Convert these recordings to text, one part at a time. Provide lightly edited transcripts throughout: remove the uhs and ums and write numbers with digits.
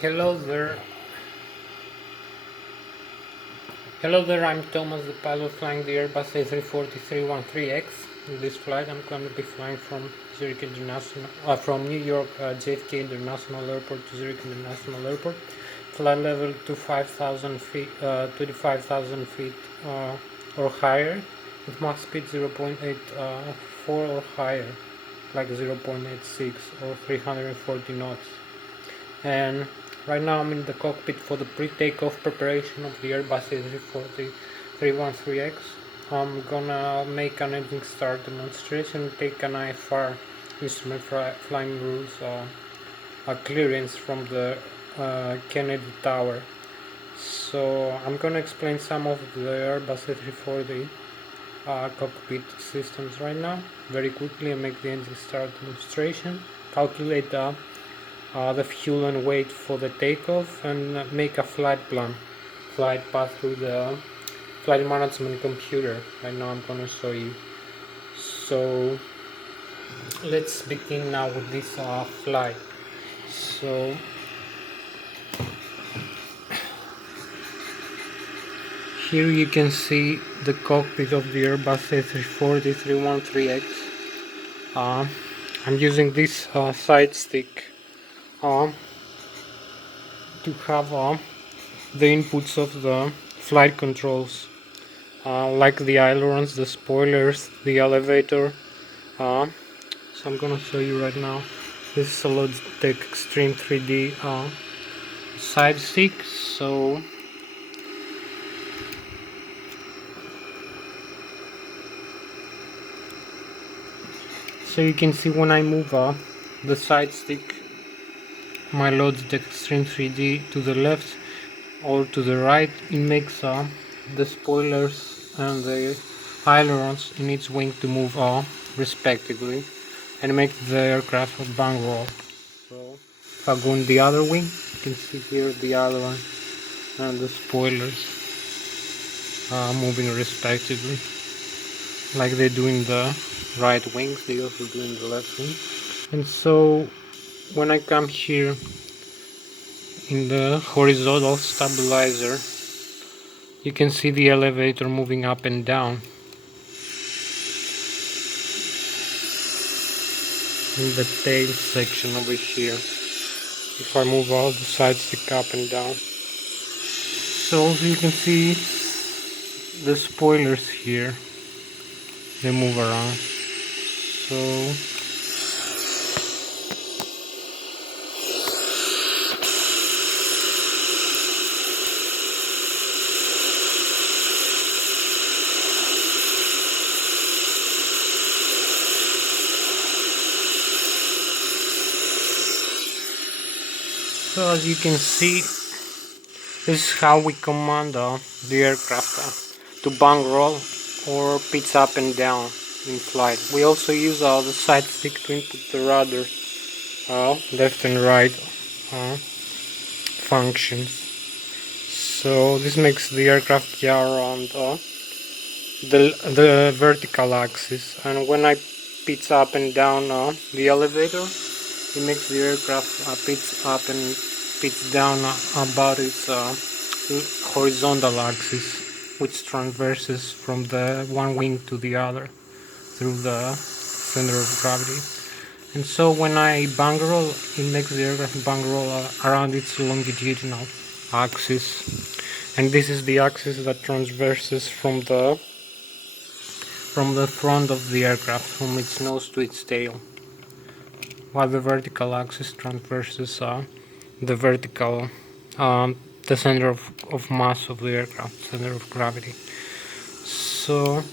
Hello there. Hello there, I'm Thomas, the pilot flying the Airbus A340 313X. In this flight, I'm going to be flying from from New York JFK International Airport to Zurich International Airport. Flight level to 5,000 feet, 25,000 feet or higher, with Mach speed 0.84 or higher, like 0.86 or 340 knots. And right now I'm in the cockpit for the pre-takeoff preparation of the Airbus A340 313X. I'm gonna make an engine start demonstration, take an IFR instrument flying rules a clearance from the Kennedy Tower. So I'm gonna explain some of the Airbus A340 cockpit systems right now very quickly and make the engine start demonstration, calculate the fuel and weight for the takeoff, and make a flight plan, flight path through the flight management computer. Right now I'm gonna show you. So let's begin now with this flight. So here you can see the cockpit of the Airbus A340 313X. I'm using this side stick to have the inputs of the flight controls, like the ailerons, the spoilers, the elevator. So I'm gonna show you right now. This is a Logitech Extreme 3D side stick. So you can see when I move the side stick, my Logitech Extreme 3D to the left or to the right, it makes the spoilers and the ailerons in its wing to move respectively, and makes the aircraft bang roll. So if I go in the other wing, you can see here the aileron and the spoilers moving respectively, like they do in the right wings, they also do in the left wing. And so when I come here in the horizontal stabilizer, you can see the elevator moving up and down in the tail section over here. If I move all the side stick up and down, so also you can see the spoilers here, they move around. So as you can see, this is how we command the aircraft to bang roll or pitch up and down in flight. We also use the side stick to input the rudder left and right functions. So this makes the aircraft yaw around the vertical axis, and when I pitch up and down the elevator, it makes the aircraft pitch up and pitch down about its horizontal axis, which transverses from the one wing to the other through the center of gravity. And so when I bang roll, it makes the aircraft bang roll around its longitudinal axis. And this is the axis that transverses from the front of the aircraft, from its nose to its tail, while the vertical axis transverses the vertical, the center of mass of the aircraft, center of gravity. So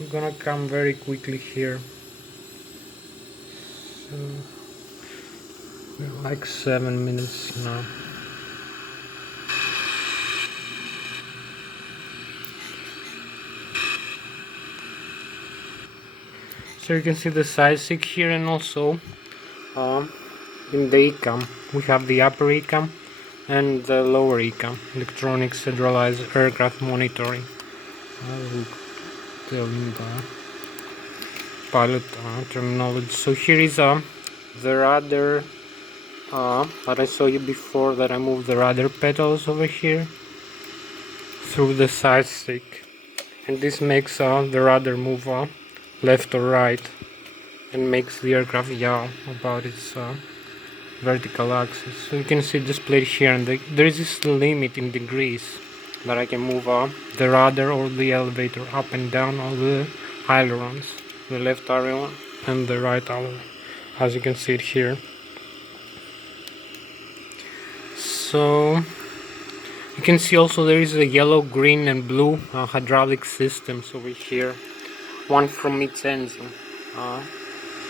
I'm gonna come very quickly here. So we're like 7 minutes now. So you can see the side stick here, and also in the ECAM we have the upper ECAM and the lower ECAM, electronic centralized aircraft monitoring. I will tell you the pilot terminology. So here is the rudder but I saw you before that I moved the rudder pedals over here through the side stick, and this makes the rudder move left or right, and makes the aircraft yaw about its vertical axis. So you can see displayed here, and there is this limit in degrees that I can move the rudder or the elevator up and down on the ailerons, the left aileron and the right aileron, as you can see it here. So you can see also there is a yellow, green and blue hydraulic systems over here, one from each engine.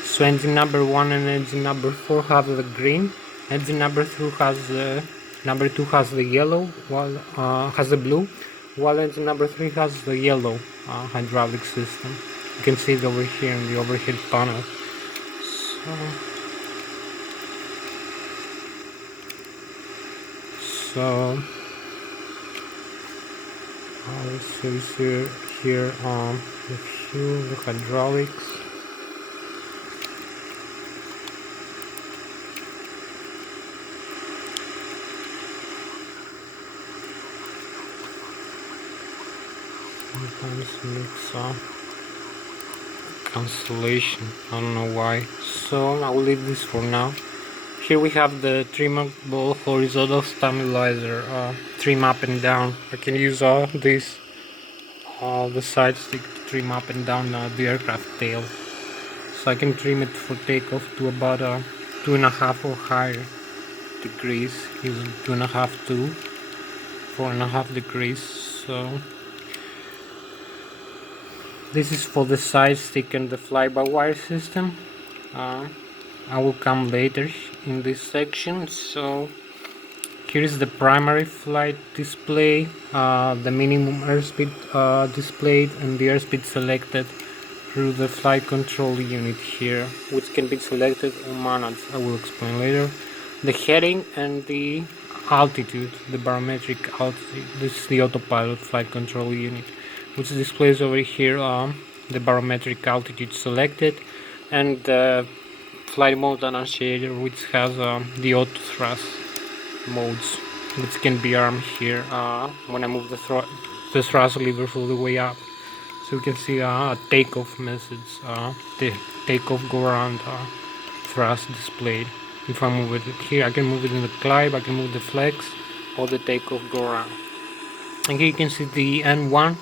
So engine number 1 and engine number 4 have the green, engine number 2 has the yellow, while has the blue, while engine number 3 has the yellow hydraulic system. You can see it over here in the overhead panel. So let's see here the fuel, the hydraulics. Sometimes makes cancellation, I don't know why. So I will leave this for now. Here we have the trimmable horizontal stabilizer, trim up and down. I can use this the side stick to trim up and down the aircraft tail. So I can trim it for takeoff to about 2.5 or higher degrees, using 2.5 to 4.5 degrees. So this is for the side stick and the fly-by-wire system. I will come later in this section. So here is the primary flight display, the minimum airspeed displayed and the airspeed selected through the flight control unit here, which can be selected or managed. I will explain later. The heading and the altitude, the barometric altitude. This is the autopilot flight control unit, which displays over here the barometric altitude selected, and the flight mode annunciator, which has the auto thrust modes, which can be armed here when I move the thrust lever all the way up. So you can see a takeoff message, the takeoff go around thrust displayed. If I move it here, I can move it in the climb, I can move the flex, or the takeoff go around. And here you can see the N1,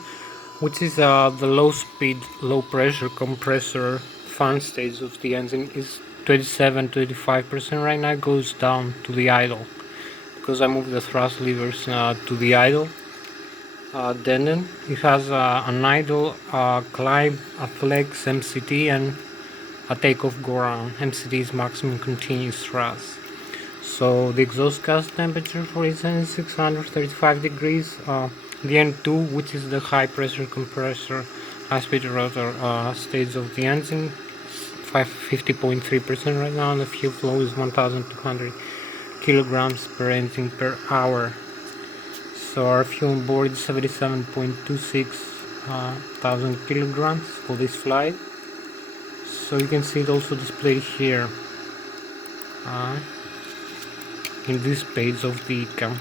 which is the low speed, low pressure compressor fan stage of the engine, is 27-25% right now. It goes down to the idle because I move the thrust levers to the idle. Then it has an idle, climb, a flex, MCT, and a takeoff go around. MCT is maximum continuous thrust. So the exhaust gas temperature for it is 635 degrees. The N2, which is the high pressure compressor, high speed rotor stage of the engine, 50.3% right now, and the fuel flow is 1200 kilograms per engine per hour. So our fuel on board is 77.26 thousand kilograms for this flight. So you can see it also displayed here in this page of the ECAM.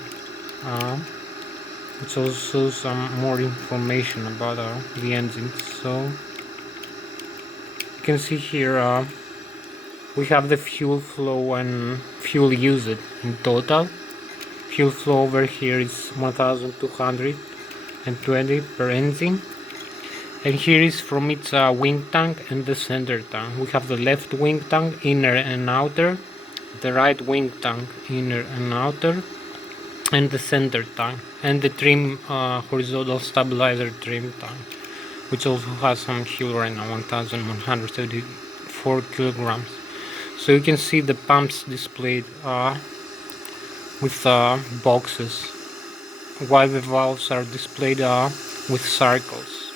It's also some more information about the engine. So you can see here we have the fuel flow and fuel usage in total. Fuel flow over here is 1220 per engine, and here is from its wing tank and the center tank. We have the left wing tank, inner and outer, the right wing tank, inner and outer, and the center tank, and the trim horizontal stabilizer trim tank, which also has some fuel right now, 1134 kilograms. So you can see the pumps displayed with boxes, while the valves are displayed with circles.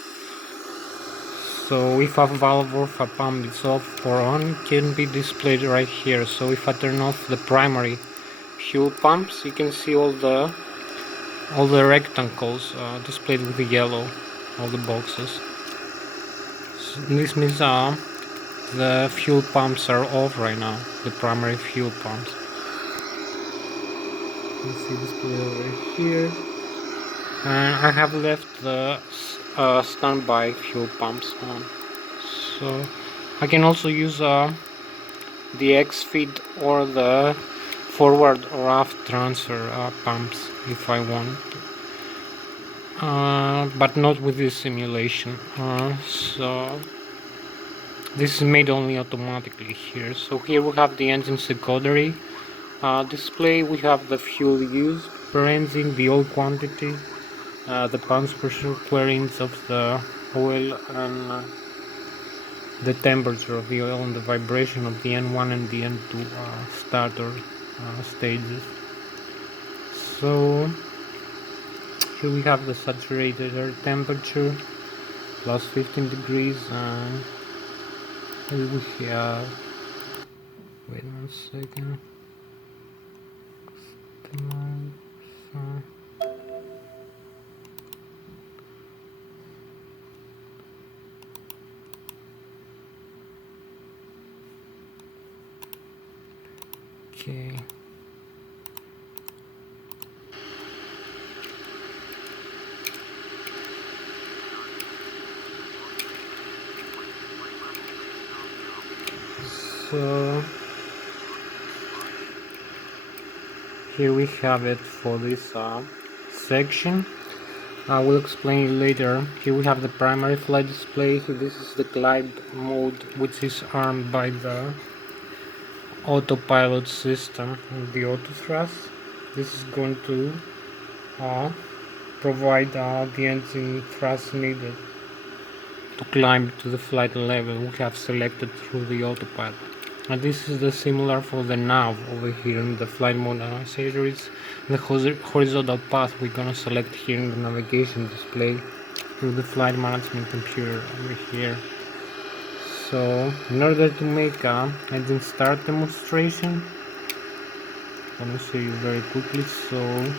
So if a valve or if a pump is off or on, it can be displayed right here. So if I turn off the primary fuel pumps, you can see all the rectangles displayed with the yellow, all the boxes. So this means the fuel pumps are off right now, the primary fuel pumps. can see display over here. And I have left the standby fuel pumps on, so I can also use the X-feed or the forward or aft transfer pumps if I want, but not with this simulation. So this is made only automatically here. So here we have the engine secondary display. We have the fuel used per engine, the oil quantity, the pounds per square inch of the oil, and the temperature of the oil and the vibration of the N1 and the N2 starter stages. So here we have the saturated air temperature plus 15 degrees, and here we have, wait 1 second, okay. So here we have it for this section. I will explain it later. Here we have the primary flight display. So this is the glide mode, which is armed by the autopilot system and the auto thrust. This is going to provide the engine thrust needed to climb to the flight level we have selected through the autopilot. And this is the similar for the nav over here in the flight mode analyzer. Is the horizontal path we're gonna select here in the navigation display through the flight management computer over here. So in order to make a engine start demonstration, I'm gonna show you very quickly. So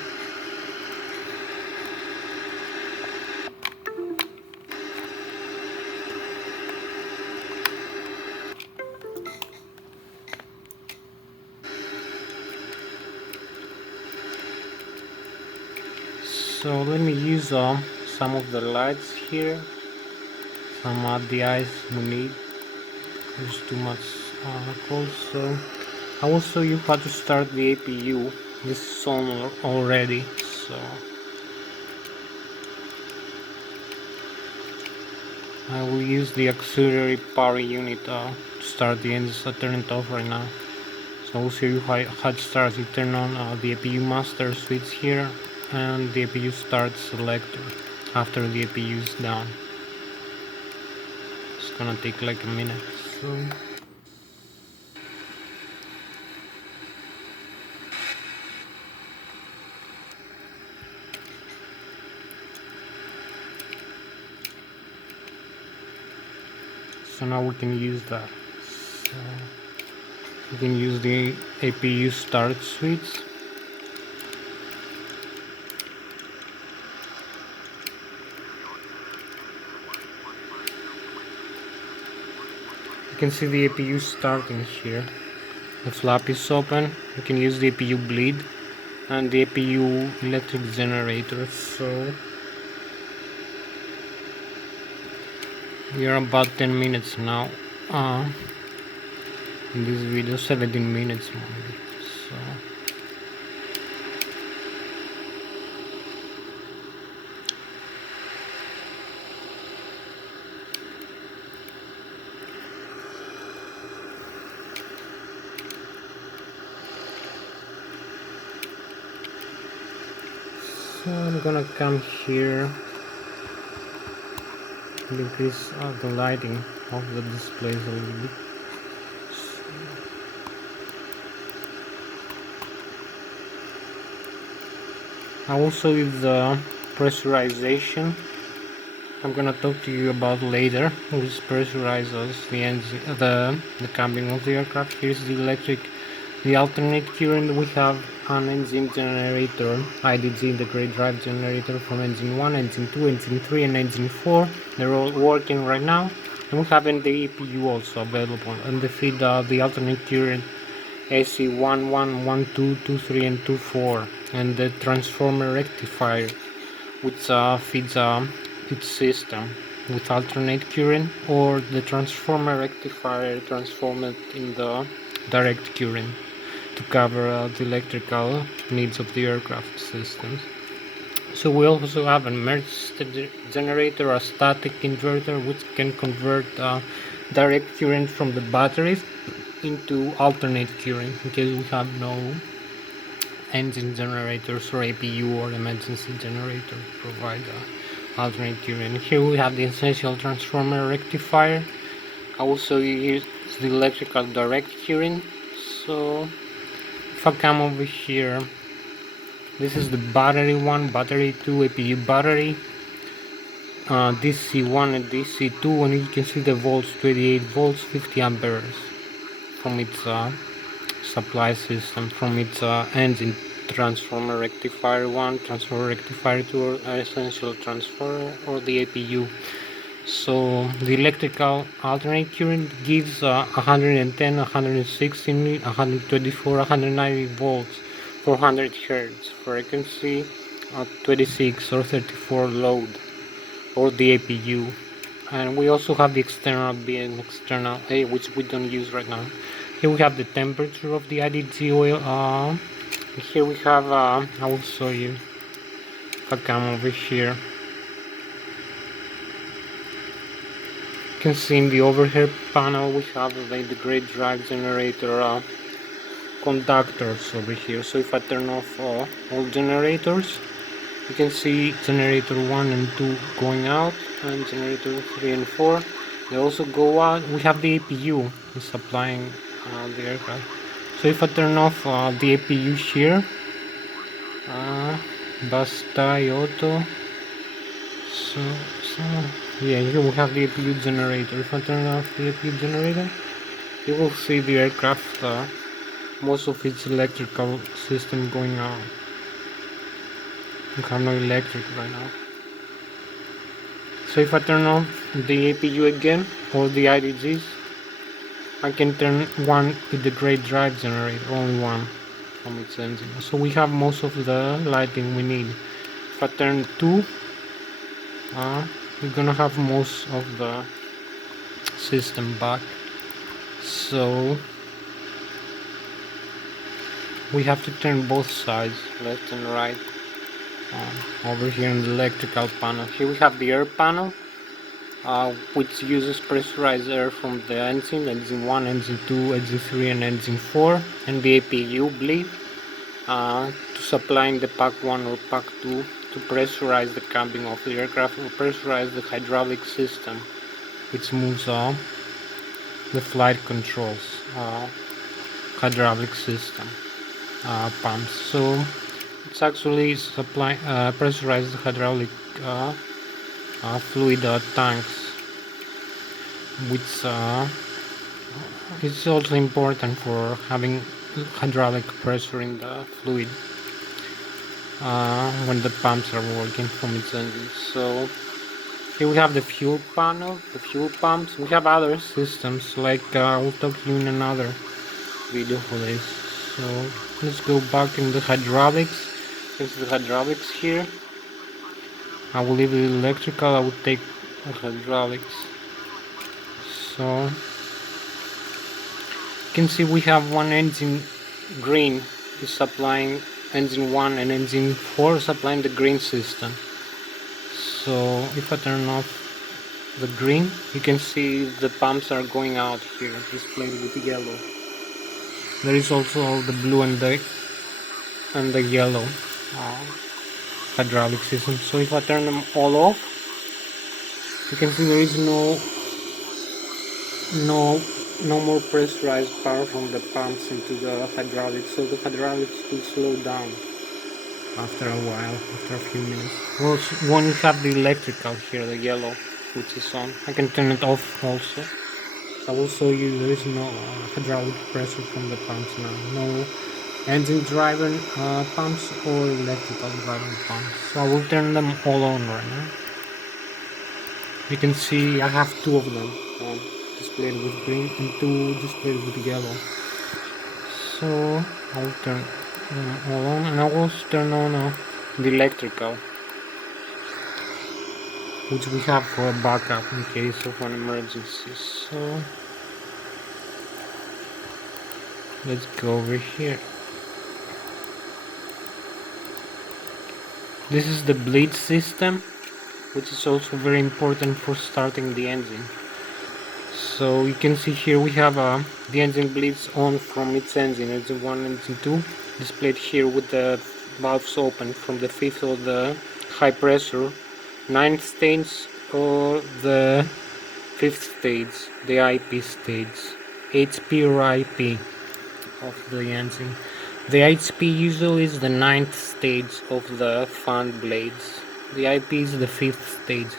let me use some of the lights here, some DIs we need. There's too much cold, so I will show you how to start the APU. This is on already, so I will use the auxiliary power unit to start the engine. So turn it off right now. So I will show you how it starts. You turn on the APU master switch here and the APU start selector after the APU is down. It's gonna take like a minute. So now we can use that. So we can use the APU start switch. You can see the APU starting here. The flap is open. You can use the APU bleed and the APU electric generator. So we are about 10 minutes now in this video, 17 minutes maybe. So I'm gonna come here and increase the lighting of the displays a little bit. I will show you the pressurization I'm gonna talk to you about later, which pressurizes the engine, the cabin of the aircraft. Here's the alternate current. We have an engine generator, IDG integrated drive generator from engine 1, engine 2, engine 3 and engine 4. They're all working right now, and we have the EPU also available, and the feed the alternate current AC1, 1, 1, 2, 2, 3 and 2, 4, and the transformer rectifier, which feeds its system with alternate current, or the transformer rectifier transformed in the direct current to cover the electrical needs of the aircraft systems. So we also have an emergency generator, a static inverter, which can convert direct current from the batteries into alternate current in case we have no engine generators or APU or emergency generator to provide alternate current. Here we have the essential transformer rectifier. Also use the electrical direct current. So if I come over here, this is the battery 1, battery 2, APU battery, DC1 and DC2, and you can see the volts, 28 volts, 50 amperes from its supply system, from its engine transformer rectifier 1, transformer rectifier 2, or essential transformer, or the APU. So the electrical alternate current gives 110, 116, 124, 190 volts, 400 Hz frequency, 26 or 34 load, or the APU. And we also have the external B and external A, which we don't use right now. Here we have the temperature of the IDG oil. Here we have, I will show you if I come over here. You can see in the overhead panel we have the integrated drive generator conductors over here. So if I turn off all generators, you can see generator 1 and 2 going out, and generator 3 and 4 they also go out. We have the APU supplying the aircraft. So if I turn off the APU here, basta auto, so yeah, here we have the APU generator. If I turn off the APU generator, you will see the aircraft, most of its electrical system going out. We have no electric right now. So if I turn off the APU again, or the IDGs, I can turn one with the great drive generator, only one from its engine. So we have most of the lighting we need. If I turn 2, we're gonna have most of the system back. So we have to turn both sides, left and right. Over here in the electrical panel, here we have the air panel, which uses pressurized air from the engine 1, engine 2, engine 3 and engine 4, and the APU bleed to supply in the pack 1 or pack 2 to pressurize the cabin of the aircraft, or pressurize the hydraulic system, which moves the flight controls hydraulic system pumps. So it's actually supply pressurized hydraulic fluid tanks, which is also important for having hydraulic pressure in the fluid when the pumps are working from its engine. So here we have the fuel panel, the fuel pumps. We have other systems, like we'll talk to you in another video for this. So let's go back in the hydraulics. Here's the hydraulics here. I will leave the electrical, I will take the hydraulics. So you can see we have one engine green is supplying engine 1 and engine 4 supplying the green system. So if I turn off the green, you can see the pumps are going out here, displayed with yellow. There is also the blue and the yellow hydraulic system. So if I turn them all off, you can see there is no more pressurized power from the pumps into the hydraulics, so the hydraulics will slow down after a while, after a few minutes. Well, when you have the electrical here, the yellow, which is on, I can turn it off also. I will show you there is no hydraulic pressure from the pumps now, no engine driven pumps or electrical driven pumps. So I will turn them all on right now. You can see I have 2 of them displayed with green and 2 displayed with yellow. So I'll turn all on, and I will also turn on the electrical, which we have for a backup in case of an emergency. So let's go over here. This is the bleed system, which is also very important for starting the engine. So you can see here we have the engine bleeds on from its engine 1, engine 2, displayed here with the valves open from the 5th of the high pressure, 9th stage or the 5th stage, the IP stage, HP or IP of the engine. The HP usually is the 9th stage of the fan blades. The IP is the 5th stage.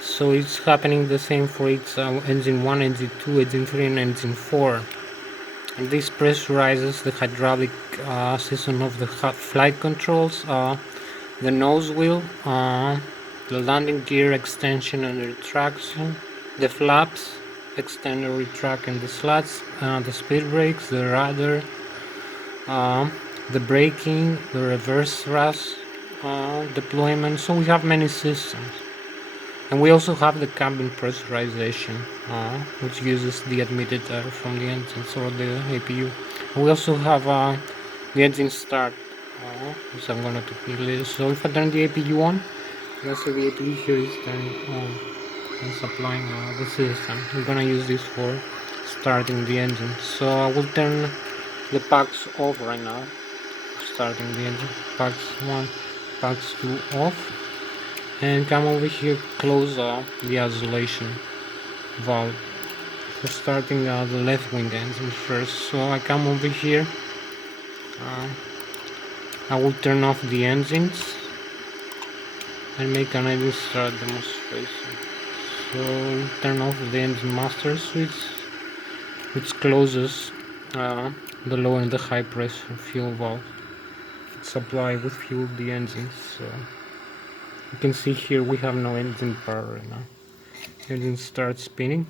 So it's happening the same for its engine 1, engine 2, engine 3 and engine 4. And this pressurizes the hydraulic system of the flight controls, the nose wheel, the landing gear extension and retraction, the flaps, extend or retract and the slats, the speed brakes, the rudder, the braking, the reverse thrust deployment. So we have many systems. And we also have the cabin pressurization, which uses the admitted air from the engines or the APU. We also have the engine start, which I'm going to do later. So if I turn the APU on, you see the APU here is turning on and supplying the system. We're going to use this for starting the engine. So I will turn the packs off right now, starting the engine. Packs 1, packs 2 off. And come over here, close the isolation valve for starting the left wing engine first. So I come over here, I will turn off the engines and make an engine start demonstration. So turn off the engine master switch, which closes the low and the high pressure fuel valve. Supply with fuel the engines. So you can see here we have no engine power right now. Engine starts spinning.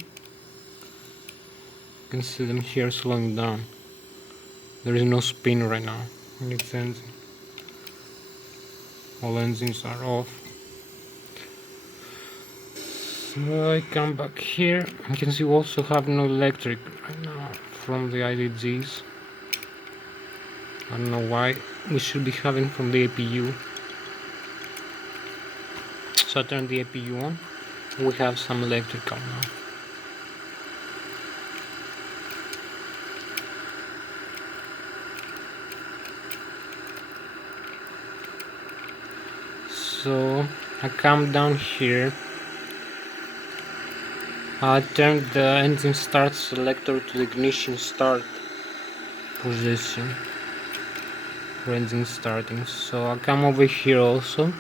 You can see them here slowing down. There is no spin right now in its engine. All engines are off. So I come back here. You can see we also have no electric right now from the IDGs. I don't know why. We should be having from the APU. So I turn the APU on. We have some electrical now. So I come down here. I turn the engine start selector to the ignition start position for engine starting. So I come over here also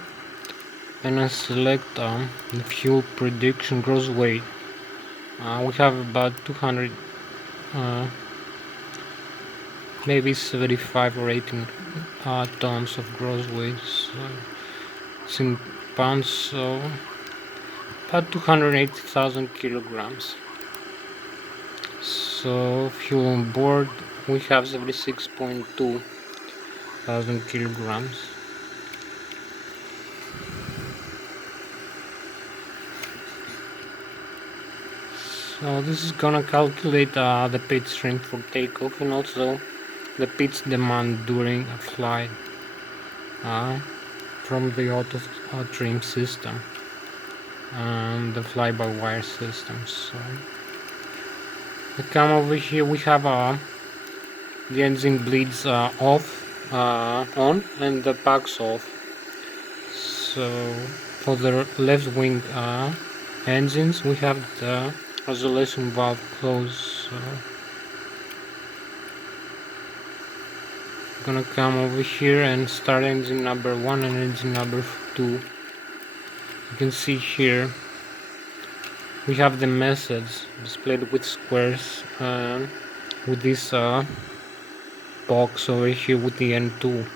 and I select the fuel prediction gross weight. We have about 200, maybe 75 or 18 tons of gross weight. So it's in pounds, so about 280,000 kilograms. So fuel on board, we have 76.2 thousand kilograms. So this is gonna calculate the pitch strength for takeoff and also the pitch demand during a flight from the auto trim system and the fly-by-wire system. So I come over here, we have the engine bleeds off, on, and the packs off. So for the left wing engines, we have the isolation valve closed. So I'm gonna come over here and start engine number 1 and engine number 2. You can see here we have the message displayed with squares with this box over here with the N2.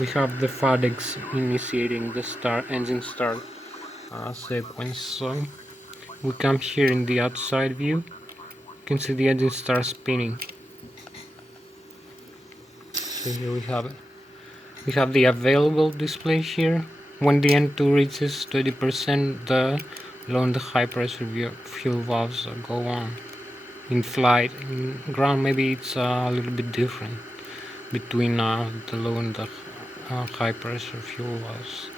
We have the FADEX initiating the engine start sequence. So we come here in the outside view. You can see the engine start spinning. So here we have it. We have the available display here. When the N2 reaches 20%, the low and the high pressure fuel valves go on. In flight, in ground, maybe it's a little bit different between the low and the high pressure fuel valves.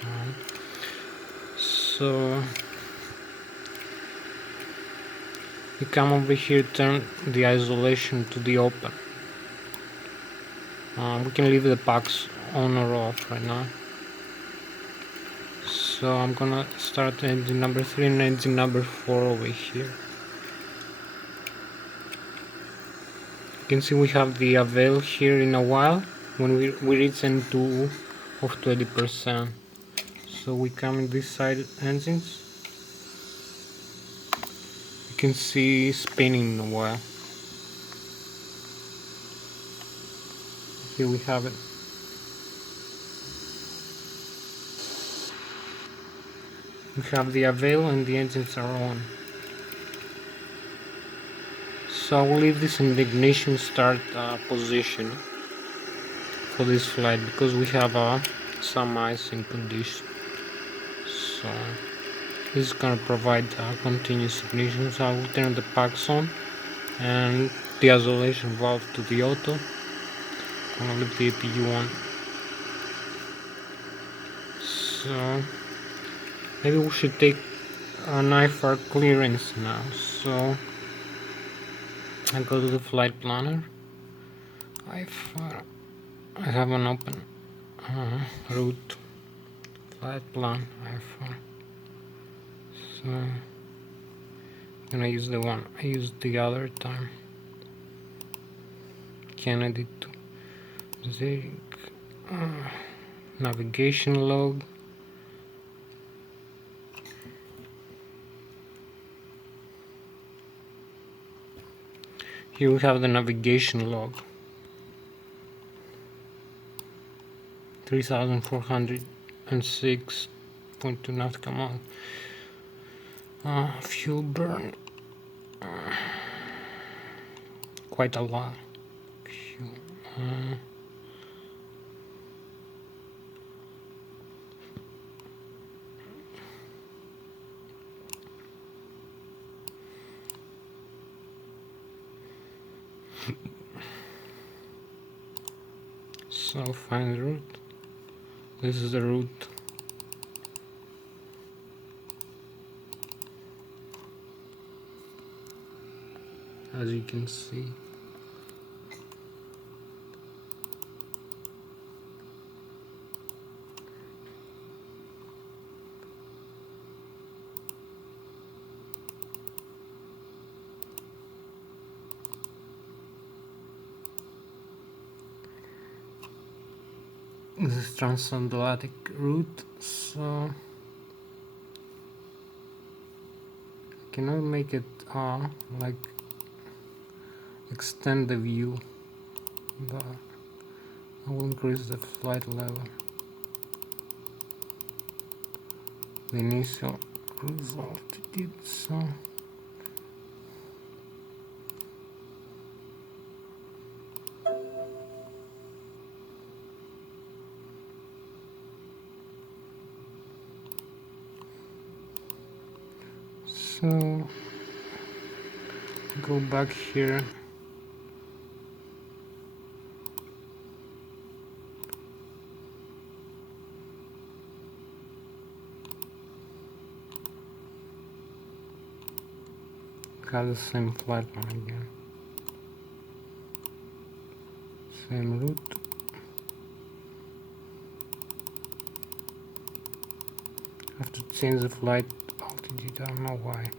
So you come over here, turn the isolation to the open. We can leave the packs on or off right now. So I'm gonna start engine number 3 and engine number 4 over here. You can see we have the avail here in a while when we reach N2 of 20%. So we come in this side engines. You can see spinning in a while. Here we have it. We have the avail and the engines are on. So I will leave this in the ignition start position for this flight because we have some icing condition. So this is going to provide continuous ignition. So I will turn the packs on and the isolation valve to the auto. I'm going to leave the APU on. So maybe we should take an IFR clearance now. So I go to the flight planner. IFR. I have an open route. Flight plan IFR. So I'm gonna use the one I used the other time. Kennedy to Zurich. Navigation log. Here we have the navigation log. 3,406.2 nautical miles. Fuel burn. Quite a lot. Fuel. So find the route. This is the route. As you can see. This is Transatlantic route, so I cannot make it like extend the view, but I will increase the flight level. The initial cruise altitude, so go back here. Got the same flight plan again. Same route. Have to change the flight altitude, I don't know why.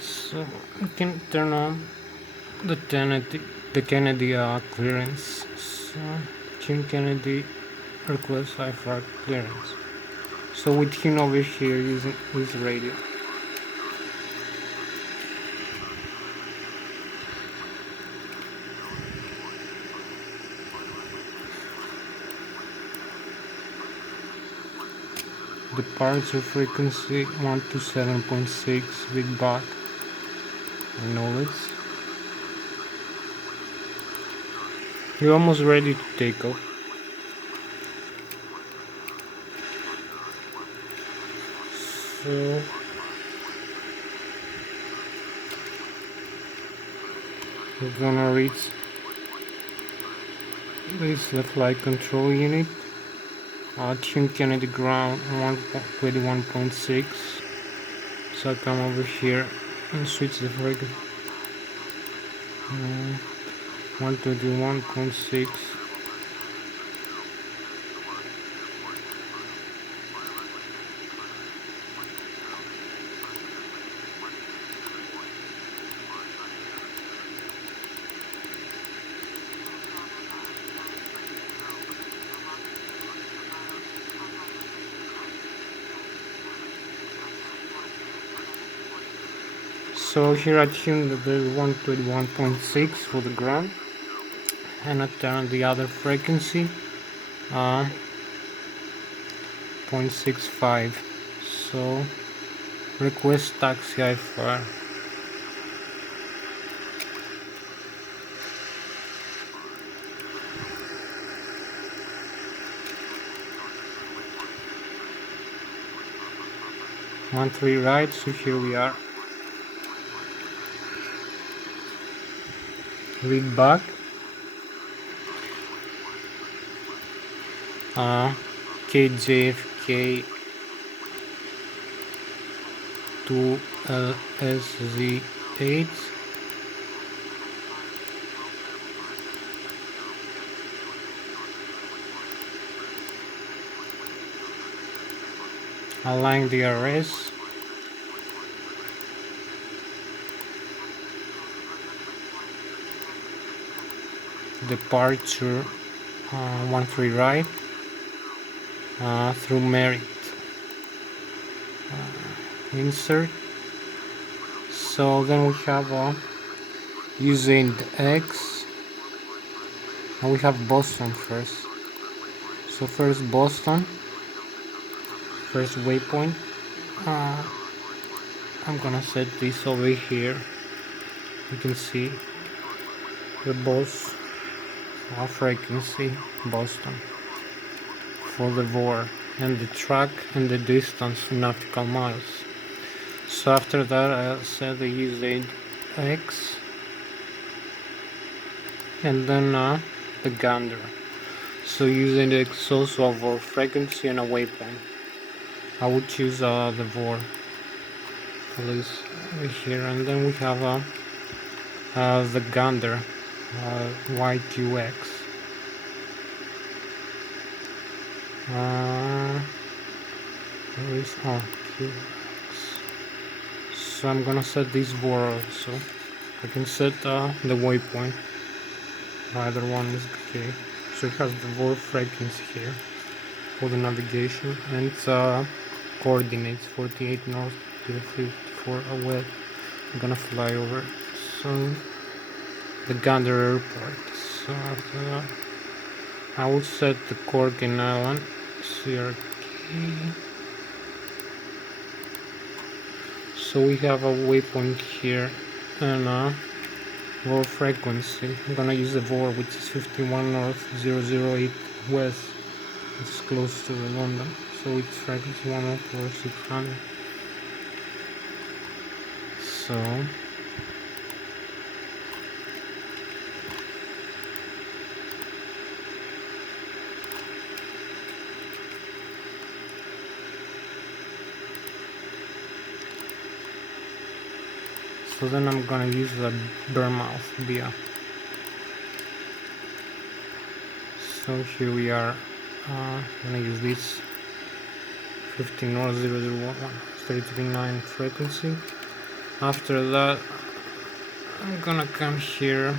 So we can turn on the Kennedy clearance. So Jim Kennedy requests IFR clearance. So with him over here using his radio. departure frequency 127.6 with back, acknowledge. You're almost ready to take off. So we're gonna reach this the flight control unit. Tune Kennedy ground 121.6. So I come over here and switch the frequency. 121.6. So here I tuned the 121.6 for the ground, and I turn the other frequency 0.65. So request taxi IFR. Monthly ride, so here we are. Read back. KJFK 2LSZ8. Align DRS. Departure 13 right through Merit. Insert. So then we have using the X, and we have Boston first. So first Boston, first waypoint. I'm gonna set this over here. You can see the boss frequency Boston for the VOR, and the track and the distance in nautical miles. So after that I set the usage X, and then the gander. So using the X also a VOR frequency and a waypoint. I would choose the VOR for this over here, and then we have the gander YQX. Where is QX? So I'm gonna set this VOR also. I can set the waypoint. Either one is okay. So it has the VOR frequency here for the navigation, and it's coordinates 48 north to 54 west. I'm gonna fly over. So the Gander Airport. So after that, I will set the Corking Island CRK. So we have a waypoint here and VOR frequency. I'm gonna use the VOR, which is 51 north 008 west. It's close to London, so it's frequency 104,600. So then I'm gonna use the Bournemouth via. So here we are. I'm gonna use this 15 north 0011 339 frequency. After that, I'm gonna come here,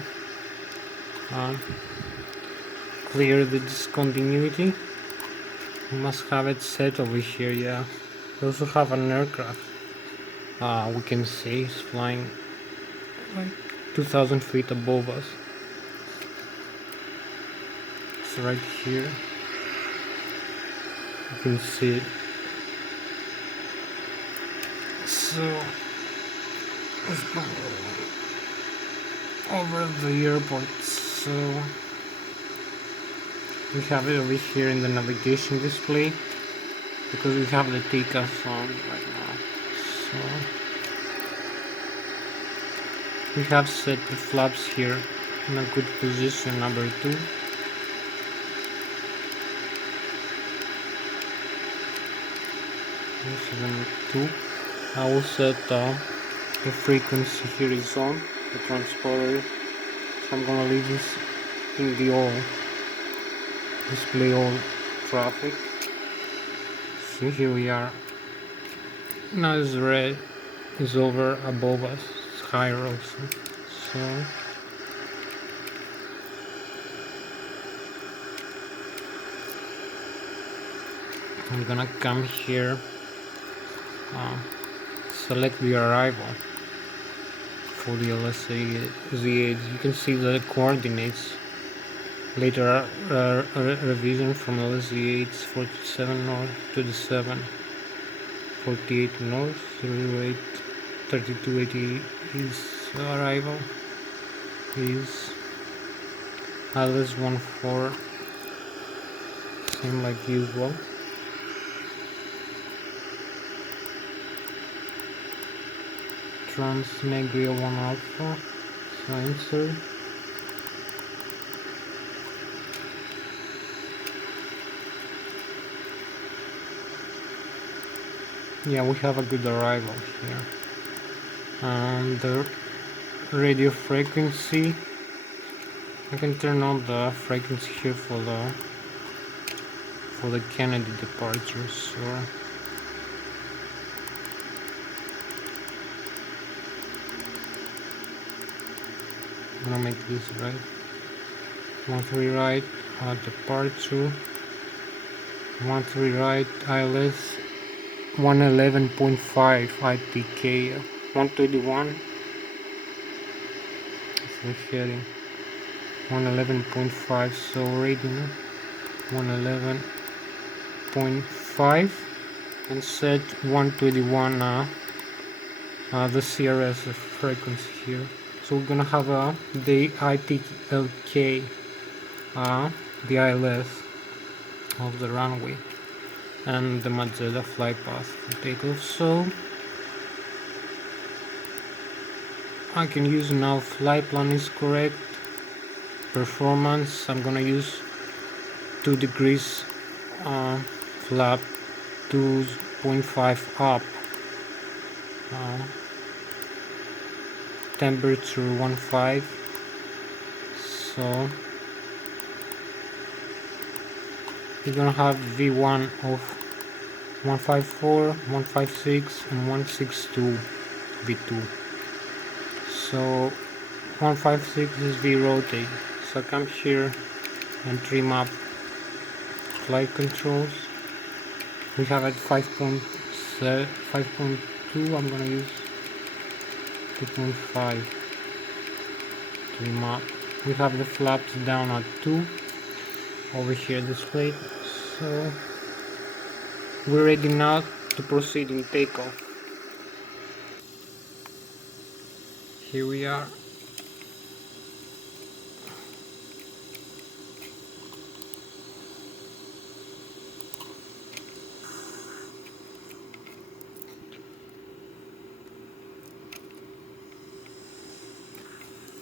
clear the discontinuity. We must have it set over here. Yeah, we also have an aircraft. We can see it's flying like 2,000 feet above us. It's right here. You can see it. So let's go over the airport. So we have it over here in the navigation display because we have the takeoff on right now. So we have set the flaps here in a good position, number 2. This is number 2. I will set the frequency here is on, the transponder. So I'm gonna leave this in the all, display all traffic. So here we are. Now it's red, is over above us, it's higher also. So I'm gonna come here, select the arrival for the LSA Z8. You can see the coordinates. Later revision from LSA 8 47 north to the 7, 48 north, 08, 3280 is arrival. Is LS 14, same like usual. Transnegria 1 alpha, so insert. Yeah, we have a good arrival here. And the radio frequency, I can turn on the frequency here for the Kennedy departure. So I'm gonna make this right. 13 right departure. 13 right ILS 111.5 IPK 121. So heading 111.5. So rating 111.5 and set 121 the CRS frequency here. So we're gonna have the ITLK, the ILS of the runway, and the Mazda flight path for takeoff. So I can use now flight plan is correct. Performance, I'm gonna use 2 degrees flap 2.5 up. Temperature 15. So you're gonna have V1 of 154, 156 and 162 V2. So 156 is V rotate. So come here and trim up flight controls. We have at 5.2. I'm gonna use 2.5 trim up. We have the flaps down at 2 over here displayed. So we're ready now to proceed in takeoff. Here we are.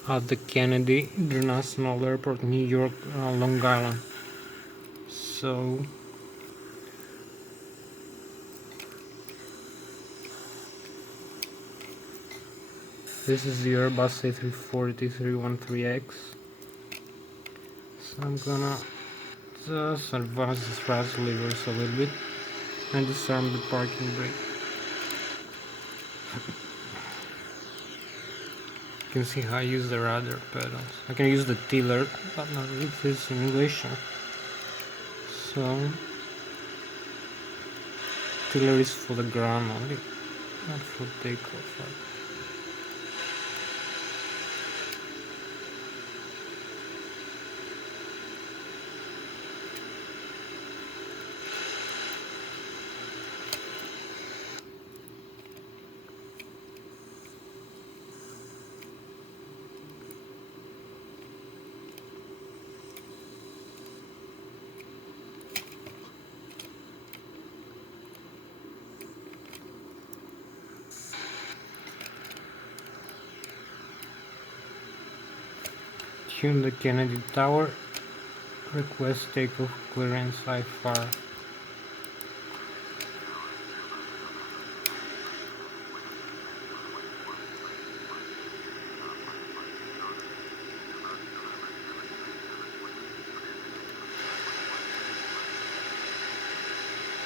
At the Kennedy International Airport, New York, Long Island. So this is the Airbus A340 313X. So I'm gonna just advance the thrust levers a little bit and disarm the parking brake. You can see how I use the rudder pedals. I can use the tiller, but not with this simulation. So tiller is for the ground only, not for takeoff. Hyundai Kennedy Tower. Request takeoff clearance IFR.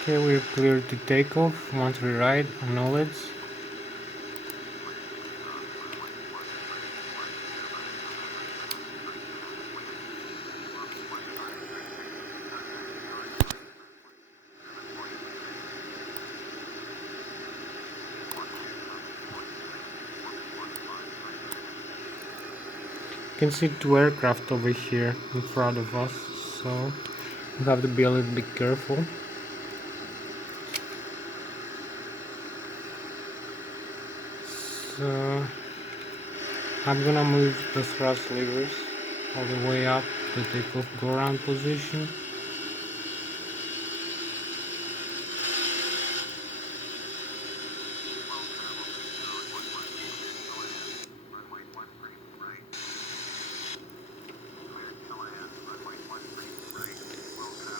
Okay, we're clear to take off. Once we ride, acknowledge. You can see two aircraft over here in front of us, so we have to be a little bit careful. So I'm gonna move the thrust levers all the way up to takeoff go around position.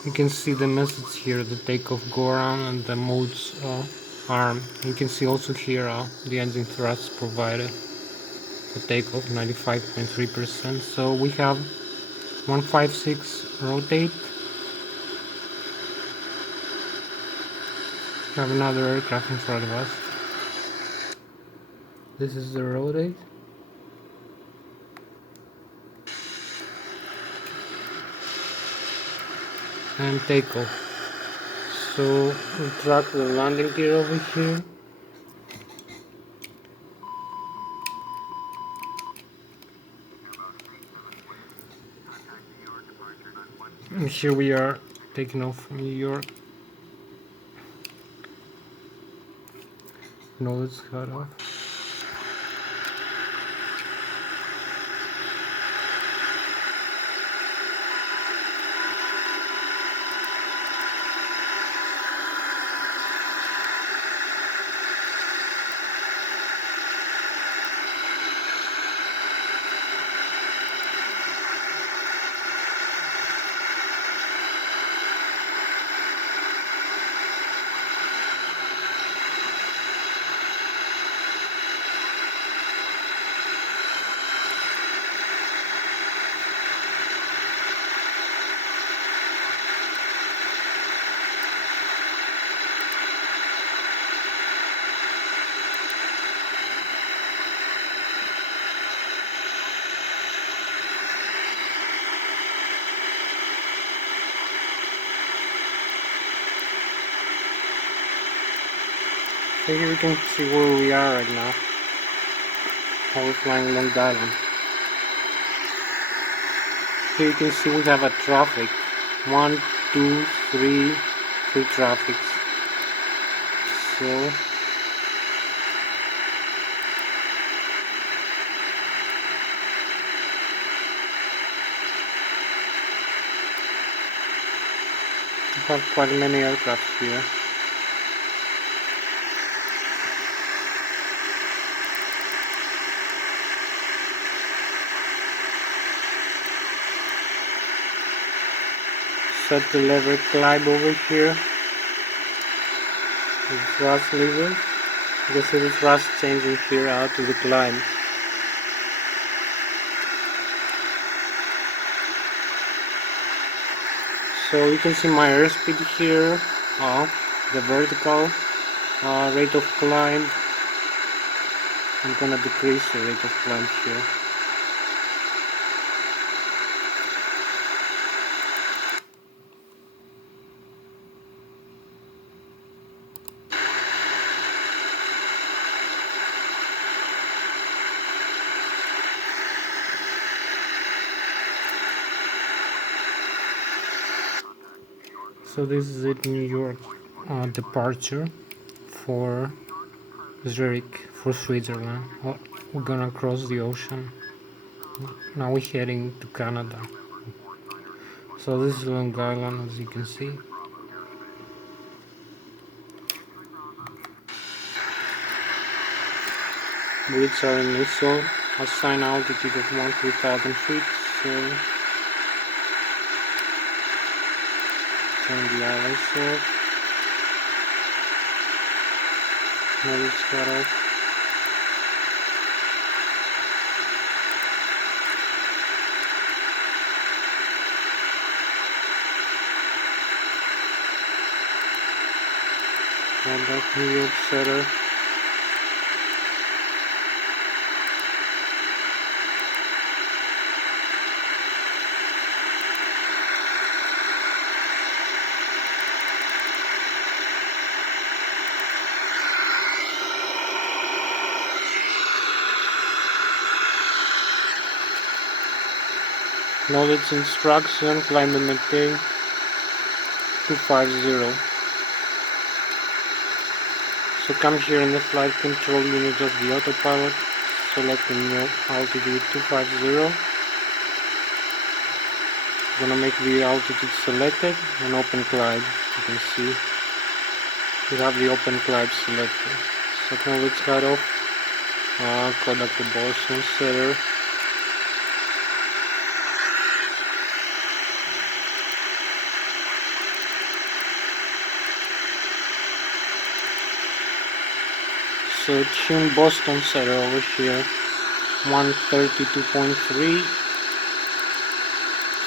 You can see the message here, the takeoff go around and the modes arm. You can see also here the engine thrust provided for takeoff 95.3%. So we have 156 rotate. We have another aircraft in front of us. This is the rotate. And takeoff. So we track the landing gear over here. And here we are taking off from New York. No, let's cut off. So here you can see where we are right now. How we're flying Long Island. Here you can see we have a traffic. 1, 2, 3, 3 traffics. So we have quite many aircraft here. Set the lever climb over here. The thrust lever. You can see the thrust changing here out to the climb. So you can see my airspeed here, the vertical rate of climb. I'm gonna decrease the rate of climb here. So this is it, New York departure for Zurich, for Switzerland. We're gonna cross the ocean. Now we're heading to Canada. So this is Long Island, as you can see. Bridges are in Missile, assigned altitude of 13,000 feet, So turn the ILS off. Now it's cut off. And that New York setter. Knowledge instruction, climb and maintain 250. So come here in the flight control unit of the autopilot, select the new altitude 250. Gonna make the altitude selected and open climb. You can see we have the open climb selected. So now let's cut off contact the Boston setter. So tune Boston setter over here, 132.3,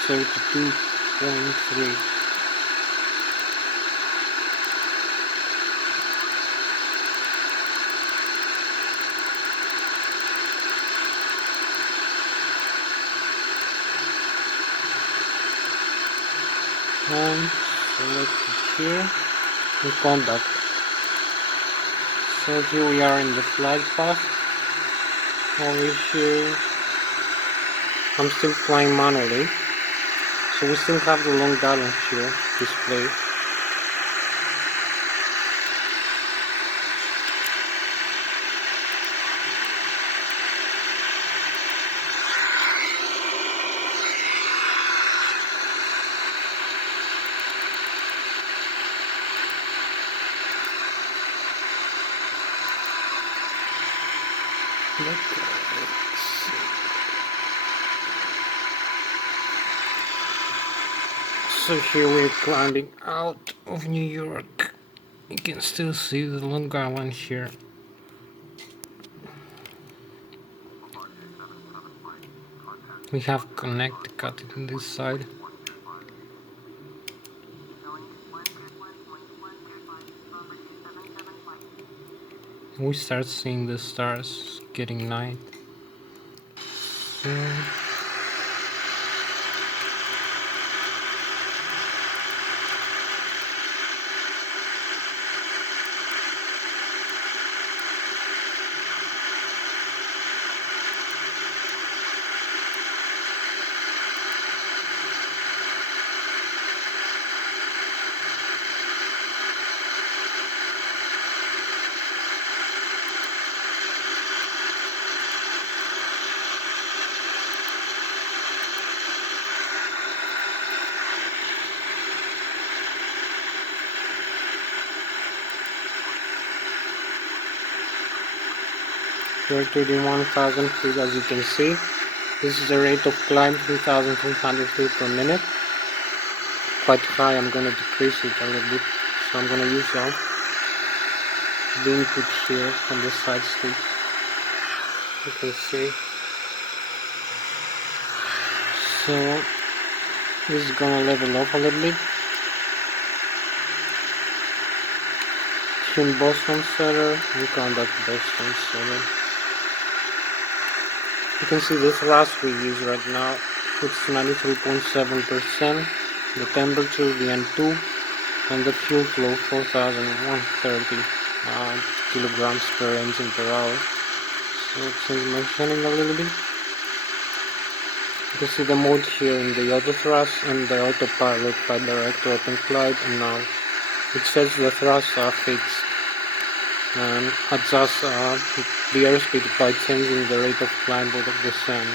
32.3. And select it here and contact. So here we are in the flight path. Over here, I'm still flying manually. So we still have the long gallons here displayed. So here we're climbing out of New York. You can still see the Long Island here. We have Connecticut on this side. We start seeing the stars getting night. So we're 31,000 feet as you can see. This is the rate of climb, 3,300 feet per minute. Quite high, I'm gonna decrease it a little bit. So I'm gonna use the input here on the side stick. You can see. So this is gonna level off a little bit. Tune Boston setter and contact Boston setter. You can see the thrust we use right now. It's 93.7%. The temperature, the N2, and the fuel flow 4,130 kilograms per engine per hour. So it changes my heading a little bit. You can see the mode here in the auto thrust and the autopilot by direct open climb, and now it says the thrusts are fixed and adjust the airspeed by changing the rate of climb or the descent.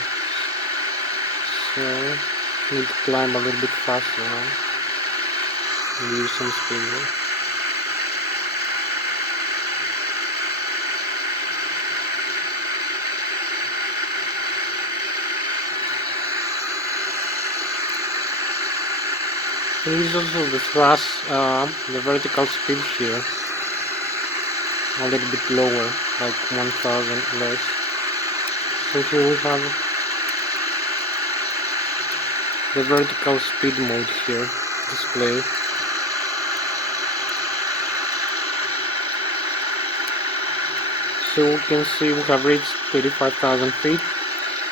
So I need to climb a little bit faster now and use some speed. There is also the thrust, the vertical speed here, a little bit lower, like 1000 less. So here we have the vertical speed mode here, display. So we can see we have reached 35,000 feet.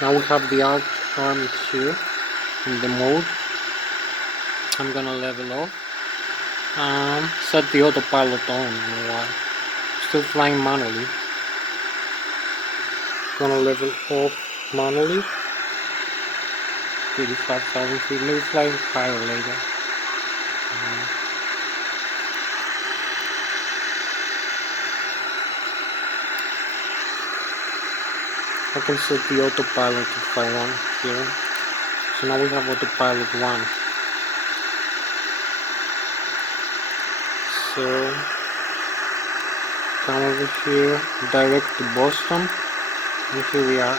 Now we have the alt arm here in the mode. I'm gonna level off. Set the autopilot on while still flying manually. Gonna level off manually. 35,000 feet, maybe fly higher later. I can set the autopilot if I want here. So now we have autopilot 1. So come over here, direct to Boston, and here we are.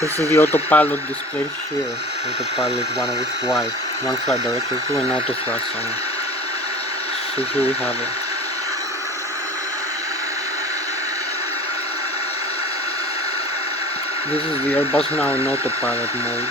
This is the autopilot displayed here, autopilot 1 with white, one flight director 2 and auto thrust on. So here we have it. This is the Airbus now in autopilot mode.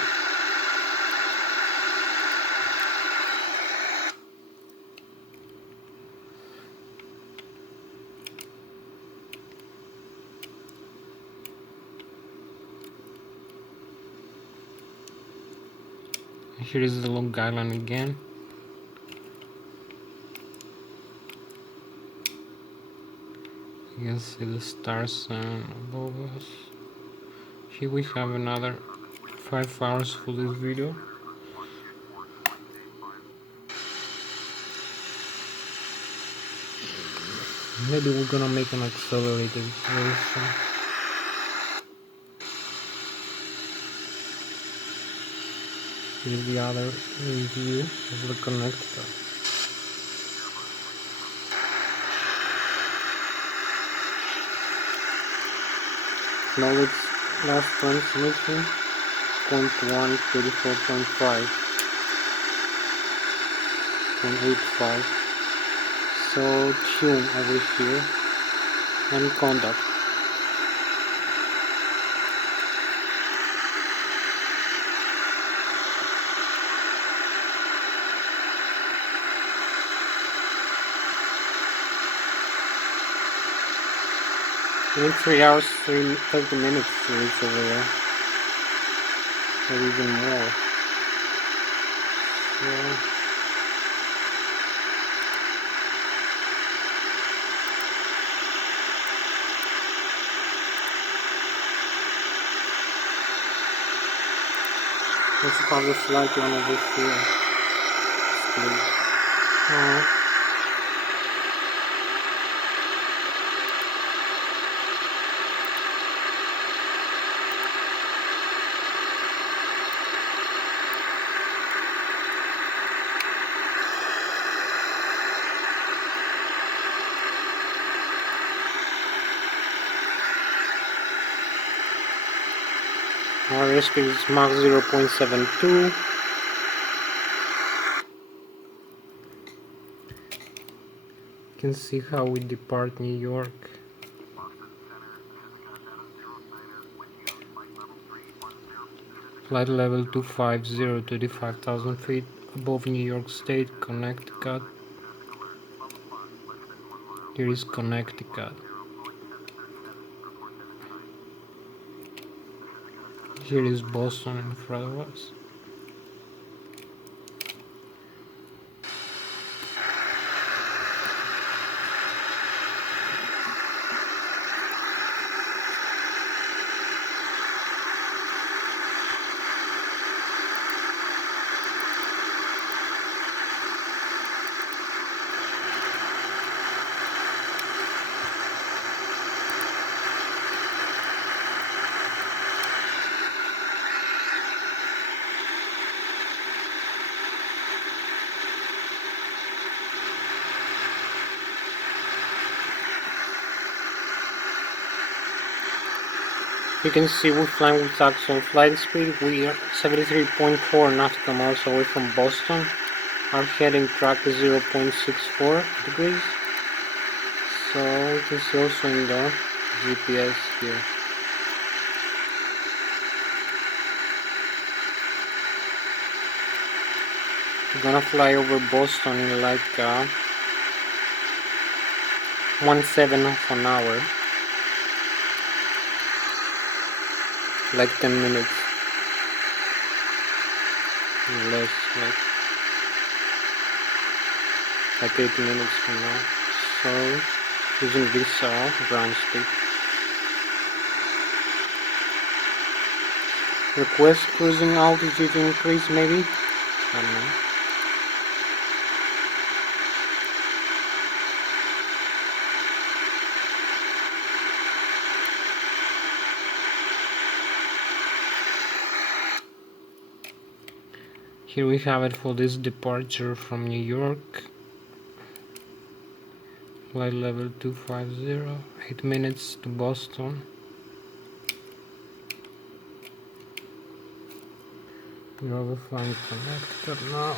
Here is the Long Island again. You can see the stars above us. Here we have another 5 hours for this video. Maybe we're gonna make an accelerated version. Here's the other view of the connector. Now it's last transmission, 0.1, 34.5, 0.85. So tune over here and contact. In 3 hours, 30 minutes to reach over there, or even more. So, let's have the flight on over here. Our airspeed is Mach 0.72. You can see how we depart New York. Flight level 250, 35,000 feet above New York State, Connecticut. Here is Connecticut. Here is Boston in front of us. You can see we're flying with actual flight speed. We are 73.4 nautical miles away from Boston. Our heading track is 0.64 degrees. So you can see also in the GPS here. We're gonna fly over Boston in like 1/7 of an hour, like 10 minutes, or less, like 8 minutes from now. So using this ground speed. Request cruising altitude increase maybe? I don't know. Here we have it for this departure from New York. Flight level 250, 8 minutes to Boston. We have a flying connector now.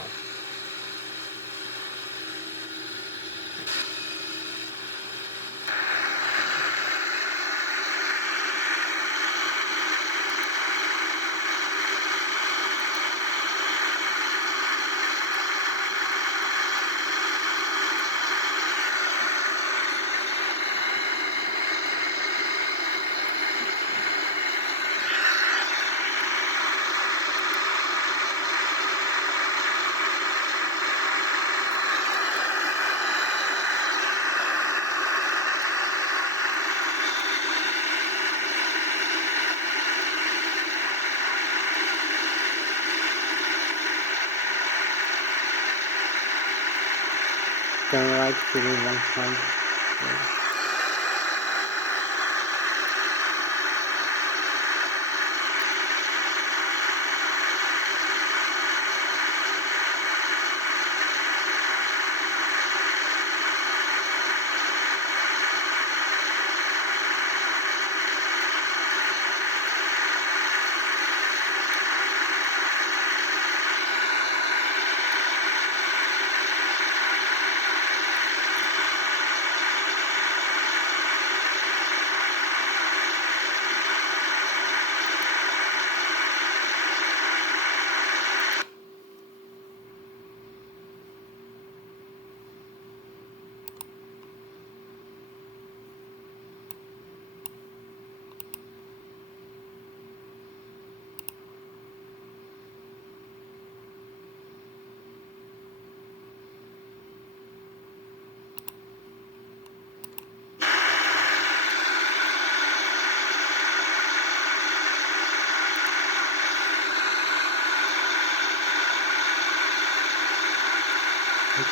Turn right heading 100. Yeah.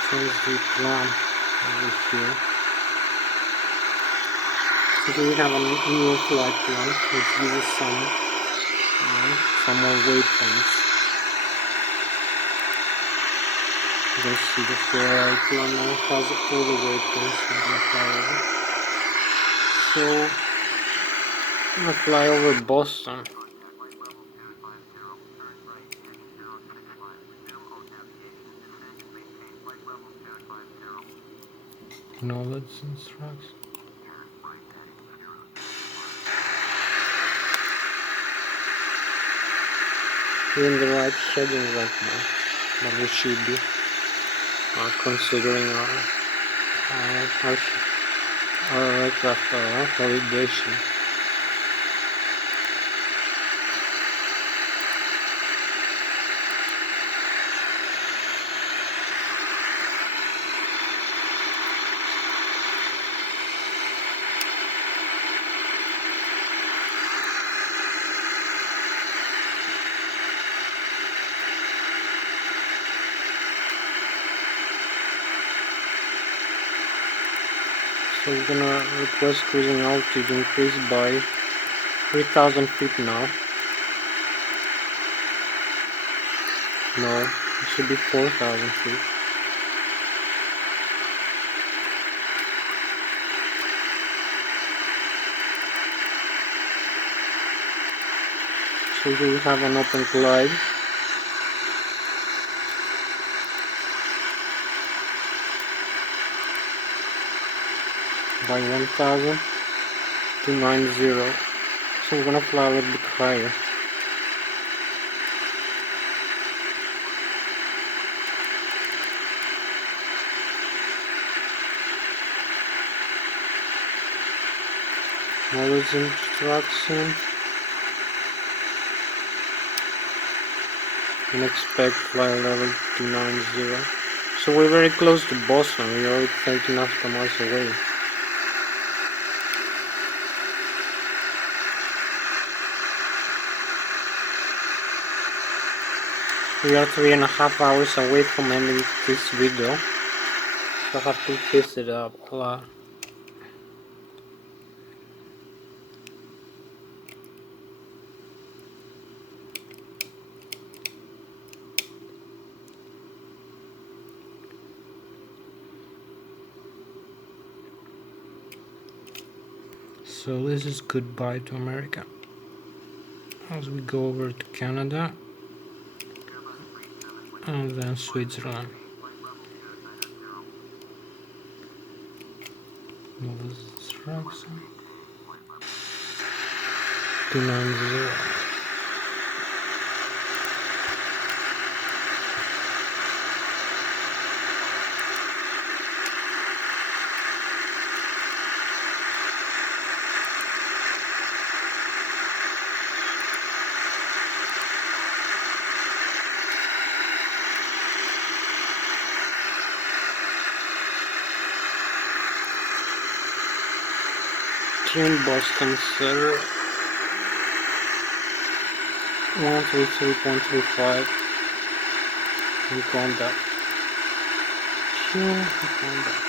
Change the plan over here. So we have a new flight plan which uses some more waypoints. You can see the flight plan now has all the waypoints I'm gonna fly over. So I'm gonna fly over Boston. Acknowledge instructions. We're in the right heading right now, but we should be considering our aircraft validation. So we're gonna request cruising altitude increase by 3,000 feet now. No, it should be 4,000 feet. So here we have an open glide. By 1,290. So we're gonna fly a little bit higher. Follows instruction and expect flight level 290. So we're very close to Boston, we're already 13 nautical miles away. We are 3.5 hours away from ending this video, so I have to fix it up a lot. So this is goodbye to America as we go over to Canada and then Switzerland. Move instruction 290. In Boston, sir. 133.35 and contact. Sure, contact.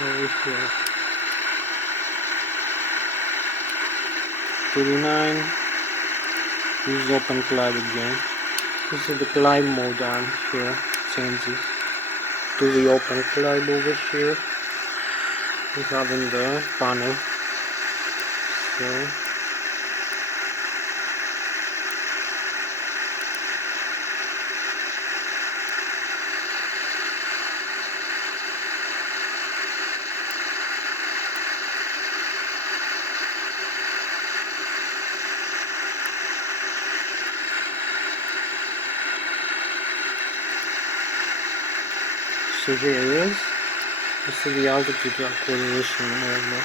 Over here. 39. Use open glide again. This is the glide mode arm here. Changes to the open glide over here. We have in the panel. So here it is. This is the altitude acquisition normal.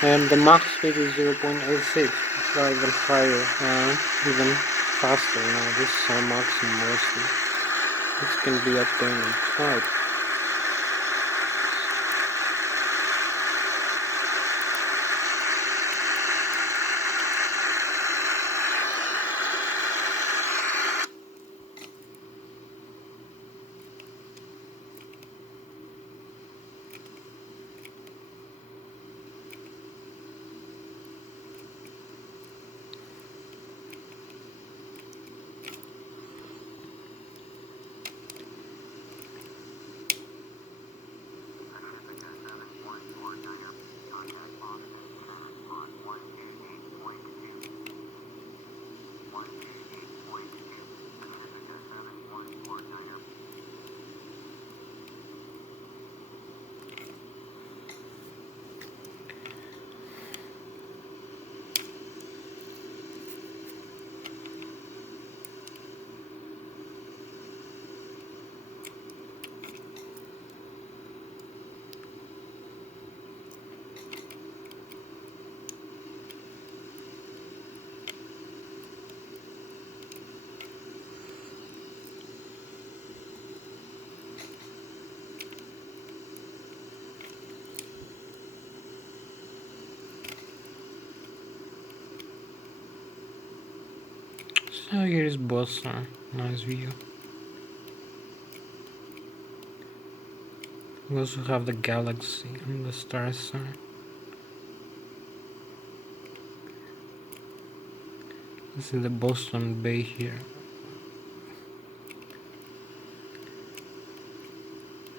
And the max speed is 0.86. It's not even higher and even faster now. This is our maximum mostly. This can be obtained in flight. So here is Boston, nice view. We also have the galaxy and the star sign. This is the Boston Bay here.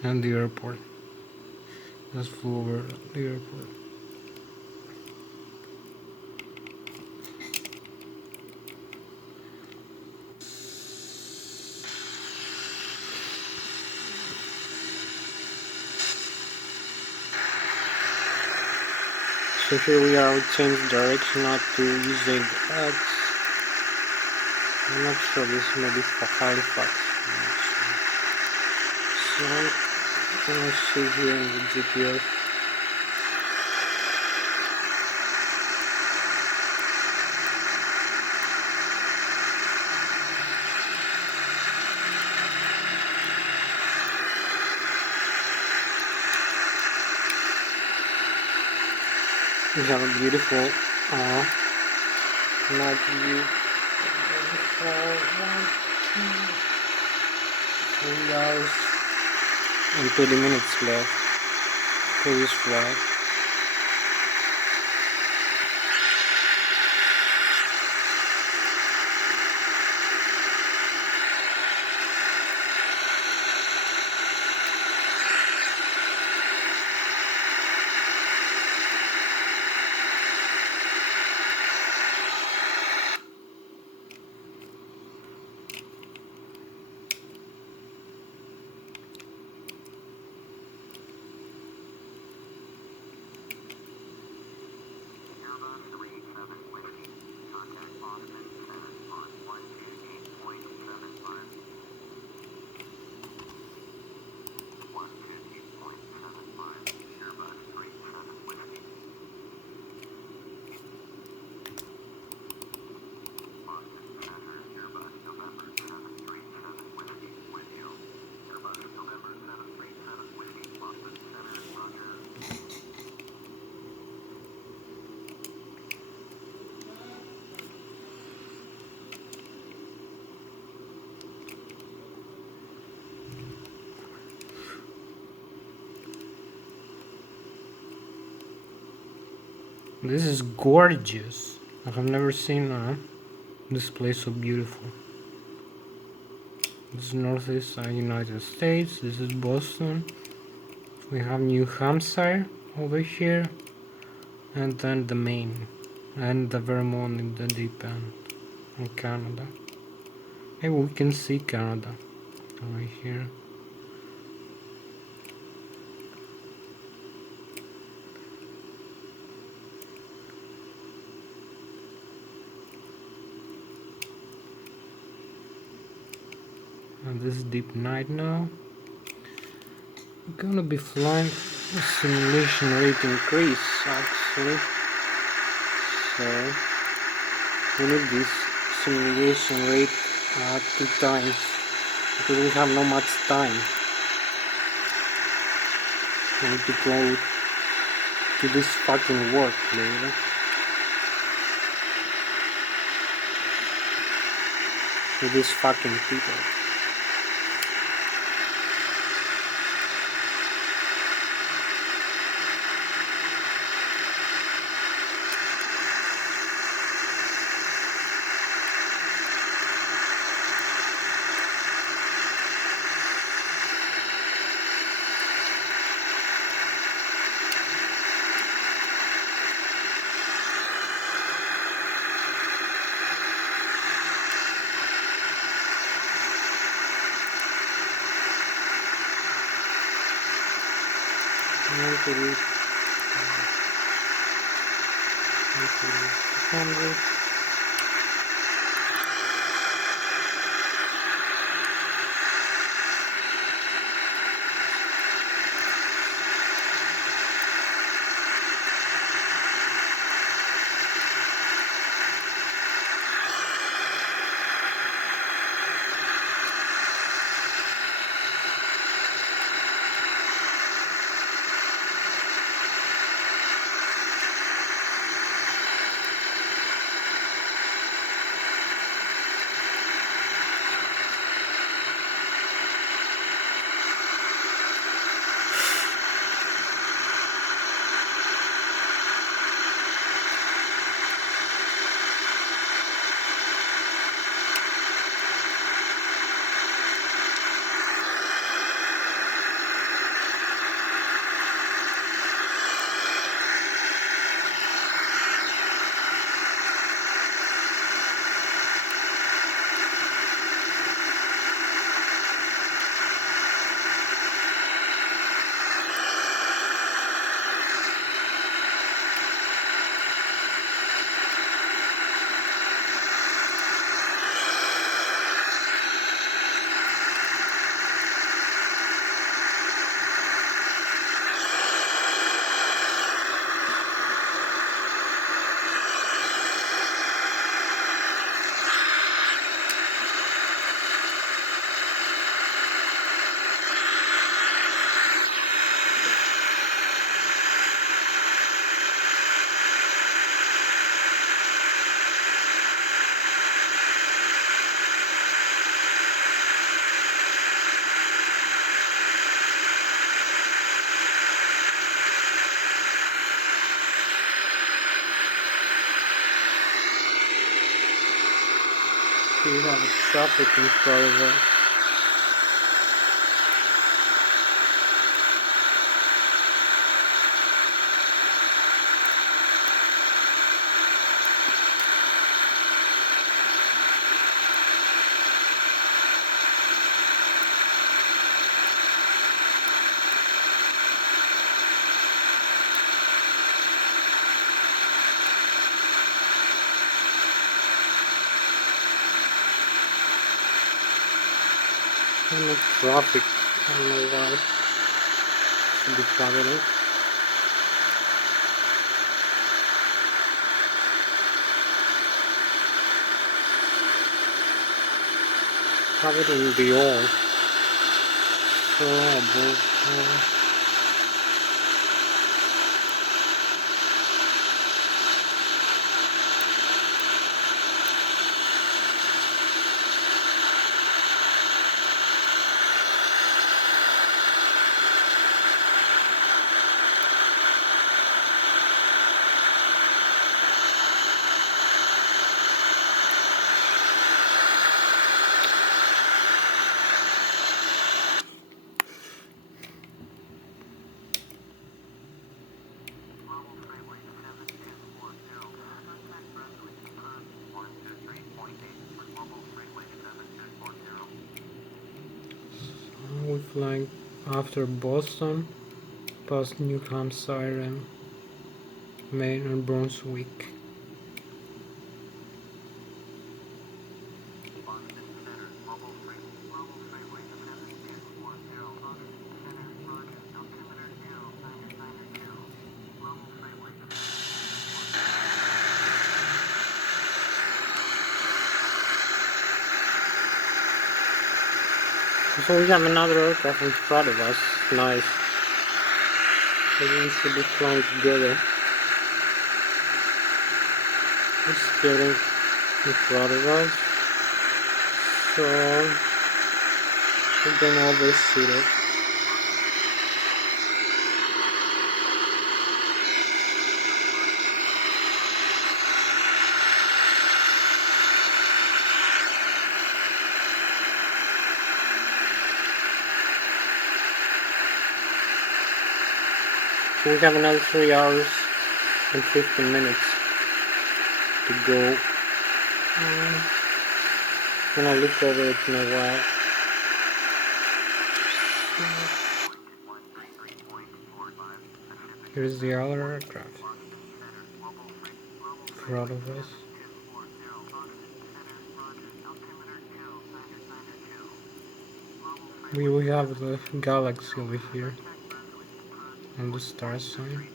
And the airport. Just flew over the airport. So here we are, we change direction now to using X. I'm not sure, this may be for Halifax. I'm not sure. So I'm gonna see here in the GPS. We have a beautiful night view. 3 hours and 20 minutes left for this flight. This is gorgeous. I've never seen this place so beautiful. This is Northeast United States. This is Boston. We have New Hampshire over here, and then the Maine, and the Vermont in the deep end, and Canada. Maybe we can see Canada over here. And this is deep night now. We're gonna be flying a simulation rate increase actually. So we need this simulation rate 2 times because we have not much time. I need to go to this fucking work later. With these fucking people. We have traffic in front of us. No traffic, I don't know why. Should be traveling. Traveling beyond. So above. We're flying after Boston, past New Hampshire, Maine and Brunswick. So we have another aircraft in front of us. Nice. Maybe we should be flying together. It's getting in front of us. So we don't overshoot it. So we have another 3 hours and 15 minutes to go. And I'll look over it in a while. Here's the other aircraft in front of us. We have the galaxy over here and the star sign.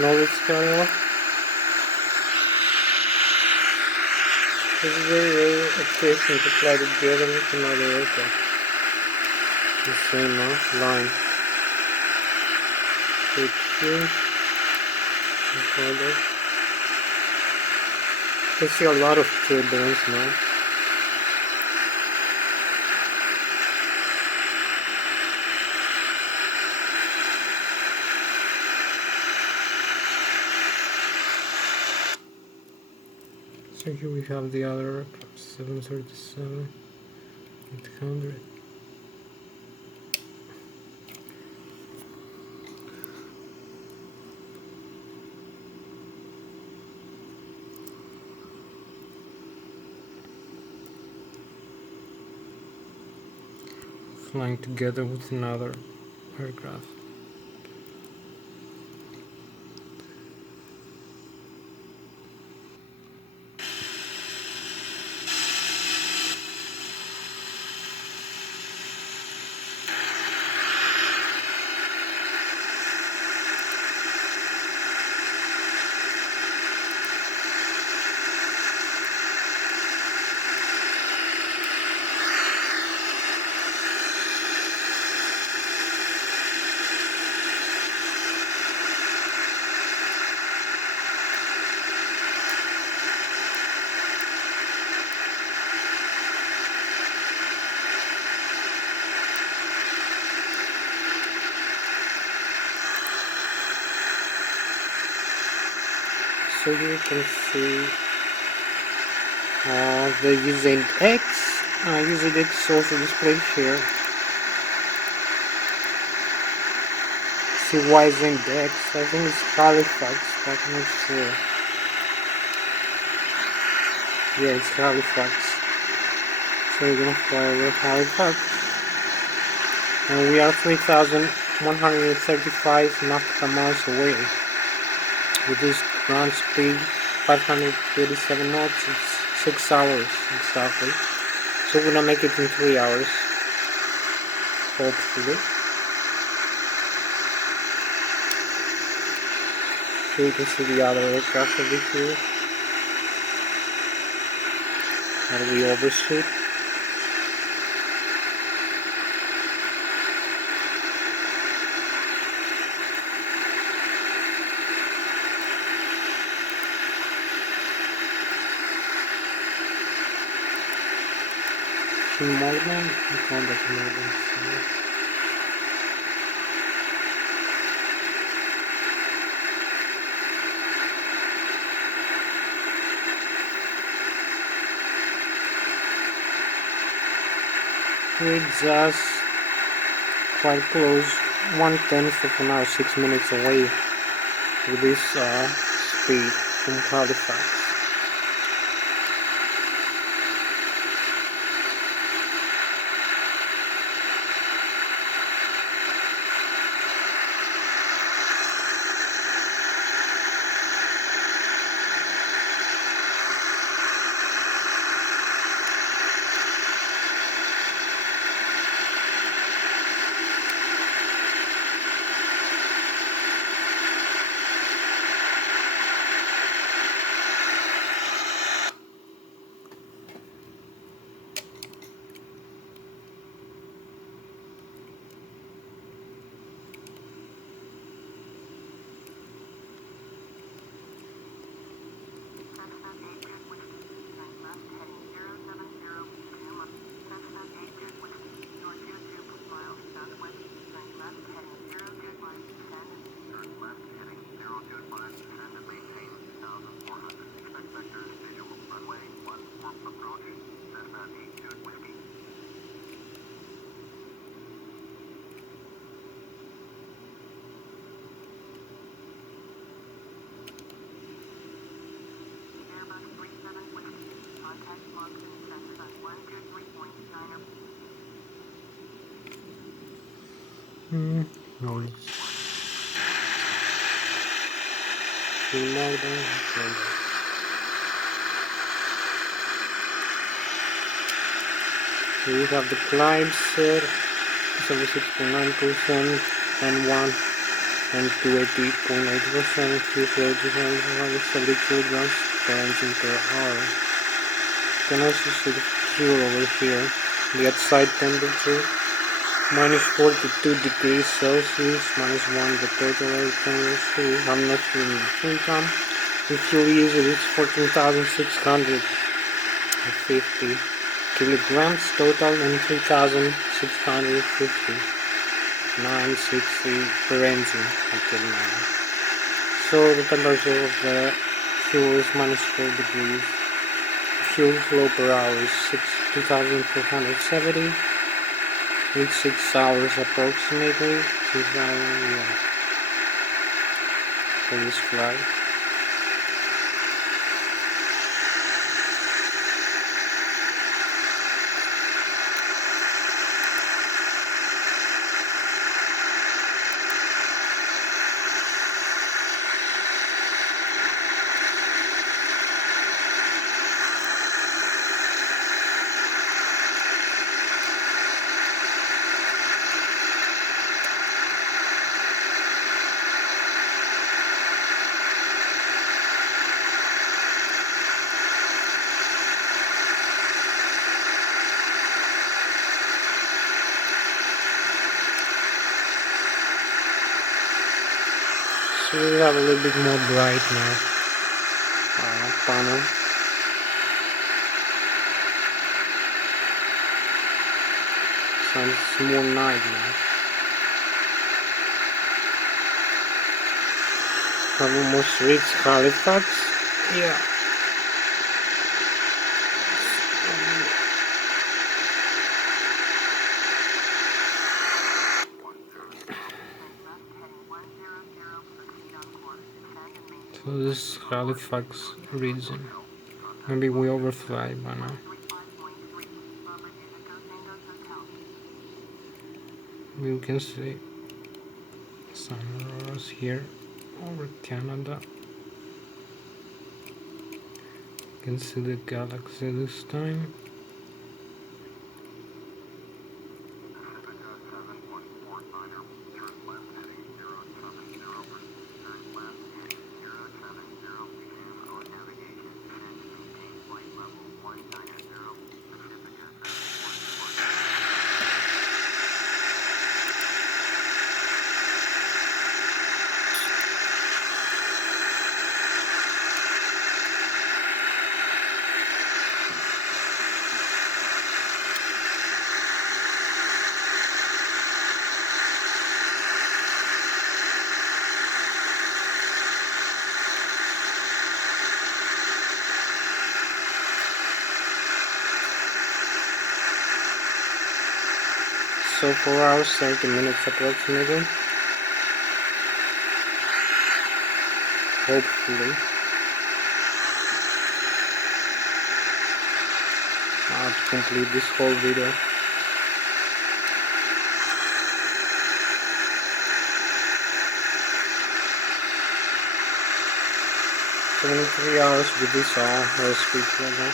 Know what's going on? It's very efficient to fly together with another aircraft. The same line. I see a lot of turbulence now. So here we have the other aircraft, 737, 800. Flying together with another aircraft. So here you can see the user index. User index is also displayed here. See wise index. I think it's Halifax, but I'm not sure. Yeah, it's Halifax. So we're gonna fly over Halifax. And we are 3,135 nautical miles away. With this ground speed 537 knots, it's 6 hours exactly. So we're gonna make it in 3 hours, hopefully. So you can see the other aircraft over here that we overshoot. More than we contact more than we're just quite close, 1/10 of an hour, 6 minutes away with this speed from Halifax. Noise. We have the climb set 76.9% and 1 and 280.8%, 270 kilograms per engine per hour. You can also see the fuel over here. The outside temperature minus 42 degrees Celsius, minus 1 the total air temperature. I'm not sure in the fuel time. The fuel usage is 14,650 kilograms total and 3,650. 960 per engine until now. So the temperature of the fuel is minus 4 degrees. Fuel flow per hour is 2,470. It's 6 hours approximately. 2,000, yeah, for this flight. So we have a little bit more bright now panel. So it's more night now. I've almost reached Halifax. Yeah. So this is Halifax region. Maybe we overfly by now. You can see some auroras here over Canada. You can see the galaxy this time. So 4 hours 30 minutes approximately. Hopefully. To complete this whole video. Only 3 hours with this all speed right now.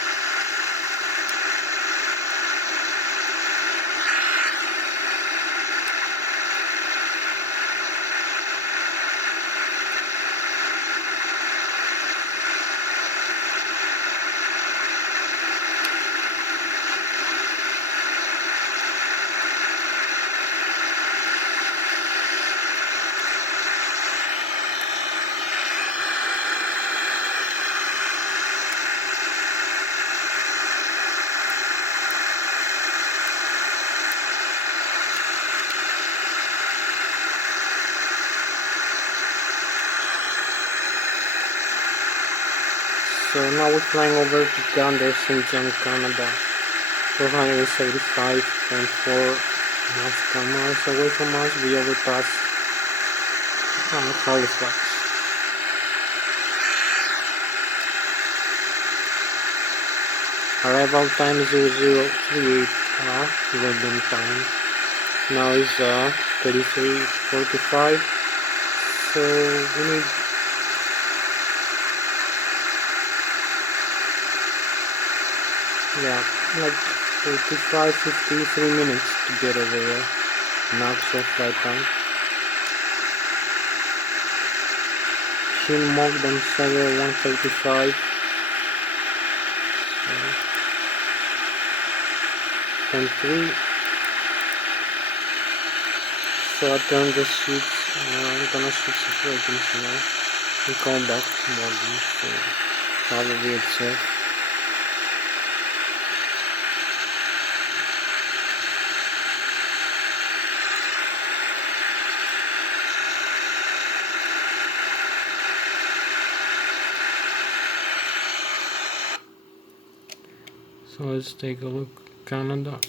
So now we're flying over to Gander, St. John, Canada. 475.4 nautical miles away from us, we overpassed Halifax. Arrival time 0038 London time. Now is 33:45. So we need like 53 minutes to get over there. Max of flight time. Shin Mogdon Server 135. 10.3. So I turn the switch. I'm gonna switch the frequency now. And come back to Mogdon. So probably it's safe. So let's take a look. Canada.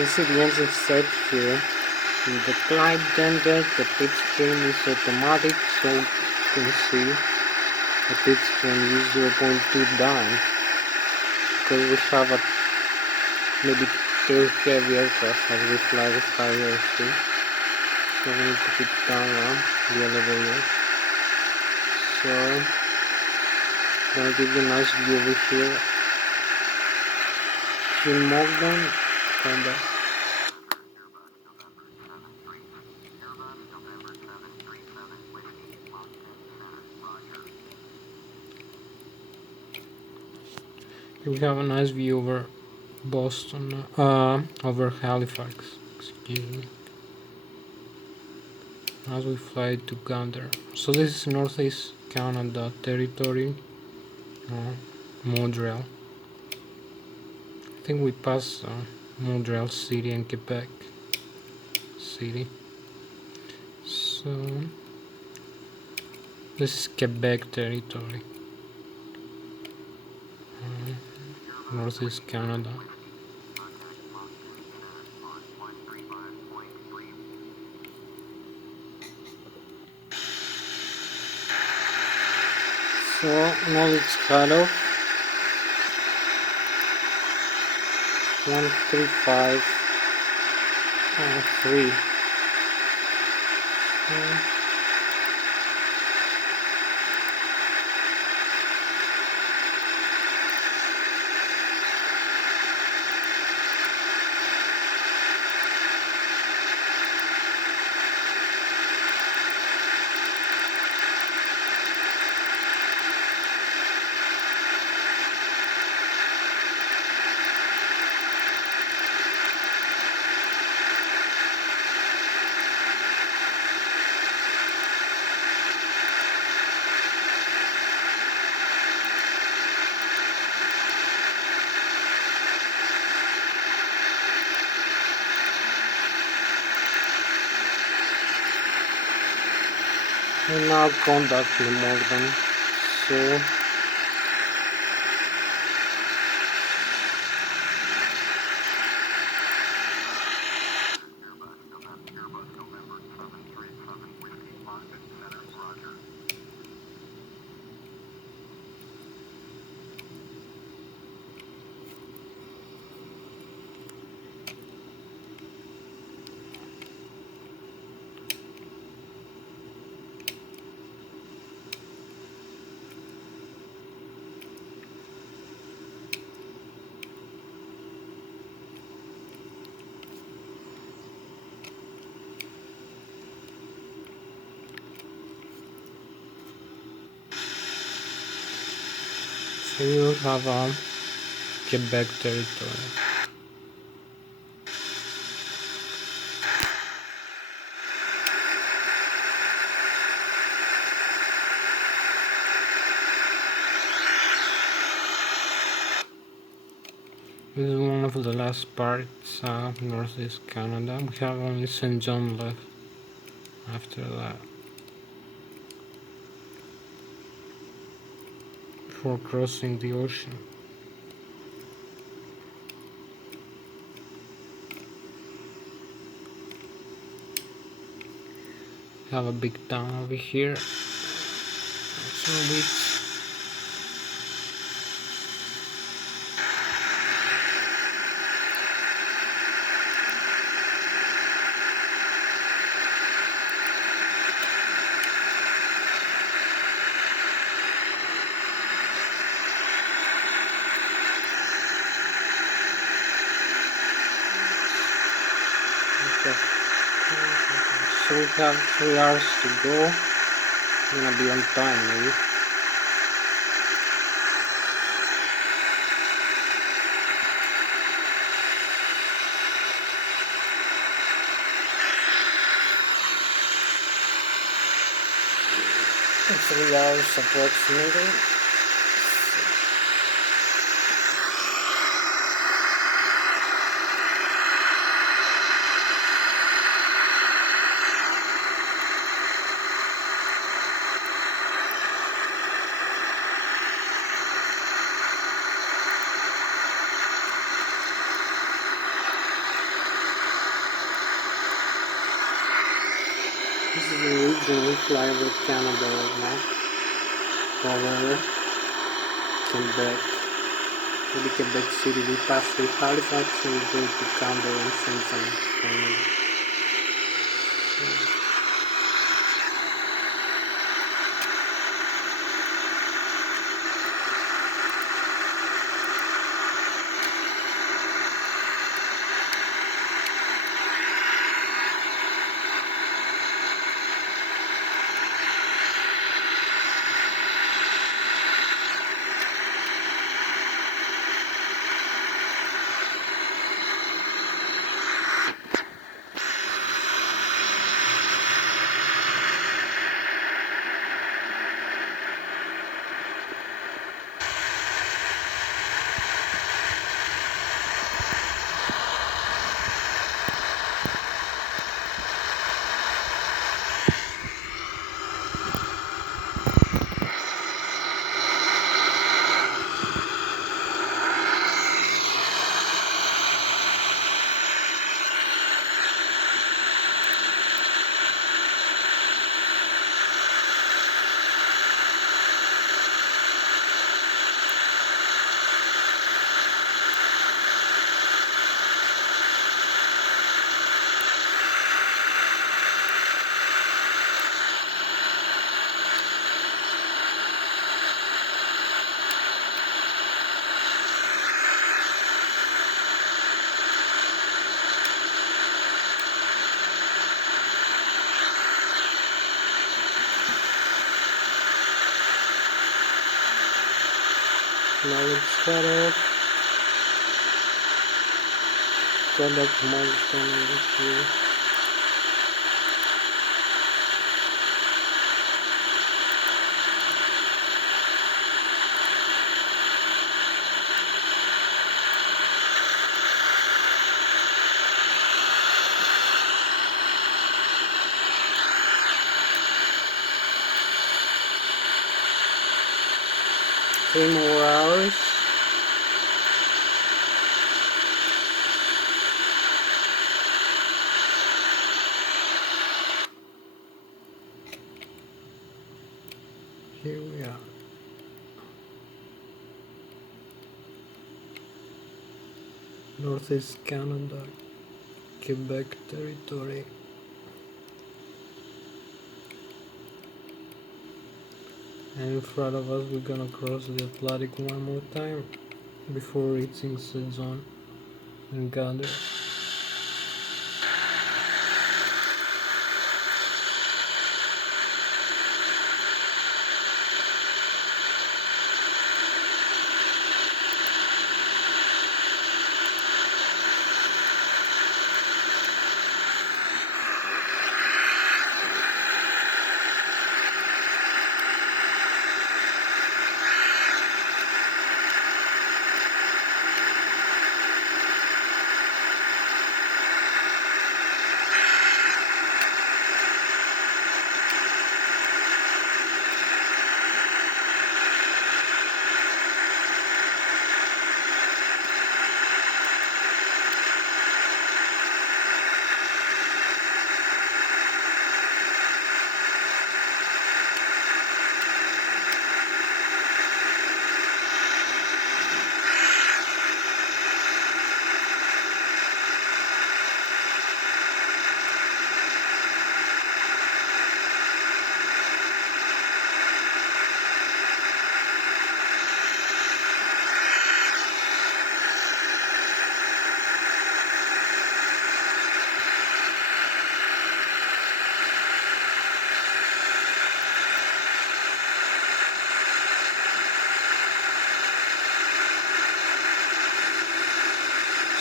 can see the engine set here. In the glide gender, the pitch train is automatic, so you can see the pitch train is 0.2 down, because we have a maybe too heavy aircraft as we fly with higher speed, so we need to put it down now, the elevator. So I'm gonna give you a nice view over here. In Mogdon, kinda. Here we have a nice view over Boston, over Halifax, excuse me, as we fly to Gander. So this is Northeast Canada territory, Montreal. I think we passed Montreal City and Quebec City. So this is Quebec territory, Northeast Canada. So now it's cut off. 135 3. And now contact the Morgan. So we will have a Quebec territory. This is one of the last parts of Northeast Canada. We have only St. John left after that, before crossing the ocean. We have a big town over here. So So we have 3 hours to go. I'm gonna be on time maybe. In 3 hours approximately. This is the region we fly over Canada right now. Over Quebec. Maybe Quebec City. We pass through Halifax and we go to Canberra and Saint Canada. Now let's head off. Contact milestone over here. Three more hours. Here we are. Northeast Canada, Quebec territory. And in front of us we're gonna cross the Atlantic one more time before reaching Saint John and Gander.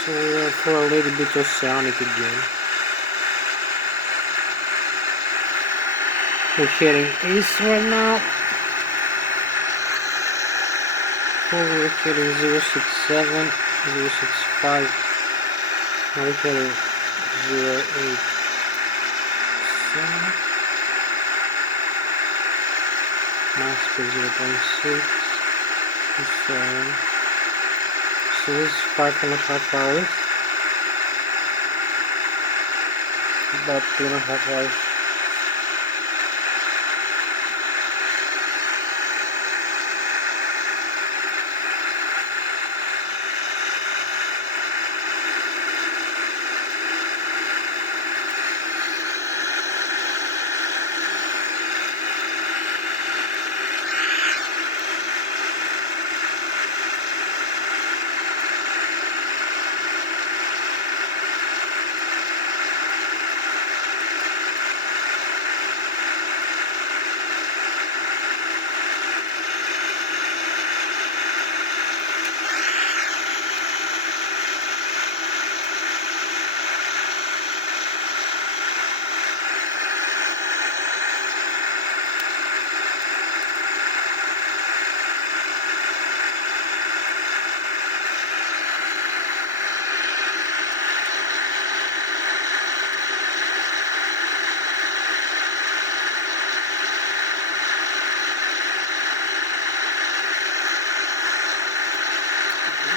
So we're for a little bit oceanic again. We're heading east right now. We're heading 067, 065. Now we're heading 087. Max speed 0.6. So this is 5.5 hours. About 2.5 hours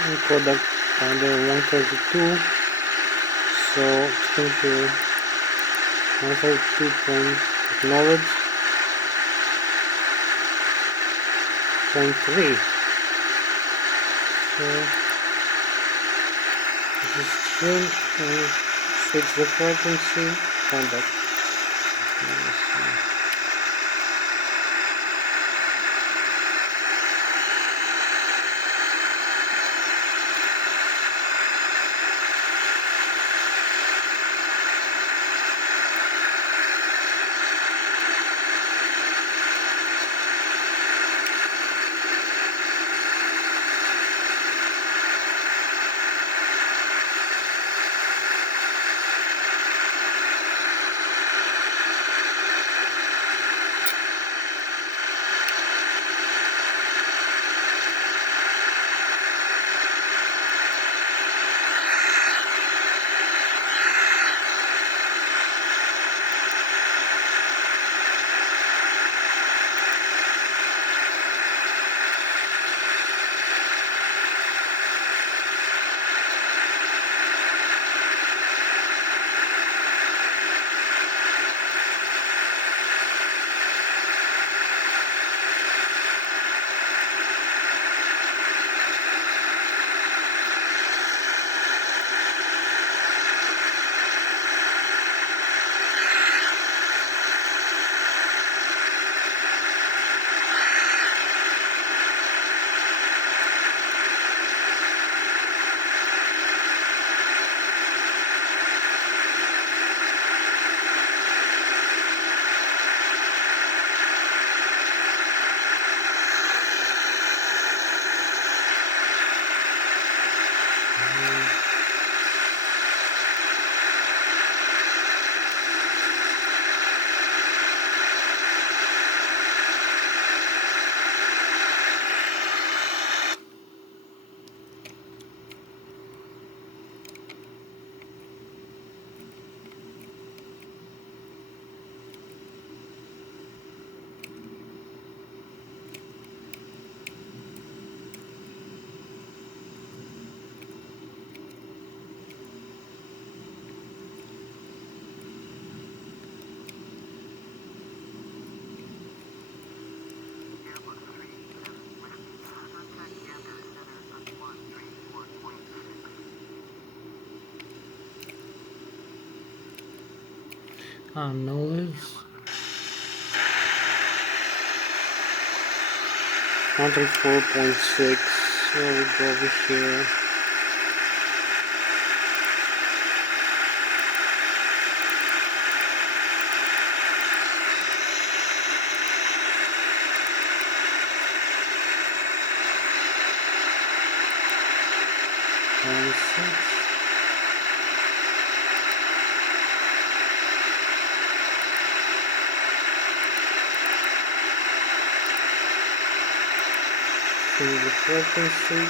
Product under 132. So change to 132 point acknowledge point 3. So this is tune and switch the frequency contact. Noise 104.6. So we go over here. The frequency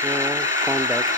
for conduct.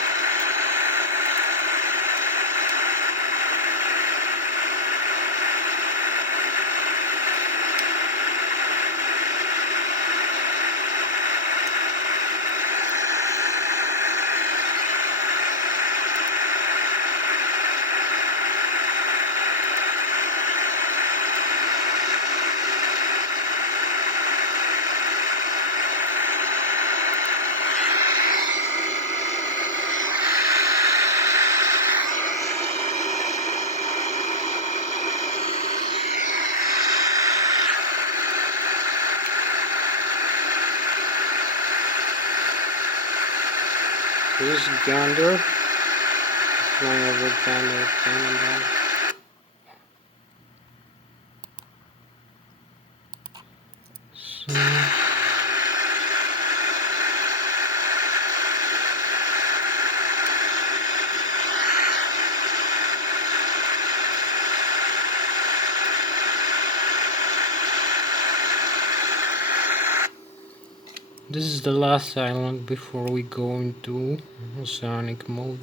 This is Gander, flying over Gander, Canada. So, this is the last island before we go into oceanic mode,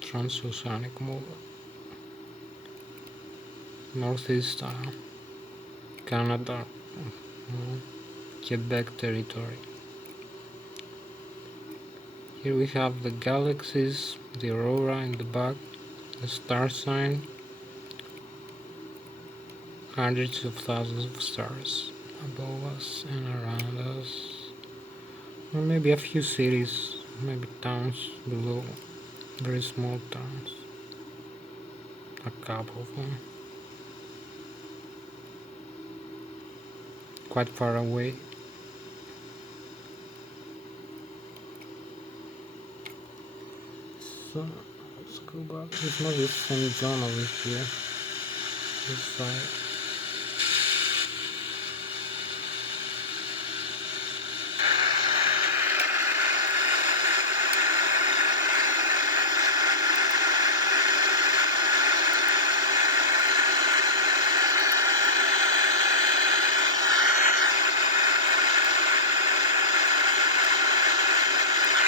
transoceanic mode. Northeast Canada, Quebec territory. Here we have the galaxies, the aurora in the back, the star sign, hundreds of thousands of stars above us and around us, or maybe a few cities, maybe towns below, very small towns, a couple of them, quite far away. So let's go back. It's not the same zone over here. This side.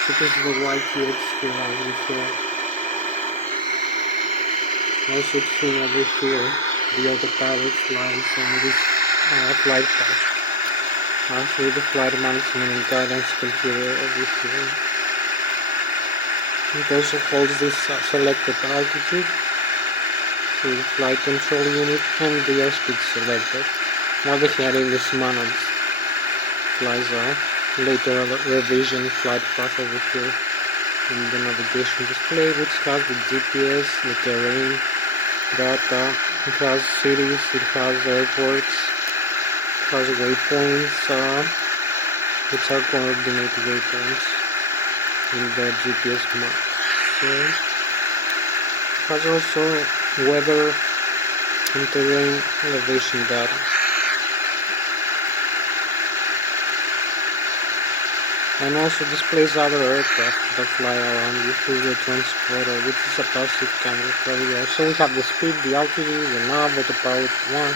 So this is the white TX here over here. Also seen over here the autopilot flies on this flight path. Actually the flight management and guidance computer over here. It also holds this selected altitude through the flight control unit and the airspeed selected. While the heading is managed, flies off. Later revision flight path over here in the navigation display, which has the GPS, the terrain, data, it has cities, it has airports, it has waypoints, which are coordinate waypoints in the GPS map. So it has also weather and terrain elevation data. And also displays other aircraft that fly around you through the transporter, which is a passive kind of radio. So we have the speed, the altitude, the nav, autopilot 1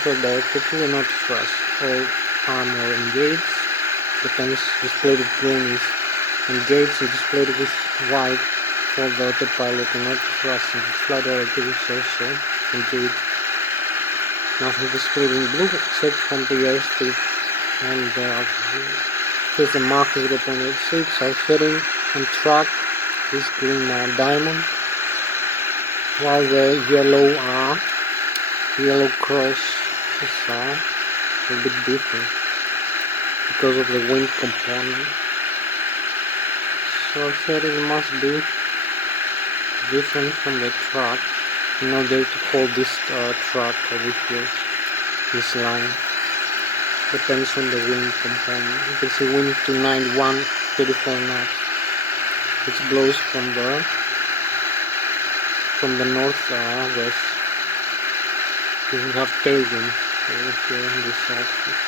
for directed, 2 and auto thrust. All arm or engaged, depends. Displayed with green is engaged and displayed with white for the autopilot and auto thrust. And the flight directed is also engaged. Nothing displayed in blue except from the airspeed and the altitude. Here's the Mach 0.86, our heading and track is green diamond, while the yellow cross is a bit different because of the wind component. So our heading must be different from the track in order to hold this track over here, this line. Depends on the wind component. You can see wind to 91, 34 knots, which blows from the north west. We have tailwind over here in this altitude.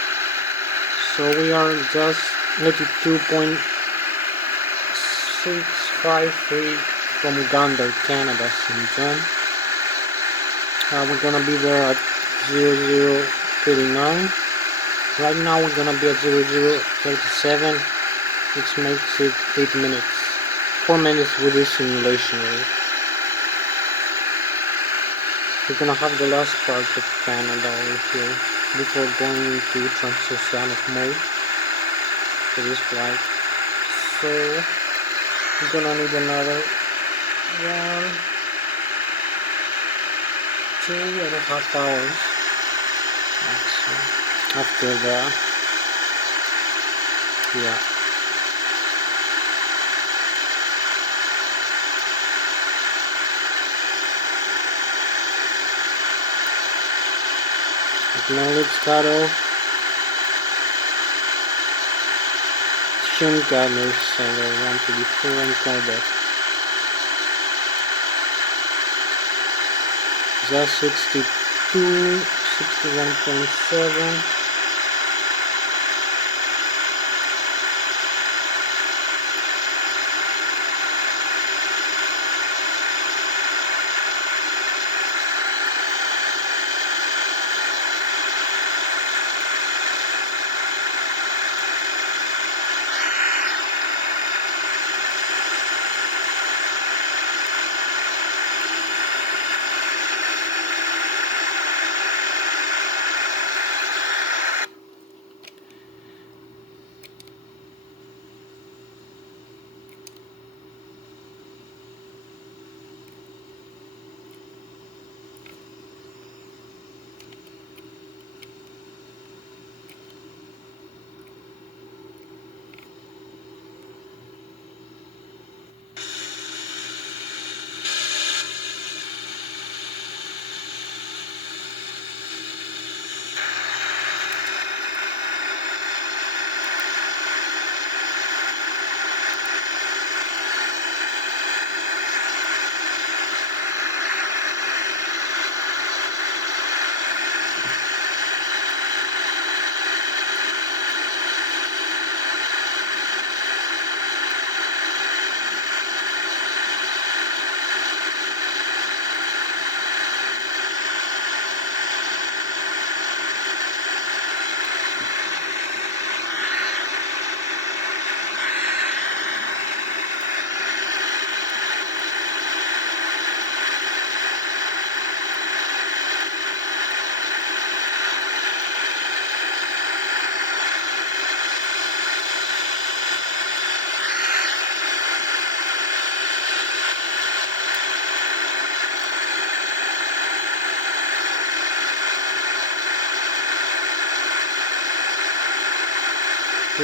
So we are just 82.653 from Gander, Canada, St. John. We're gonna be there at 0039. Right now we're gonna be at 0037, which makes it 8 minutes. 4 minutes with this simulation rate. We're gonna have the last part of Canada over here before going into Transatlantic mode for this flight. So we're gonna need another 2.5 hours actually. After that, yeah. Acknowledge cutoff. Tune Gardner Center 124 and callback. Just 62, 61.7.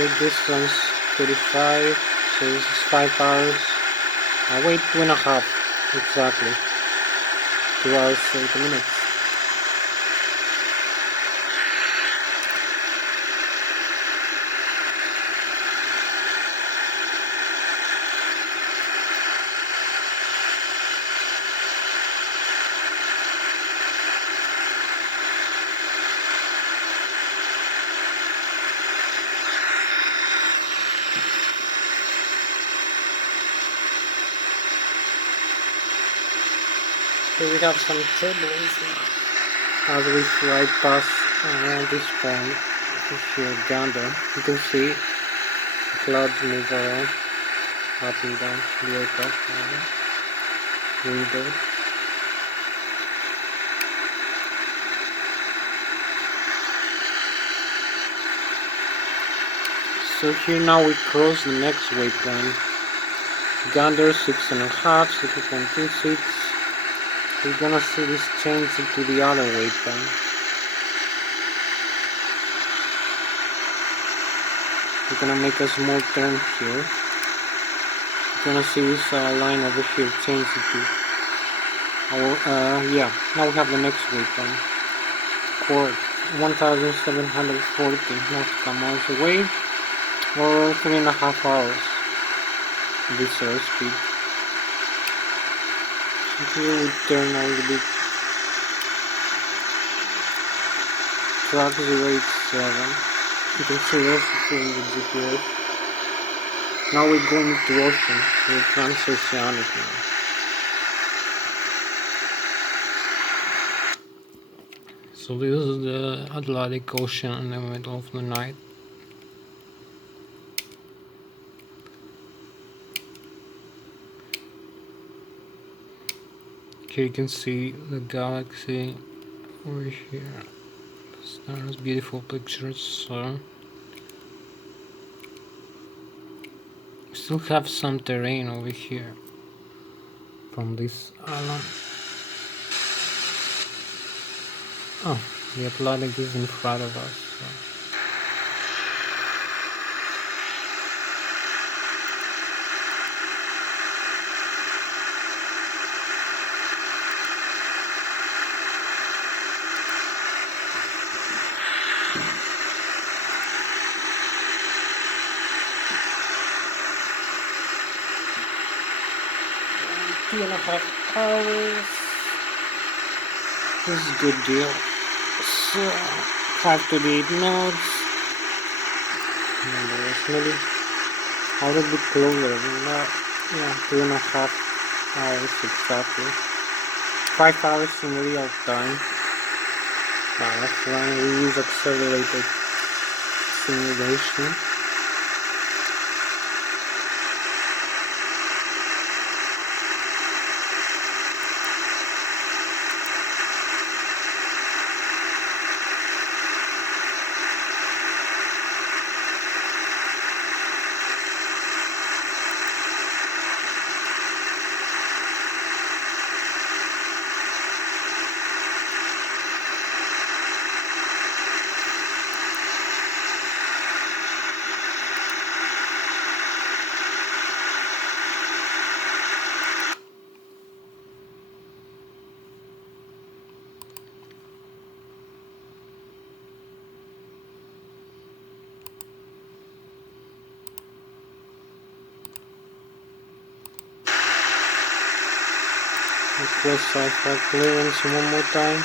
Great distance 35, so this is 5 hours. I wait 2.5 exactly. 2 hours 30 minutes. So we have some turbulence as we fly past this point here, Gander. You can see the clouds move around, up and down the aircraft window. So here now we cross the next waypoint. Gander 6.5, 6.26. We're gonna see this change into the other waypoint. We're gonna make a small turn here. We're gonna see this line over here change into our, yeah, now we have the next waypoint. For 1,740 nautical miles away, or 3.5 hours. This airspeed. Here we turn a little bit. Track 087. You can see this here in the GPS. Now we're going to ocean. We're transoceanic now. So this is the Atlantic Ocean in the middle of the night. Here you can see the galaxy over here. The stars, beautiful pictures. So we still have some terrain over here from this island. Oh, the Atlantic is in front of us. So. Two and a half hours. This is a good deal. So 5 to 8 knots. Maybe a little bit closer than that. Yeah, 2.5 hours exactly. 5 hours in real time. That's when we use accelerated simulation. Request sci-fi clearance one more time.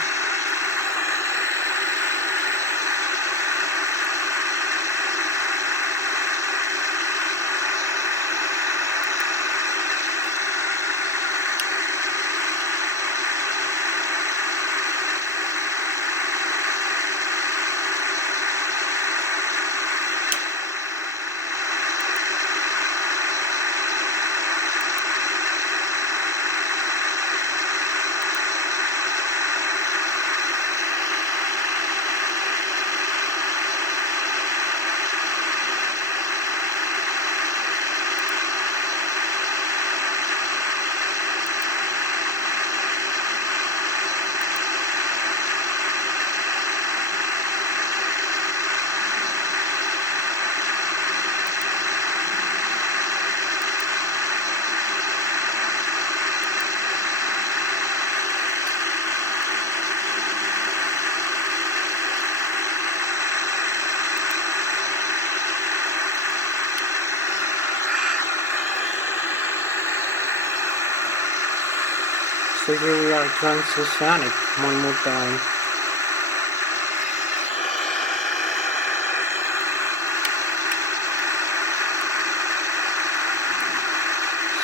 So here we are, Transatlantic, one more time.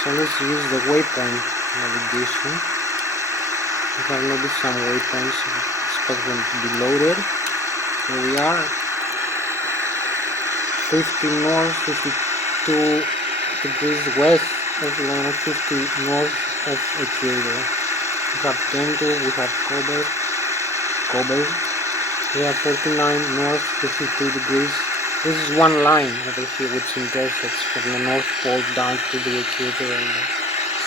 So let's use the waypoint navigation. We have maybe some waypoints expect them to be loaded. Here we are, 50 north, 52 degrees west of London, 50 north of Equator. We have Dental, we have Kobe. We have 49 north, 52 degrees. This is one line over here which intersects from the North Pole down to the Equator and the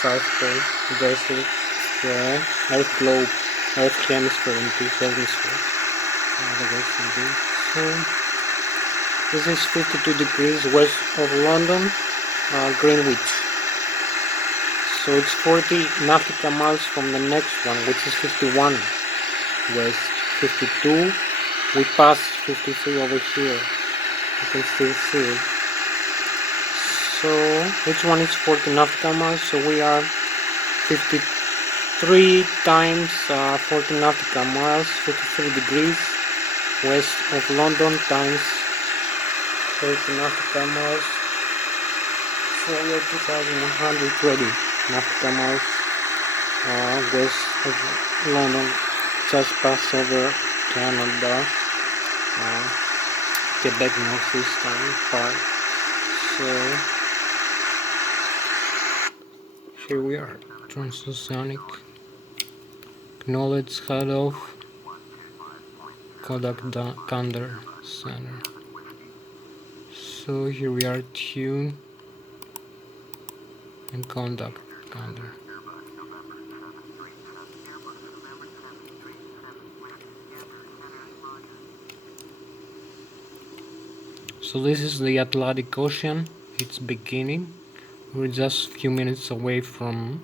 South Pole. There's the Earth globe, Earth hemisphere and two hemispheres. So this is 52 degrees west of London, Greenwich. So it's 40 nautical miles from the next one, which is 51 west. 52. We passed 53 over here. You can still see it. So each one is 40 nautical miles. So we are 53 times 40 nautical miles, 53 degrees west of London times 30 nautical miles. So we are 2,120 nautical miles west of London, just past over Canada, Quebec northeastern part. So here we are, Transatlantic, acknowledge cutoff, Kodak Thunder Center. So here we are, tune and conduct Thunder. So this is the Atlantic Ocean, it's beginning. We're just a few minutes away from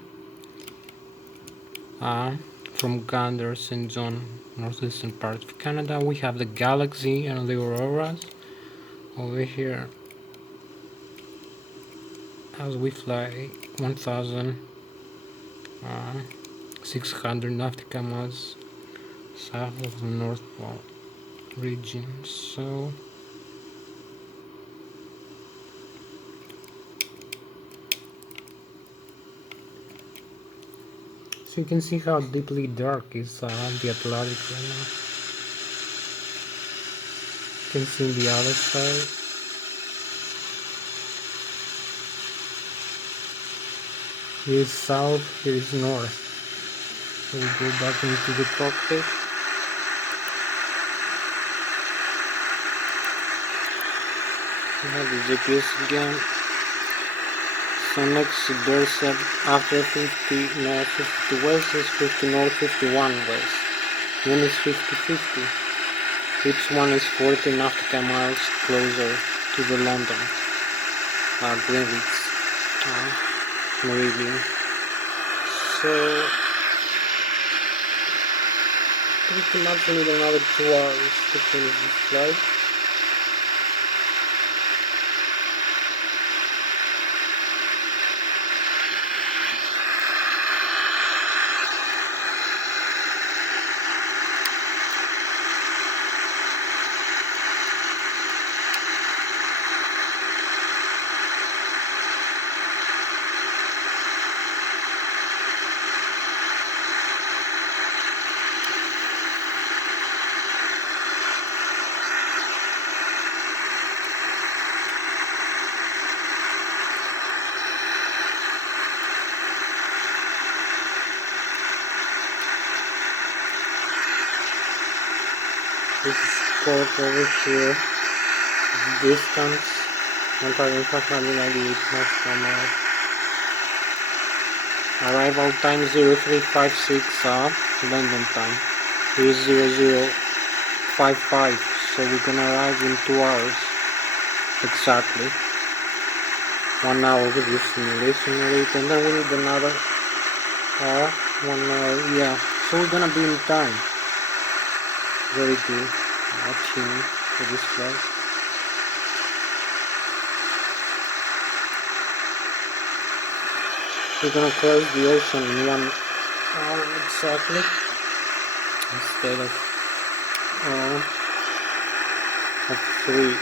Gander, St. John, northeastern part of Canada. We have the galaxy and the auroras over here as we fly 1,600 nautical miles south of the North Pole region. So you can see how deeply dark is the Atlantic right now. You can see the other side. Here is south, here is north. So we go back into the cockpit. We have the GPS again. So next there's after 50 north, 50 west is 50 north, 51 west. Then is 50-50. Each one is 40 nautical miles closer to the London Greenwich meridian. So pretty much need another 2 hours to finish this flight. This is port over here. The distance 1,598 nautical miles. Arrival time 0356 London time. Here is 0055. So we're gonna arrive in 2 hours exactly. 1 hour with the simulation rate, and then we need another 1 hour. Yeah. So we're gonna be in time. Very good watching for this flight. We're gonna cross the ocean in exactly, instead of 3.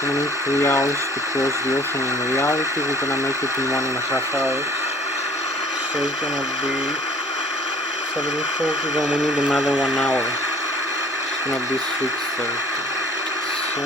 We need 3 hours to cross the ocean. In reality, we're gonna make it in 1.5 hours. So it's gonna be 7:30, then we need another 1 hour. It's gonna be 6:30. So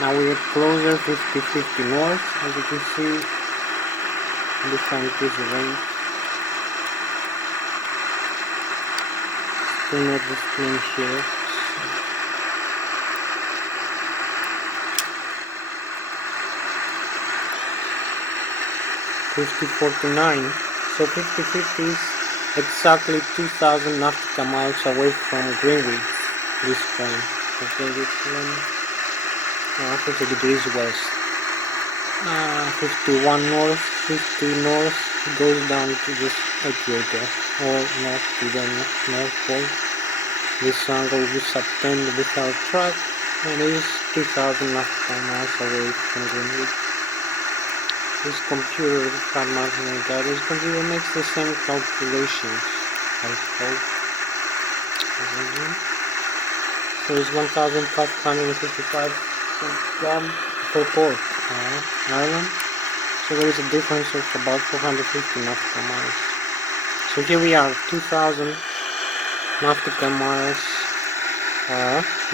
now we are closer, 50-50 north, as you can see. This time increase the range. Still not displaying here. 50-49. So 50-50 is exactly 2,000 nautical miles away from Greenwich. This point. Okay, this one. 50 degrees west. 51 north, 50 north, goes down to this equator, or north to the North Pole. This angle will subtend with our track, and it is 2,000 nautical miles away from Greenwich. This computer, this computer makes the same calculations, I hope. So it's 1,555 gram per port, Ireland. So there is a difference of about 450 nautical miles. So here we are, 2,000 nautical miles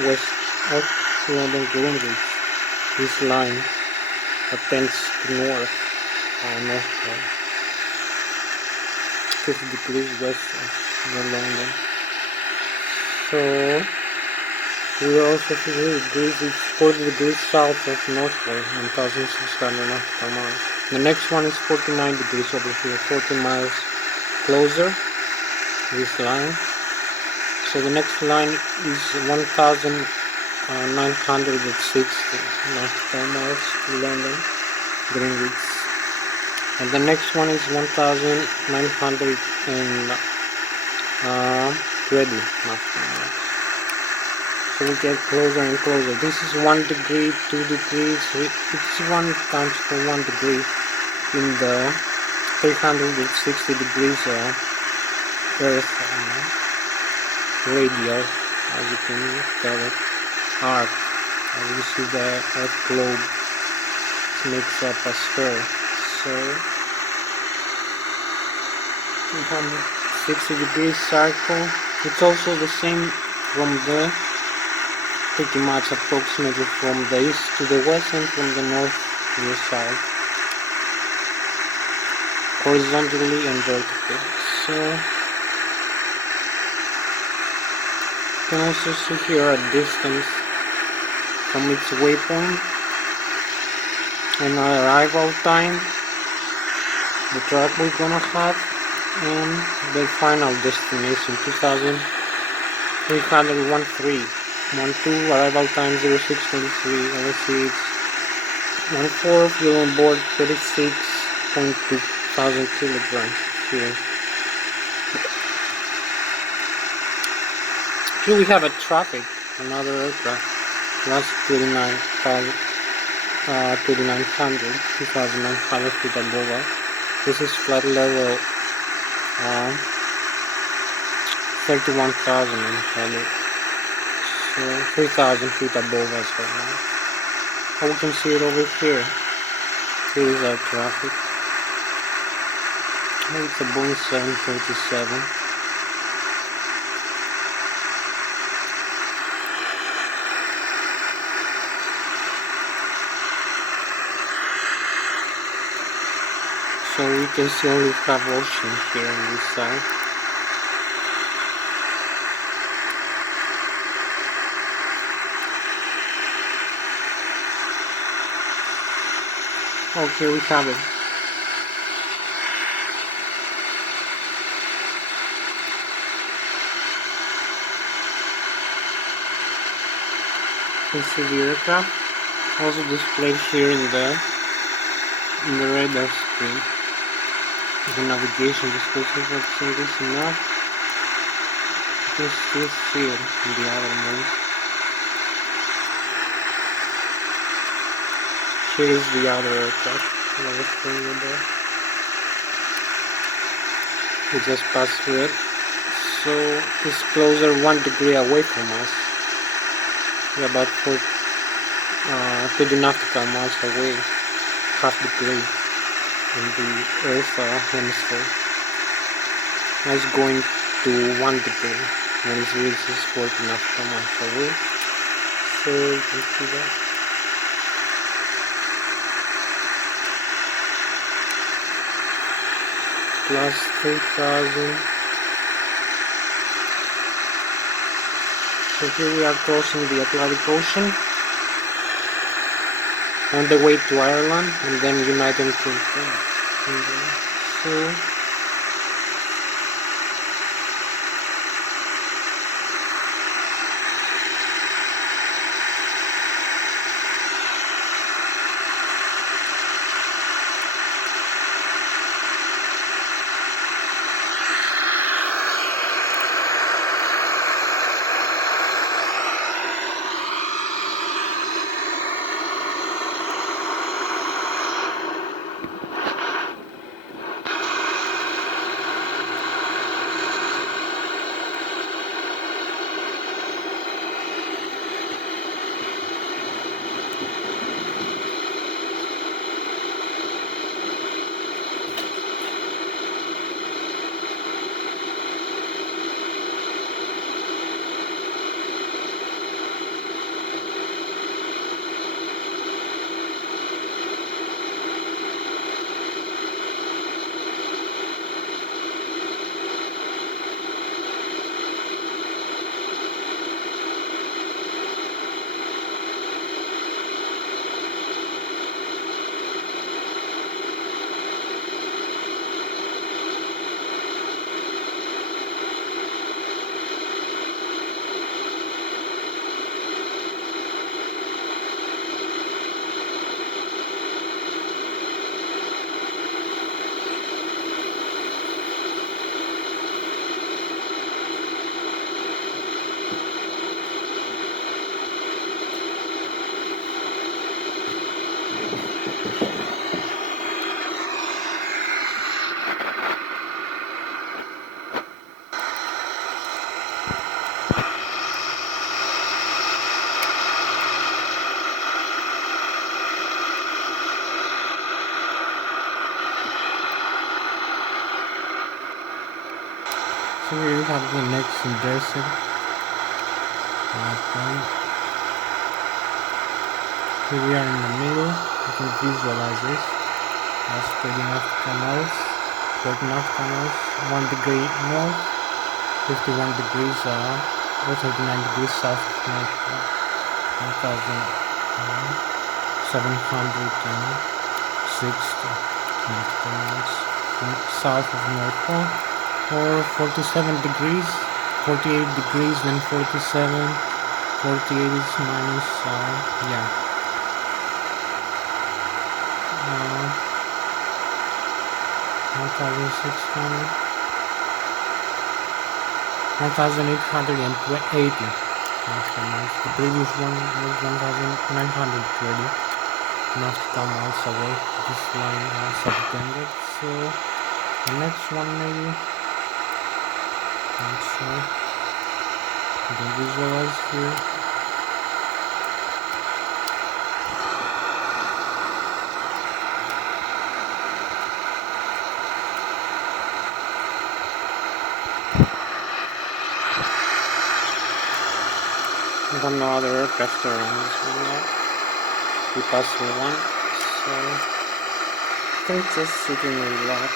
west of London Greenwich. This line attends to north pole, 50 degrees west of London. So we are also 50 degrees, it's 40 degrees south of North Pole, 1,600 nautical miles. The next one is 49 degrees over here, 40 miles closer, this line. So the next line is 1,960 nautical miles to London, Greenwich. And the next one is 1,920 nautical miles. So we get closer and closer. This is 1 degree, 2 degrees, it's 1 times per 1 degree in the 360 degrees Earth radial, as you can tell it, arc. As you see the Earth globe, it makes up a sphere. So 360 degrees circle. It's also the same from the pretty much approximately from the east to the west and from the north to the south, horizontally and vertically. So you can also see here a distance from its waypoint and our arrival time, the track we're gonna have, and the final destination, 2,313. 12 arrival time 0623. Let's see, it's 14 fuel on board 36.2 thousand kilograms here. Here we have a traffic, another aircraft, plus 2,900 feet above us. This is flight level 31,000 actually. So 3,000 feet above us right now. Oh, we can see it over here. Here is our traffic. Oh, it's a Boeing 737. So we can see only have ocean here on this side. Okay, we have it. can see the aircraft, also displayed here in the radar screen. The navigation disclosure, but say this enough. You can still see it in the other mode. Here is the other aircraft. Another thing there. We just passed through it. So it's closer 1 degree away from us. We're about 30 nautical miles away, half degree in the Earth hemisphere. Now it's going to 1 degree when it reaches 40 nautical miles away. So you can see that. Plus 3,000. So here we are crossing the Atlantic Ocean on the way to Ireland and then United Kingdom. So here we have the next desert point. Here we are in the middle. You can visualize this. That's 30 nautical miles, 40 nautical miles, 1 degree north, 51 degrees or 39 degrees south of north, 1,760 nautical miles south of North Pole. Or 47 degrees, 48 degrees, then 47, 48 is minus, 1,600, 1,880. The previous one was 1,920 nautical miles away. This line subtended. So the next one maybe. Not sure. You can visualize here. We have no other aircraft around this one now. We passed through one, so you can just sit and relax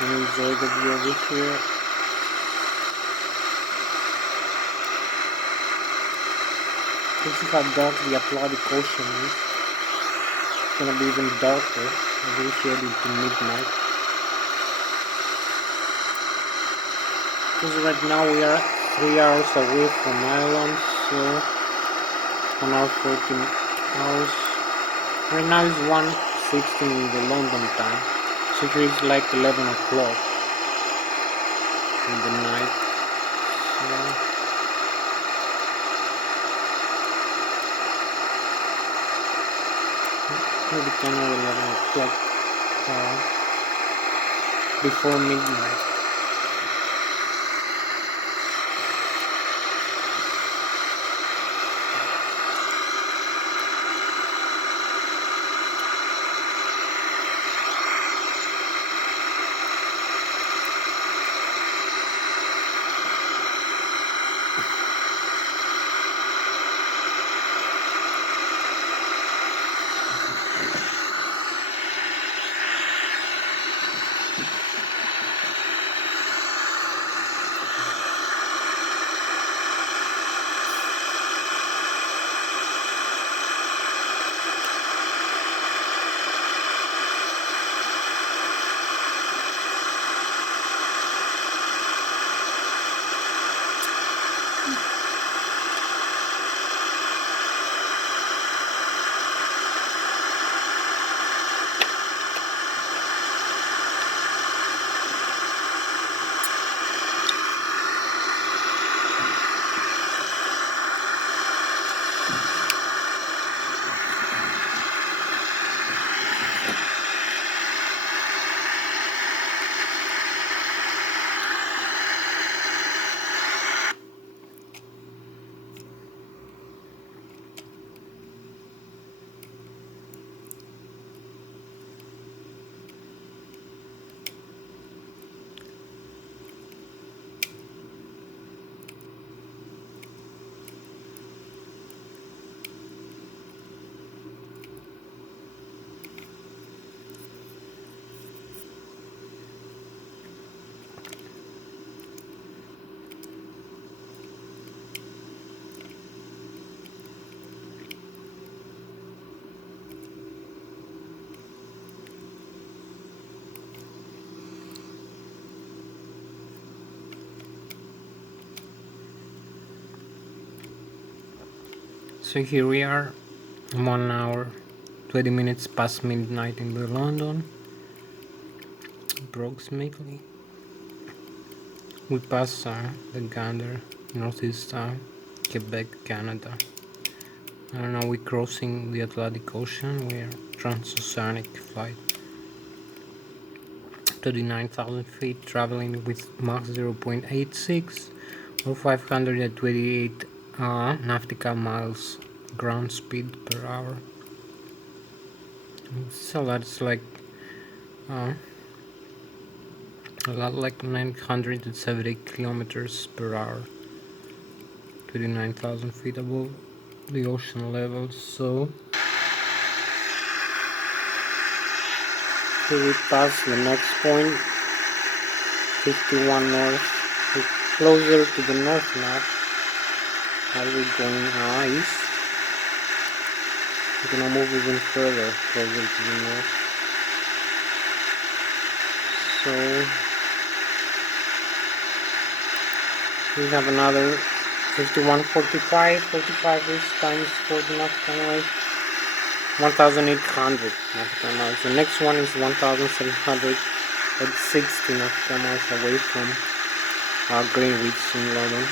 and enjoy the view over here. You see how dark the Atlantic Ocean is. It's gonna be even darker as we head into midnight. Because right now we are 3 hours away from Ireland, so 1 hour 14 hours. Right now is 1:16 in the London time, so here it's like 11 o'clock in the night. So maybe 10 or 11 o'clock before midnight. So here we are, 1 hour 20 minutes past midnight in the London, approximately. We pass the Gander, northeast Quebec, Canada. I don't know, we're crossing the Atlantic Ocean. We're transatlantic flight, 39,000 feet, traveling with Mach 0.86 or 528 nautical miles ground speed per hour. So that's like a lot, like 970 kilometers per hour, 29,000 feet above the ocean level. So here we pass the next point, 51 north. We're closer to the north now. Are we going east? We're gonna move even further, closer to the north. So we have another 51:45 this times 40 nautical miles, 1,800 nautical miles. The next one is 1,760 nautical miles away from Greenwich in London.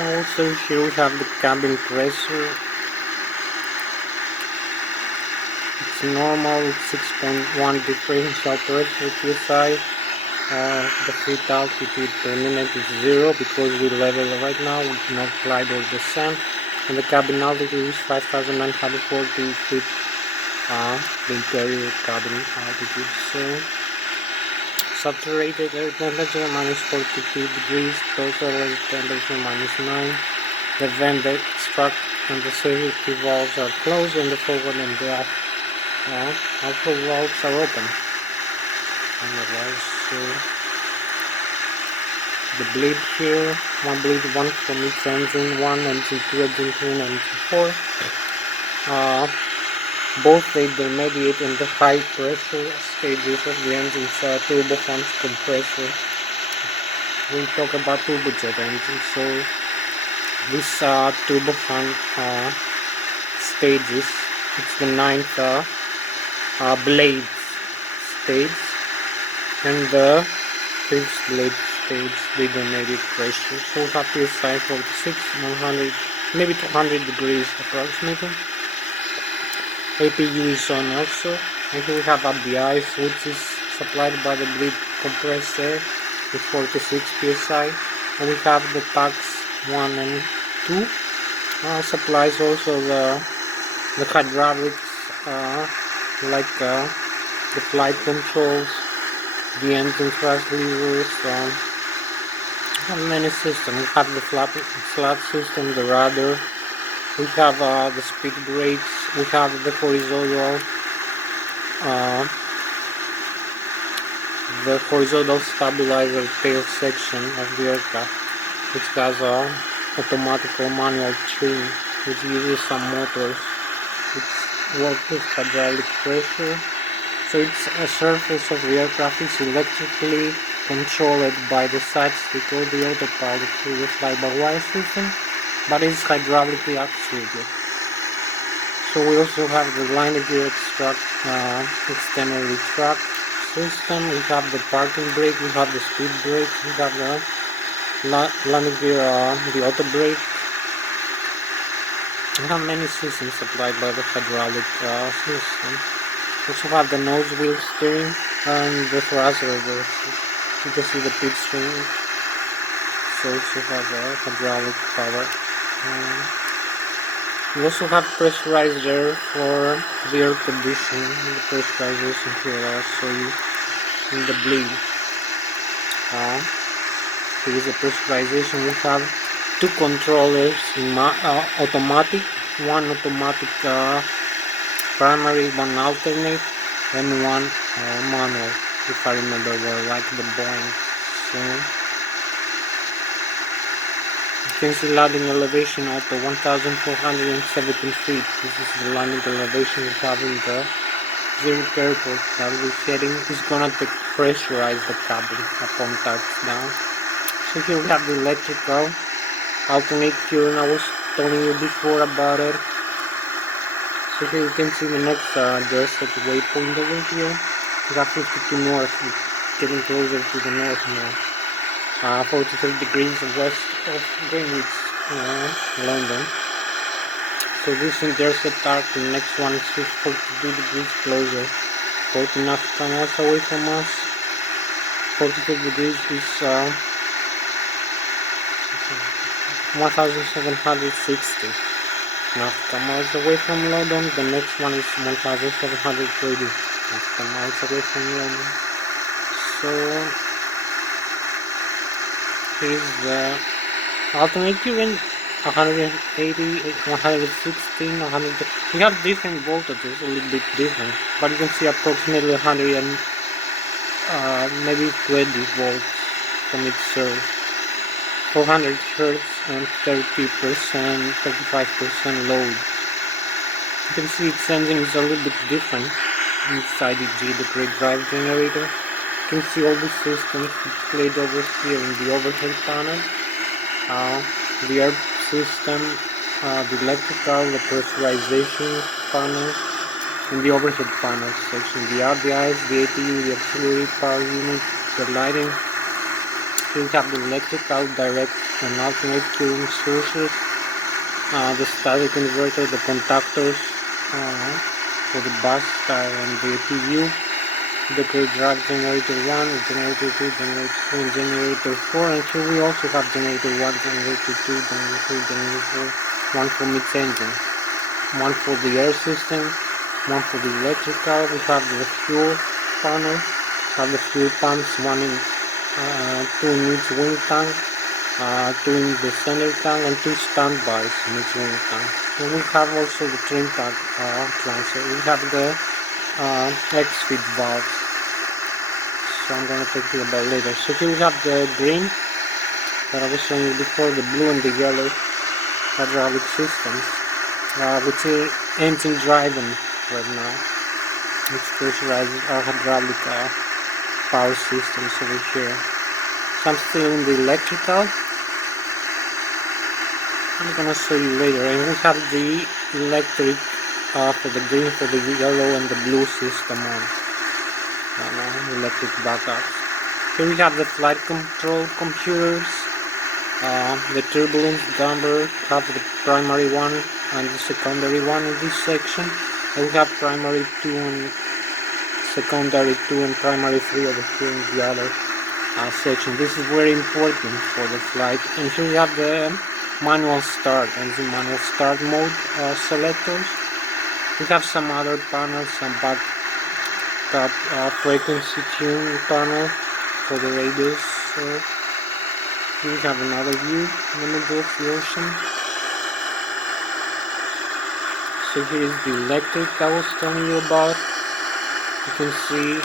Also here we have the cabin pressure. It's normal, it's 6.1 differential pressure psi. The flight altitude per minute is 0 because we level right now, we do not glide or descend. And the cabin altitude is 5,940 feet, the interior cabin altitude. So saturated air temperature -42 degrees, total air temperature -9. The vent extract and the safety valves are closed, and the forward and the aft Also valves are open. And the valves, the blade here, one blade, one from each engine, one engine 2, engine 3, and engine 4. Both they intermediate in the high pressure stages of the engine's turbofan compressor. We talk about turbojet engines, so this turbofan stages, it's the 9th blade stage, and the 5th blade stage, the intermediate pressure. So we have PSI 46, 100, maybe 200 degrees approximately. APU is on also, and here we have ABI, which is supplied by the bleed compressor with 46 psi, and we have the packs 1 and 2, supplies also the hydraulics, like the flight controls, the engine thrust levers, many systems. We have the flat system, the rudder, we have the speed brakes, we have the horizontal stabilizer tail section of the aircraft, which has a automatic or manual trim, which uses some motors which work with hydraulic pressure. So it's a surface of the aircraft is electrically controlled by the side stick or the autopilot through the fly-by-wire system, but it's hydraulically actuated. So we also have the landing gear external retract system, we have the parking brake, we have the speed brake, we have the landing gear, the auto brake. We have many systems supplied by the hydraulic system. We also have the nose wheel steering and the thrust reverser. You can see the pitch swing. So we also have hydraulic power. We also have pressurized air for the air conditioning. The pressurization here I'll show you in the bleed. Here is the pressurization. We have two controllers in automatic, one automatic primary, one alternate, and one manual, if I remember well, like the Boeing. So you can see landing elevation auto 1417 feet. This is the landing elevation we have in the Zurich airport. That we're heading is gonna pressurize the cabin upon touchdown. So here we have the electrical alternate fuel, and I was telling you before about it. So here you can see the next address at the waypoint over here. We got 52 north, getting closer to the north now. 43 degrees west of Greenwich, London. So this intercept arc, the next one is 42 degrees closer, 14 nautical miles away from us. 42 degrees is 1760 nautical miles away from London. The next one is 1730 nautical miles away from London. So here's the alternative in 180, 116, 100. We have different voltages, a little bit different, but you can see approximately 100 and maybe 20 volts from each surge. 400 Hz and 30%, 35% load. You can see its engine is a little bit different inside the great drive generator. You can see all the systems displayed over here in the overhead panel. The air system, the electrical, the pressurization panel, and the overhead panel section, the RDIs, the APU, the auxiliary power unit, the lighting. Here we have the electrical, direct and alternate current sources, the static inverter, the contactors for the bus tire and the APU, the great drive generator 1, generator 2, generator 3, and generator 4, and here we also have generator 1, generator 2, generator 3, generator 4, one from each engine, one for the air system, one for the electrical. We have the fuel panel, have the fuel pumps, one in 2 in each wing tank, 2 in the center tank, and 2 standbys in each wing tank. And we have also the trim tank transfer. We have the X-feed valves. So I'm gonna talk to you about later. So here we have the green that I was showing you before, the blue and the yellow hydraulic systems, which are engine driven right now, which pressurizes our hydraulic power systems over here. So I'm still in the electrical. I'm gonna show you later, and we have the electric for the green, for the yellow and the blue system on electric backups. Here we have the flight control computers, the turbulence damper, have the primary one and the secondary one in this section, and we have primary 2 and secondary 2 and primary 3 over here in the other section. This is very important for the flight. And here we have the manual start, engine manual start mode selectors. We have some other panels, some backup frequency tune panel for the radios. So here we have another view in the middle of the ocean. So here is the electric I was telling you about. You can see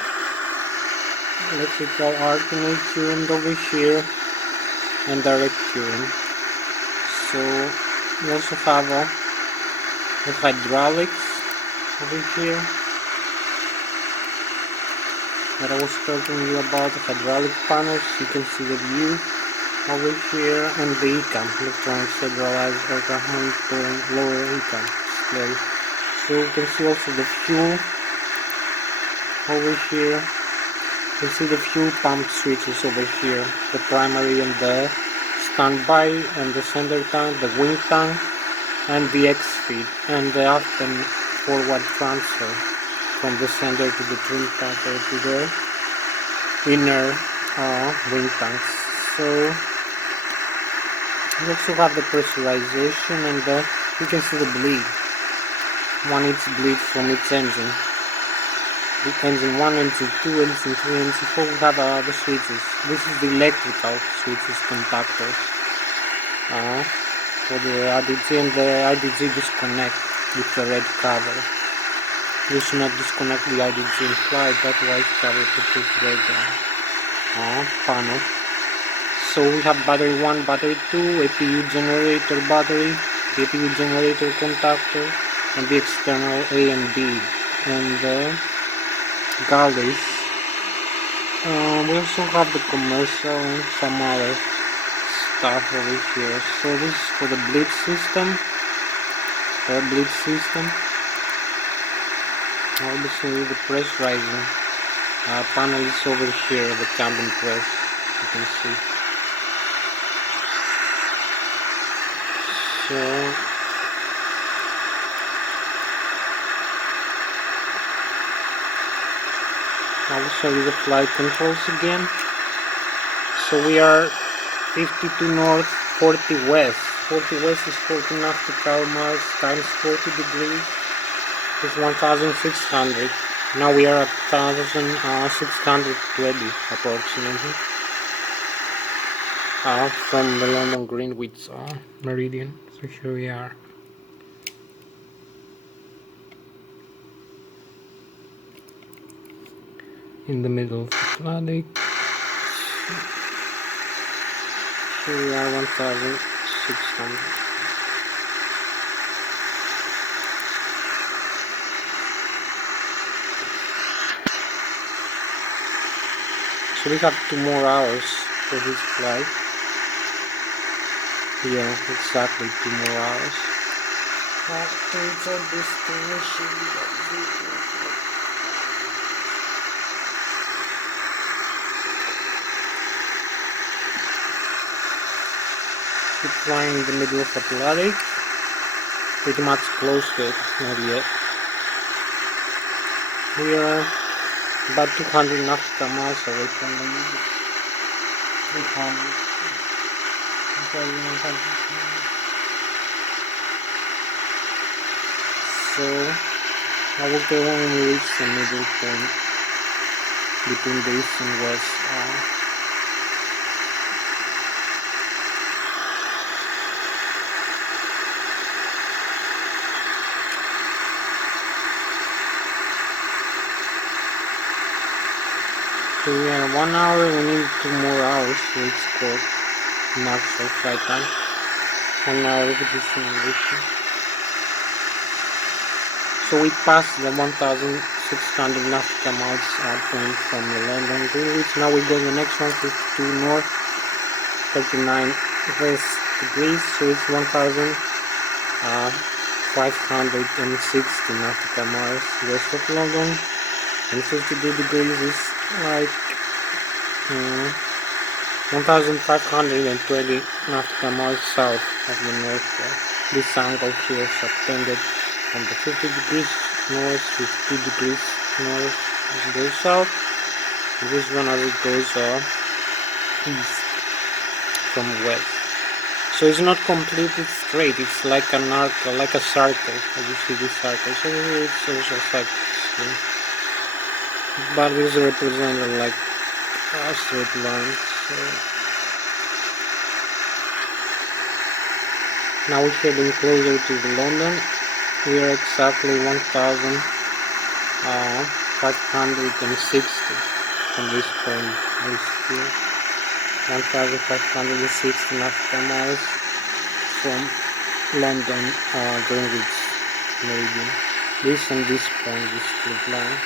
electrical alternate current over here and direct current. So we also have the hydraulics over here that I was talking to you about, the hydraulic panels. You can see the view over here, and the ECAM, electronic stabilized aircraft monitoring, lower ECAM display. So you can see also the fuel over here. You can see the fuel pump switches over here, the primary and the standby, and the center tank, the wing tank, and the X-feed, and the aft and forward transfer from the center to the trim tank or to the inner wing tanks. So we also have the pressurization, and you can see the bleed. One each bleed from each engine. The engine 1, engine 2, engine 3, engine 4, we have the switches. This is the electrical switches contactors for the IDG, and the IDG disconnect with the red cover. You should not disconnect the IDG in flight, that white cover with this red panel. So we have battery 1, battery 2, APU generator battery, the APU generator contactor, and the external A and B, and the galleys. We also have the commercial and some other stuff over here. So this is for the bleed system, Obviously the pressurizing panel is over here, the cabin press, you can see. So I will show you the flight controls again. So we are 52 north, 40 west. 40 west is 40 nautical miles times 40 degrees. It's 1,600. Now we are at 1,620 approximately from the London Greenwich meridian. So here we are. In the middle of the Atlantic. Here we are 1,600. So we have 2 more hours for this flight. Yeah, exactly 2 more hours. After our destination. Keep flying in the middle of Atlantic, pretty much close to it, not yet. We are about 200 nautical miles away from the middle. 300. So I will tell when we reach the middle point between the east and west. we are 1 hour, we need 2 more hours, so it's called max of flight time. 1 hour with this simulation. So we passed the 1,600 nautical miles point from the London Greenwich. Now we go to the next one, 52 north, 39 west degrees, so it's 1,560 nautical miles west of London, and 52 degrees is like 1,520 nautical miles south of the North Pole. This angle here is subtended from the 50 degrees north, 52 degrees north as it goes south, and this one as it goes east from west. So it's not completely straight, it's like an arc, like a circle, as you see this circle. So it's also like straight, but it's represented like a straight line. So now we're heading closer to the London. We are exactly 1,560 from this point. This here, 1,560 nautical miles from London Greenwich Meridian. This and this point, this straight line.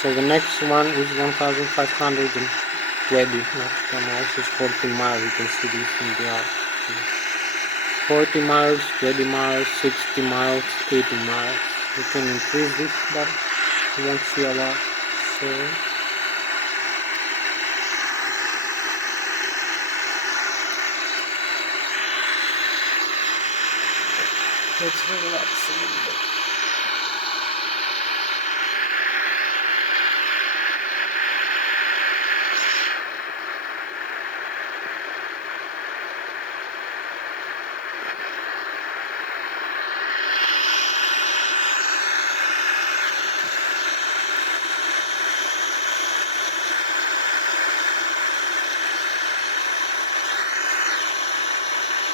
So the next one is 1,520 nautical miles. Is 40 miles. You can see this in the arc. 40 miles, 20 miles, 60 miles, 80 miles. You can increase this, but you won't see a lot. So let's relax a little bit.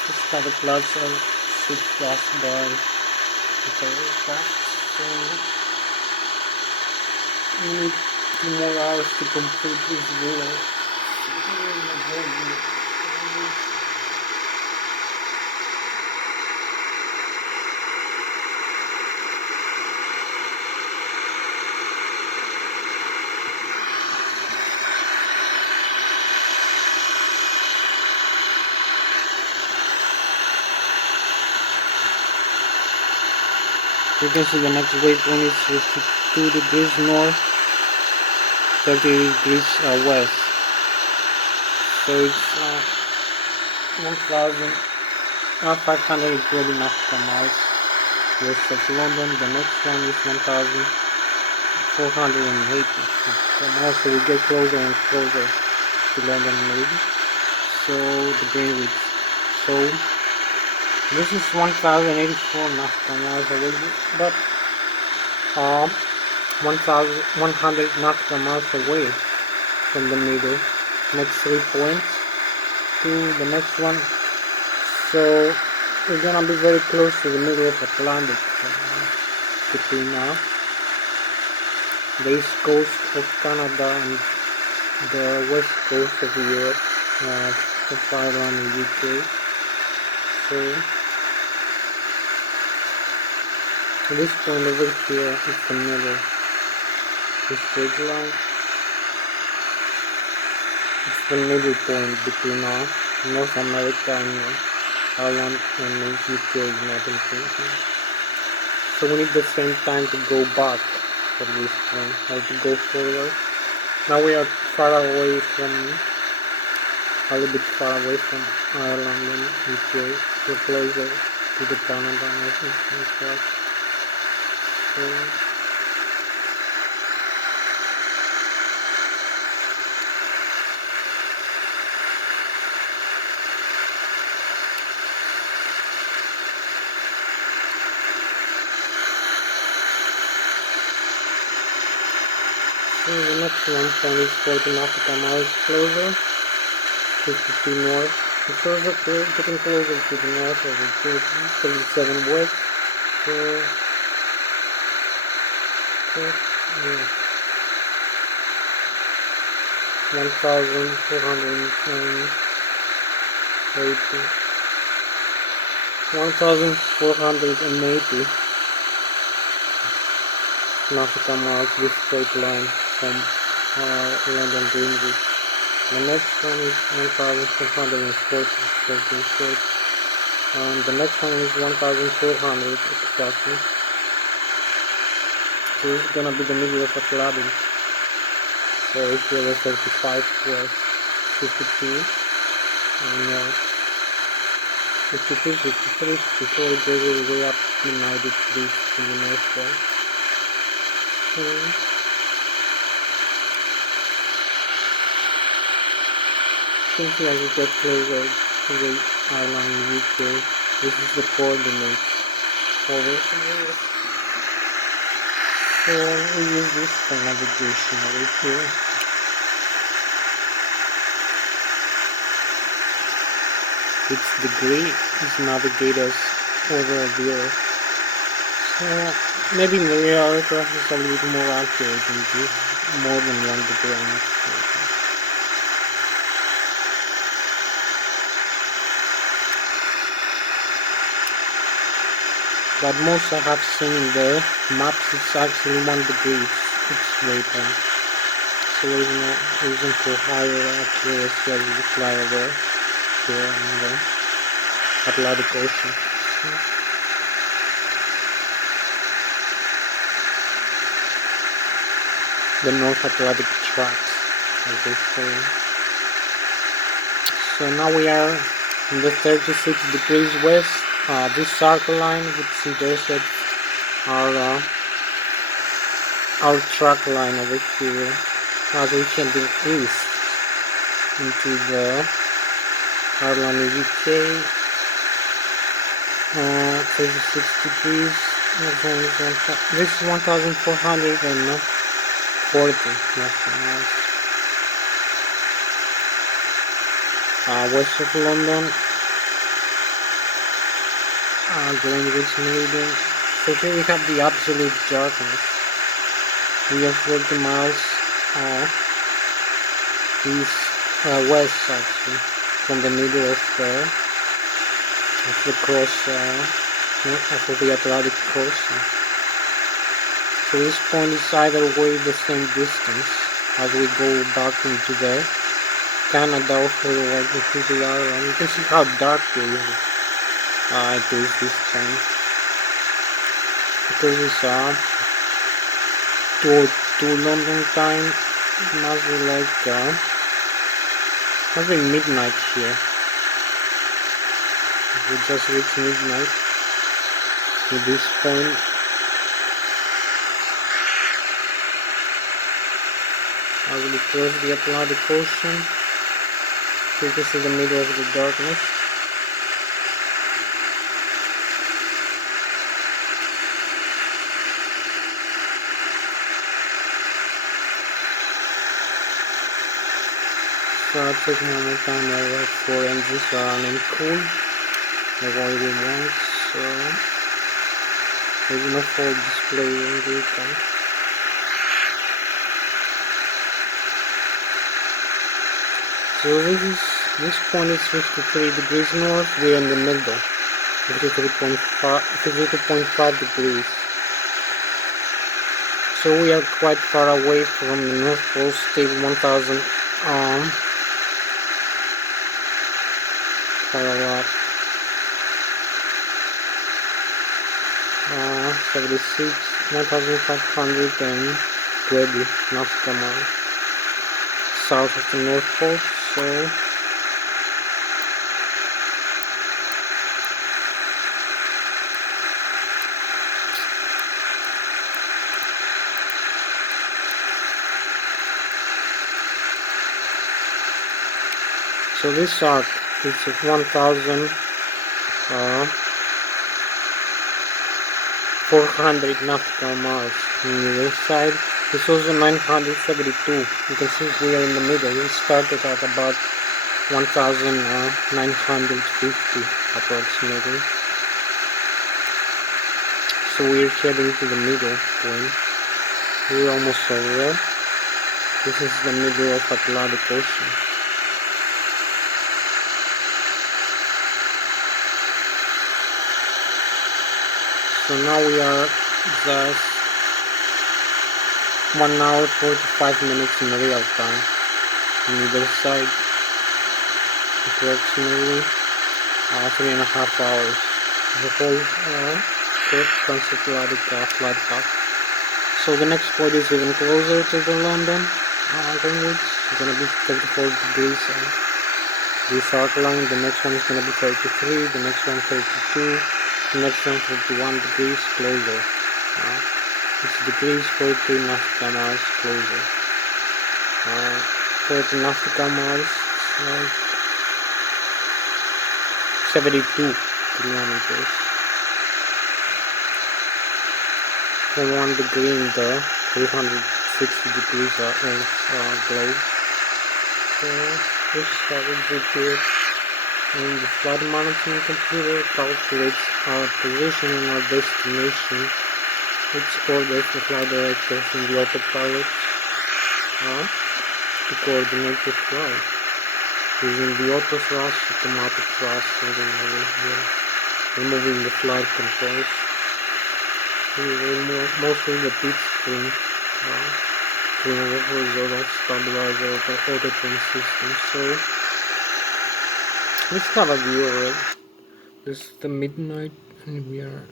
Just how the clouds should pass by very fast. So we need 2 more hours to complete this video. You can see the next waypoint is 52 degrees north, 30 degrees west. So it's 1,520 nautical miles west of London. The next one is 1,480 nautical miles. So we get closer and closer to London maybe. So the Greenwich. So this is 1,084 nautical miles away, but 1,100 nautical miles away from the middle. Next 3 points to the next one. So we're gonna be very close to the middle of Atlantic, between the east coast of Canada and the west coast of Europe, of Ireland and UK. So this point over here is the middle, this straight line. It's the middle point between North America and Ireland and UK, United Kingdom. So we need the same time to go back from this point, or to go forward. Now we are far away from, a little bit far away from Ireland and UK. We're closer to the Canada and stuff. So the next one point is 40 nautical miles closer, 52 north. It's also getting closer to the north of the 37 west. So yeah. 1480 1480 nautical miles this straight line from London Greenwich. The next one is 1440 and the next one is 1400 exactly. So this is gonna be the middle of Atlantic. So if you have 35 was 52 and 52, 53, 54 it goes all the way up to 93 in the north pole. So you can see as you get closer to the island in UK, this is the coordinates over here. So we use this for navigation over here. It's degree is navigators over there. So maybe in the real aircraft is a little more accurate than this, more than 1 degree. I'm not sure. But most I have seen in the maps it's actually 1 degree, it's waypoint. So there is no reason for higher accuracy as you fly over here in the Atlantic Ocean. The North Atlantic tracks, as they say. So now we are in the 36 degrees west. This circle line which intersects our track line over here as we heading east into the Ireland UK. 36 degrees. This is 1440 nautical miles. West of London, Greenwich Meridian. So here we have the absolute darkness. We are 40 miles east, west actually, from the middle of the cross, of the Atlantic crossing. So this point is either way the same distance as we go back into the Canada or further into the island. You can see how dark it is this time. Because it's 2 London time, it must be like must be midnight here. We just reached midnight at this point. As we cross the Atlantic Ocean, you can see the middle of the darkness. So at this moment time our 4 engines are running cool, the way we want, so there's no full display in the car. So this point is 53 degrees north, we're in the middle, 52.5 degrees. So we are quite far away from the North Pole, still 1000 quite a lot. 76, 1520 nautical miles south of the North Pole. So this arc is 1400 nautical miles on the other side. It's also 972. You can see we are in the middle. We started at about 1950 approximately. So we're heading to the middle point. We're almost over there. This is the middle of Atlantic Ocean. So now we are just 1 hour 45 minutes in real time on either side, approximately 3.5 hours. The whole transatlantic flight path. So the next point is even closer to the London language. It's gonna be 34 degrees this arc line. The next one is gonna be 33. The next one 32. The next one 31 degrees closer. It's degrees 40 nautical miles closer. 40 nautical miles, like 72 kilometers. From 1 degree in the 360 degrees Earth globe. So this is how the GPS and the flight management computer calculates our position and our destination. It orders the flight directors and the autopilots to coordinate the flight using the auto thrust, automatic thrust, and then removing the flight controls. We remove mostly the pitch screen, the horizontal stabilizer of the auto trim system. So let's have a view already. This is the midnight, and we are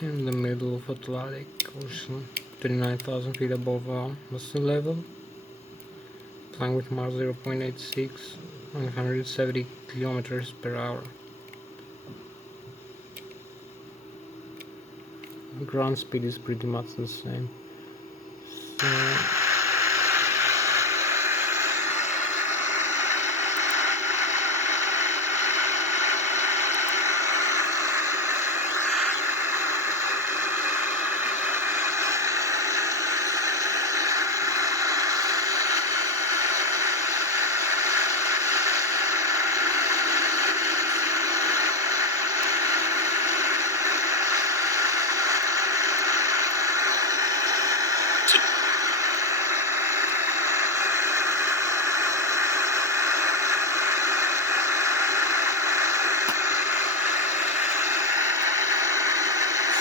in the middle of Atlantic Ocean, 29,000 feet above the sea level, flying with Mach 0.86, 170 kilometers per hour. The ground speed is pretty much the same. So,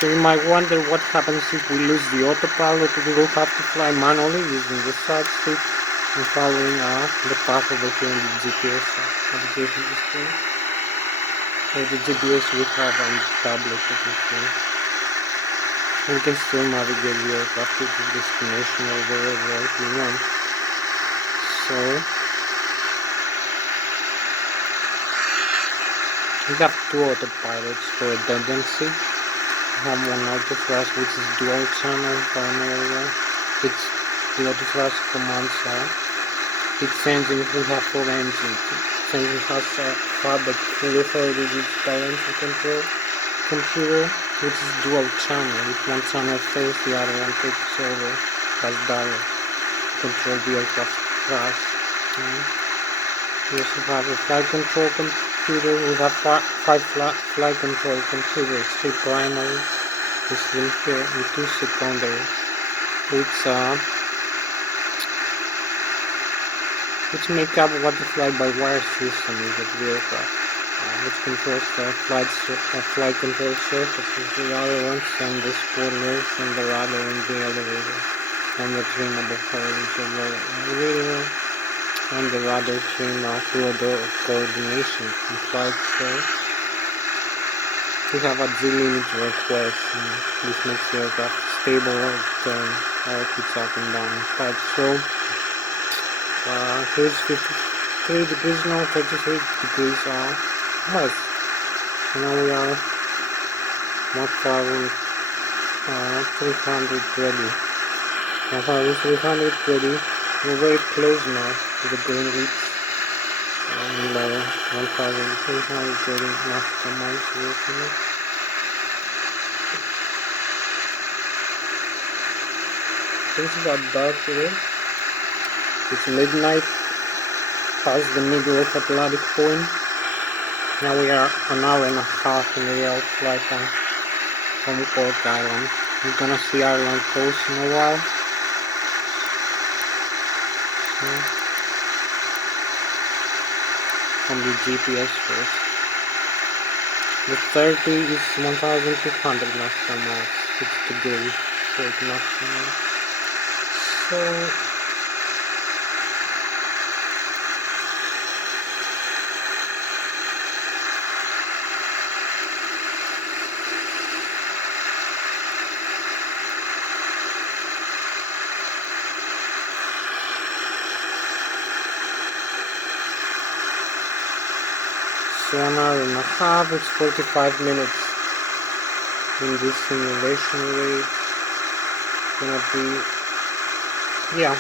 So you might wonder what happens if we lose the autopilot. We will have to fly manually using the side stick and following the path over here on the GPS navigation display. Or the GPS we have on the tablet over here. We can still navigate the aircraft to the destination or wherever else we want. So we have two autopilots for redundancy. We have one auto thrust which is dual channel primarily. It's the auto thrust commands its engine. We have four engines. Its engine has a Fabric 340 digital engine control computer which is dual channel. If one channel fails, the other one takes over as dial to control the aircraft thrust. We also have a flight control computer. We have five flight control computers, 3 primary, this one here, and 2 secondary, which make up what the fly-by-wire system is of the aircraft, which controls the flight control surfaces, the other ones, and the spoilers, and the rudder, and the elevator, and the trimmable carriage of the radio, and the rudder trim through the coordination in flight. So we have a G-limit request, and this makes the aircraft stable or turn all it's up and down in flight. So here's 53 degrees now, 33 degrees west. So now we are 1,300 ready. 1,300 ready. We're very close now to the Greenwich. 1,300 nautical miles away from it. This is how dark it is. It's midnight, past the middle of Atlantic Point. Now we are an hour and a half in real flight from Cork Island. We're gonna see Ireland coast in a while. Yeah. From the GPS first. The 30 is 1200 nautical miles, 6 degrees, 30 nautical miles. So So 1 hour and a half, it's 45 minutes in this simulation rate. Gonna be, yeah,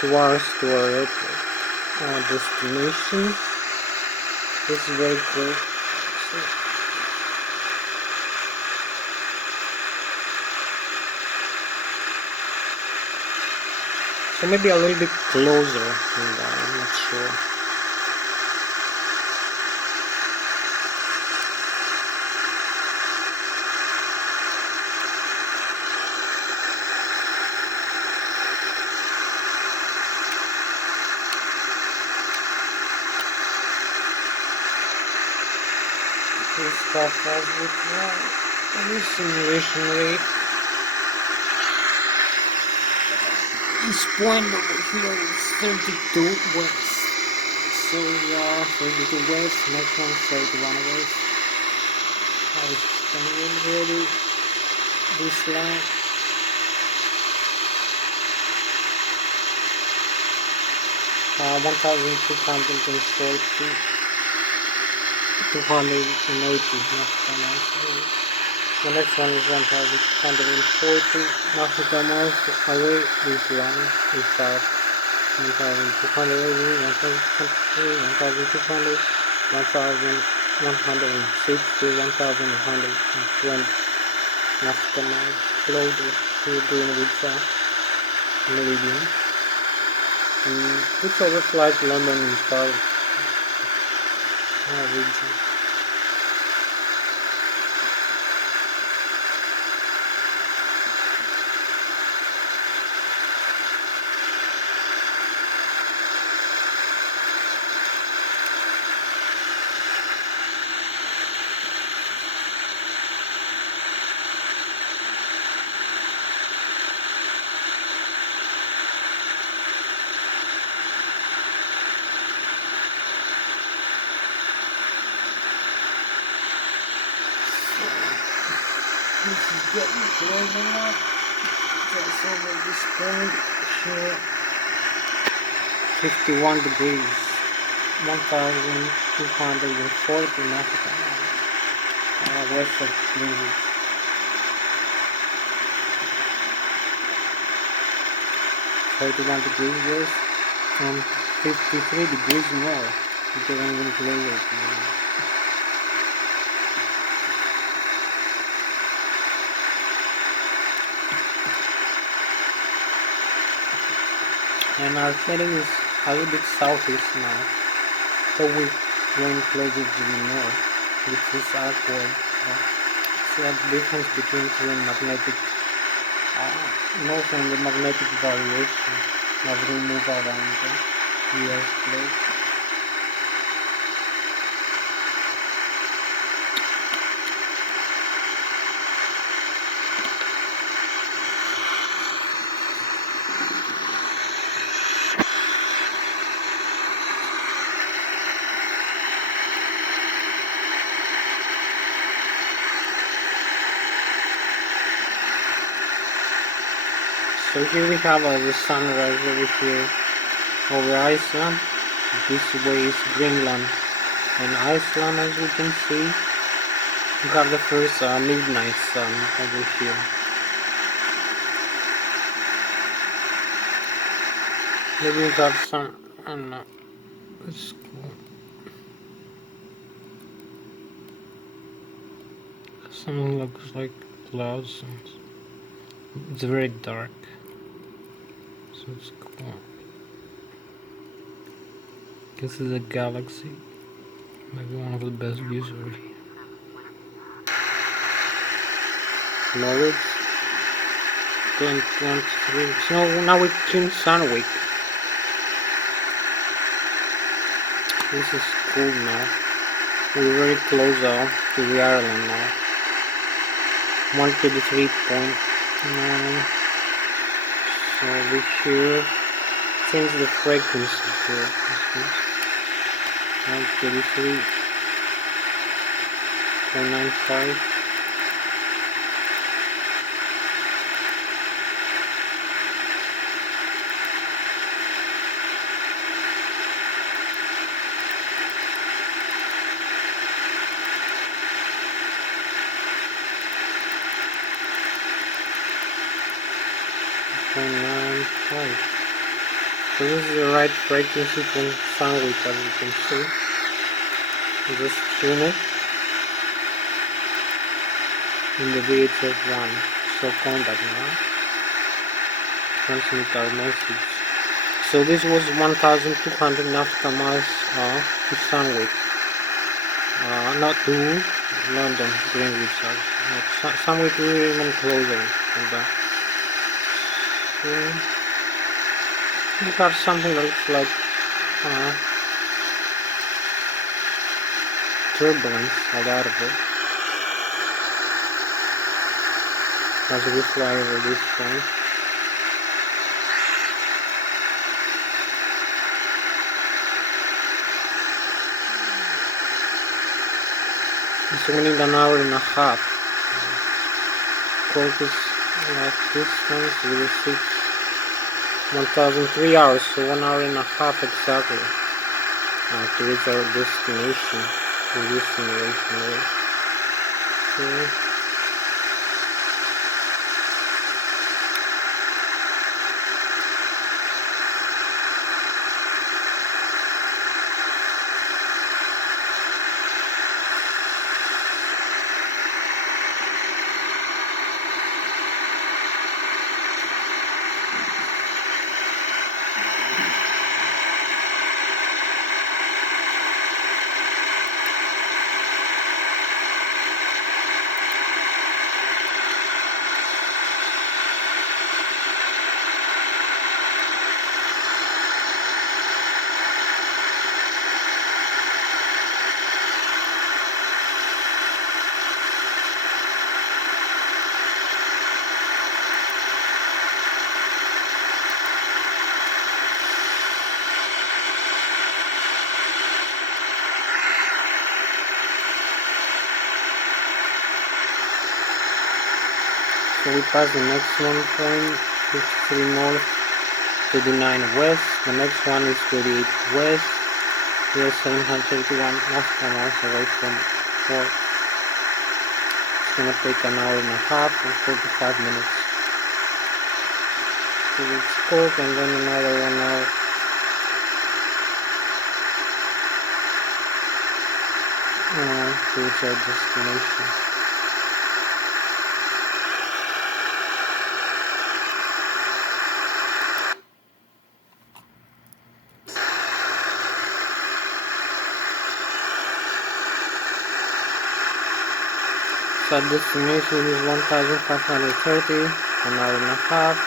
2 hours to our airport. Destination. This is very cool. So maybe a little bit closer than that, I'm not sure. This stuff has with any simulation rate. This point over here is 32 west. So 32 west, next one 31 west. I was already this line. Uh, 1240, 280 nautical miles. The next one is 1240 nautical miles away. This line is south. 1280, 1200, 1160, 1120 nautical miles closer to Greenwich Meridian. Which overflies London in Paris region. This is getting closer up. Just over this point here. 51 degrees. 1240 nautical miles. West of Greenwich. 31 degrees west and 53 degrees north. Getting even closer to and our heading is a little bit southeast now, so we're going closer to the north, which is awkward. It's the difference between the magnetic north and the magnetic variation as we move around the US plate. So here we have the sunrise over here over Iceland. This way is Greenland and Iceland, as we can see. We have the first midnight sun over here. Maybe we got some, I don't know. It's cool. Something looks like clouds. It's very dark. So it's cool. This is a galaxy. Maybe one of the best views over here. Norwich. 23. So now we're in Sunwick. This is cool now. We're very close to the island now. 133.9. So we here change the frequency here. 133.95. .95. So this is the right frequency from sandwich, as you can see. Just tune it in the VHF1. So contact now. Transmit our message. So this was 1,200 nautical miles to Sandwich. Not to London, Greenwich. Sandwich will remain closer than that. So we have something that looks like turbulence, a lot of it, as we fly over this point. It's only an hour and a half. Closest distance with 1,003 hours, so 1 hour and a half exactly to reach our destination in this simulation. So, So we pass the next one point, 53 north, 39 west. The next one is 38 west. We are 731 nautical miles away from port. It's gonna take an hour and a half or 45 minutes to reach port, and then another 1 hour. To reach our destination. So destination is 1,530, 1 hour and a half.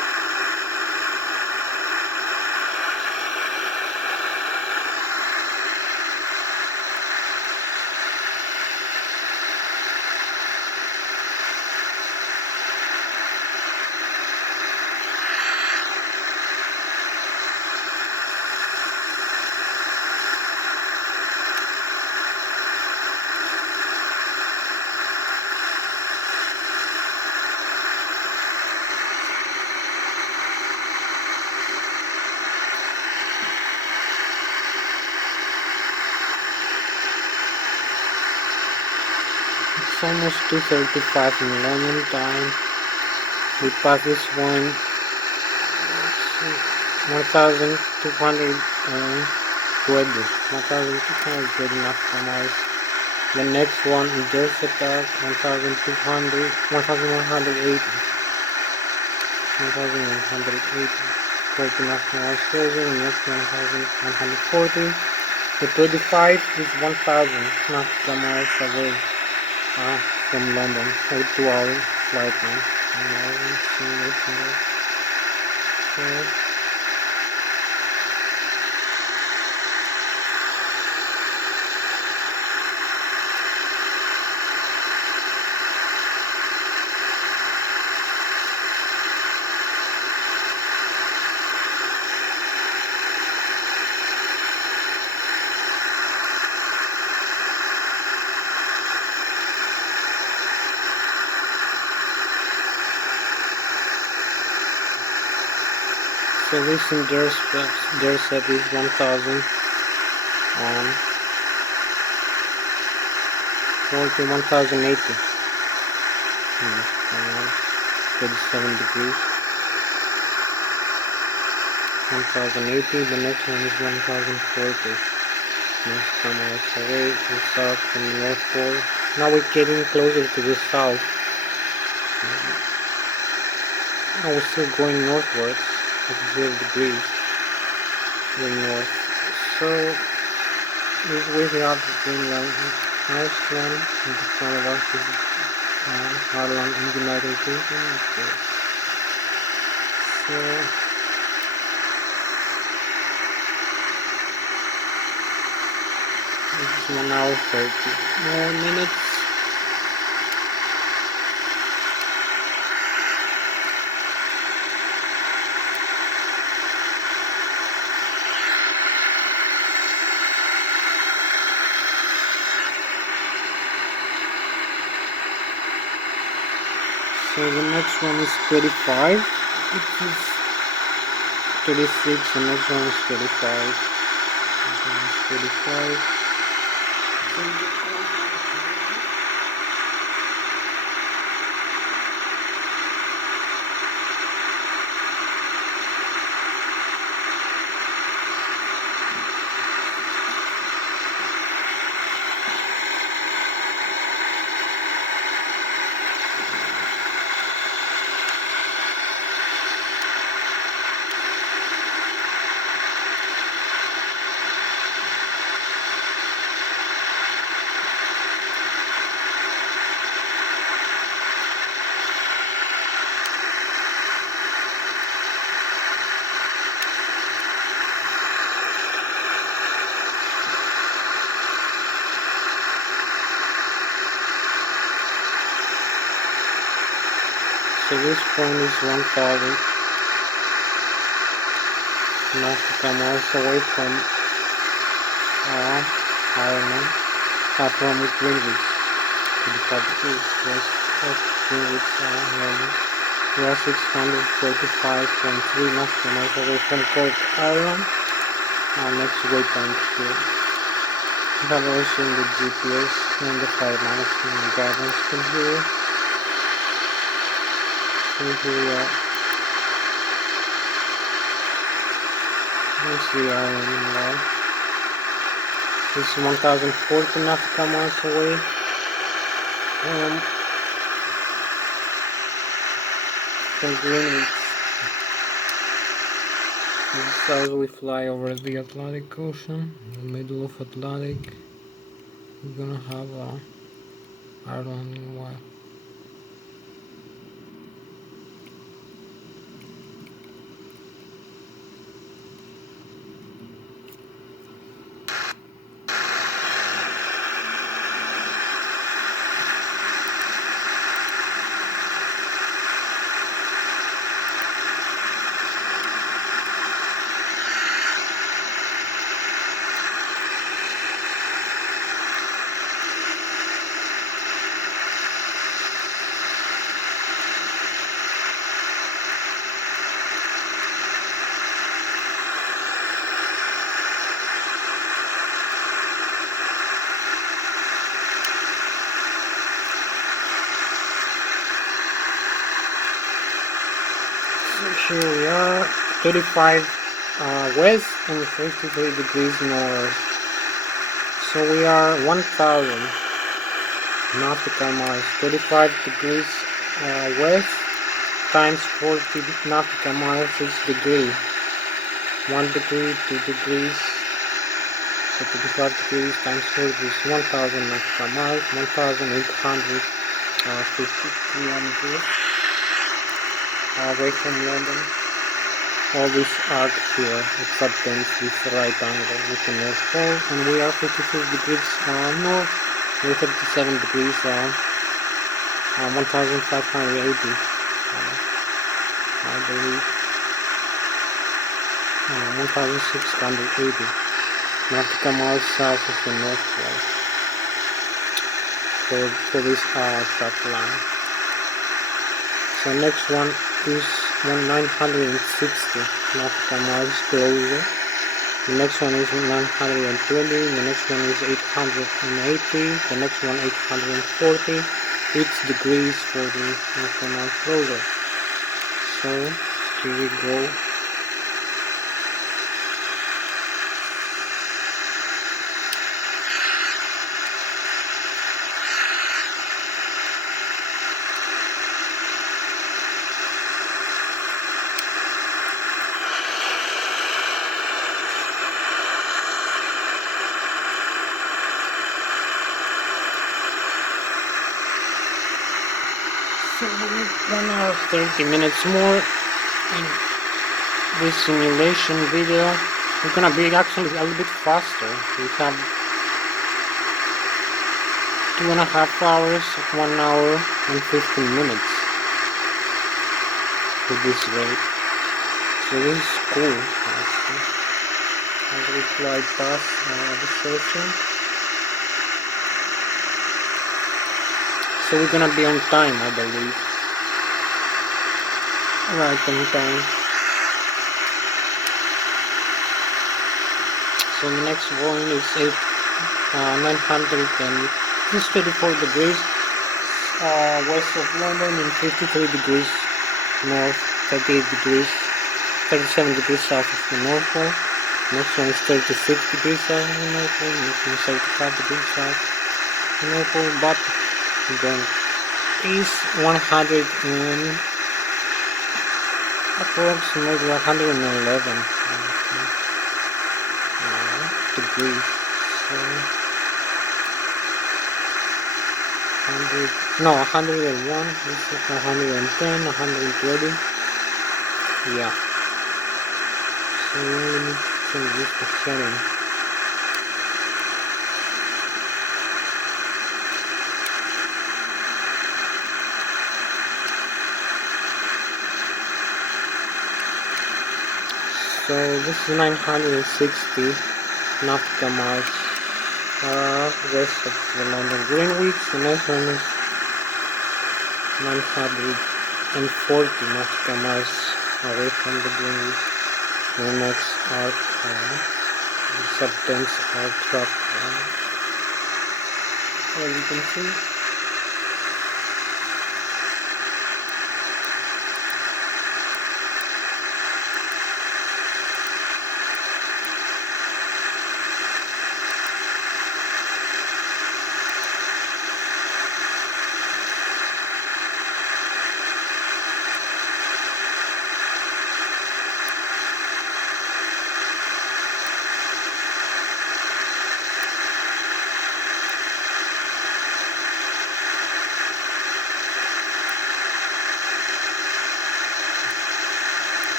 It's almost 2:35 in London time. We pass this one 1,220 nautical miles. The next one is Jessica 1,200 1,180 40 nautical miles closer. The next 1,140. The 25 is 1,000 nautical miles away from London, or 2-hour flight time. So this in their set is 1000 40 1080. 37 degrees. 1080. The next one is 1040. North from us away to south from the North Pole. Now we're getting closer to the south. Now we're still going northwards. 0 degrees. Going north. So this way we have Greenland, Iceland, and the front of us is Ireland and United Kingdom. Okay. So this is 1 hour 30 more minutes. So the next one is 35. It is 36. The next one is 35. This one is 35. So this point is 1000 nautical miles away from Ireland, from Greenwich, 35 degrees west of Greenwich, Ireland. We are 645.3 nautical miles away from Cork, Ireland. Our next waypoint here. We have also in the GPS and the fire management guidance computer. So here we are. Here's the island wall. This is 1040 nautical miles away from Greenwich. This is as we fly over the Atlantic Ocean, in the middle of Atlantic. We're gonna have Ireland in a while. Here we are, 35 west and 53 degrees north. So we are 1000 nautical miles, 35 degrees west times 40 nautical miles is degree. 1 degree, 2 degrees, so 35 degrees times 40 is 1000 nautical miles, 1850 kilometers. Away from London. All these arcs here, except this right angle with the North Pole, and we are 56 degrees north, we're 37 degrees 1580, I believe, 1680 nautical miles south of the North Pole for this track line. So next one is 960 nautical miles closer. The next one is 920, the next one is 880, the next one 840. It's degrees for the nautical miles closer. So here we go. So 1 hour 30 minutes more in this simulation video. We're gonna be actually a little bit faster. We have 2.5 hours, 1 hour and 15 minutes with this rate. So this is cool actually. As we fly past the station. So we're gonna be on time, I believe. Right on time. So the next one is 900 and this is 34 degrees west of London and 53 degrees north, 38 degrees, 37 degrees south of the North Pole. Next one is 36 degrees south of the North Pole. Next one is 35 degrees south of the North Pole. But then is 100 and approximately 111 degrees. So 101. This is 110, 120. Yeah. So we only need to change this to heading. So this is 960 nautical miles west of the London Greenwich. The next one is 940 nautical miles away from the Greenwich. The next are subdense aircraft, as you can see.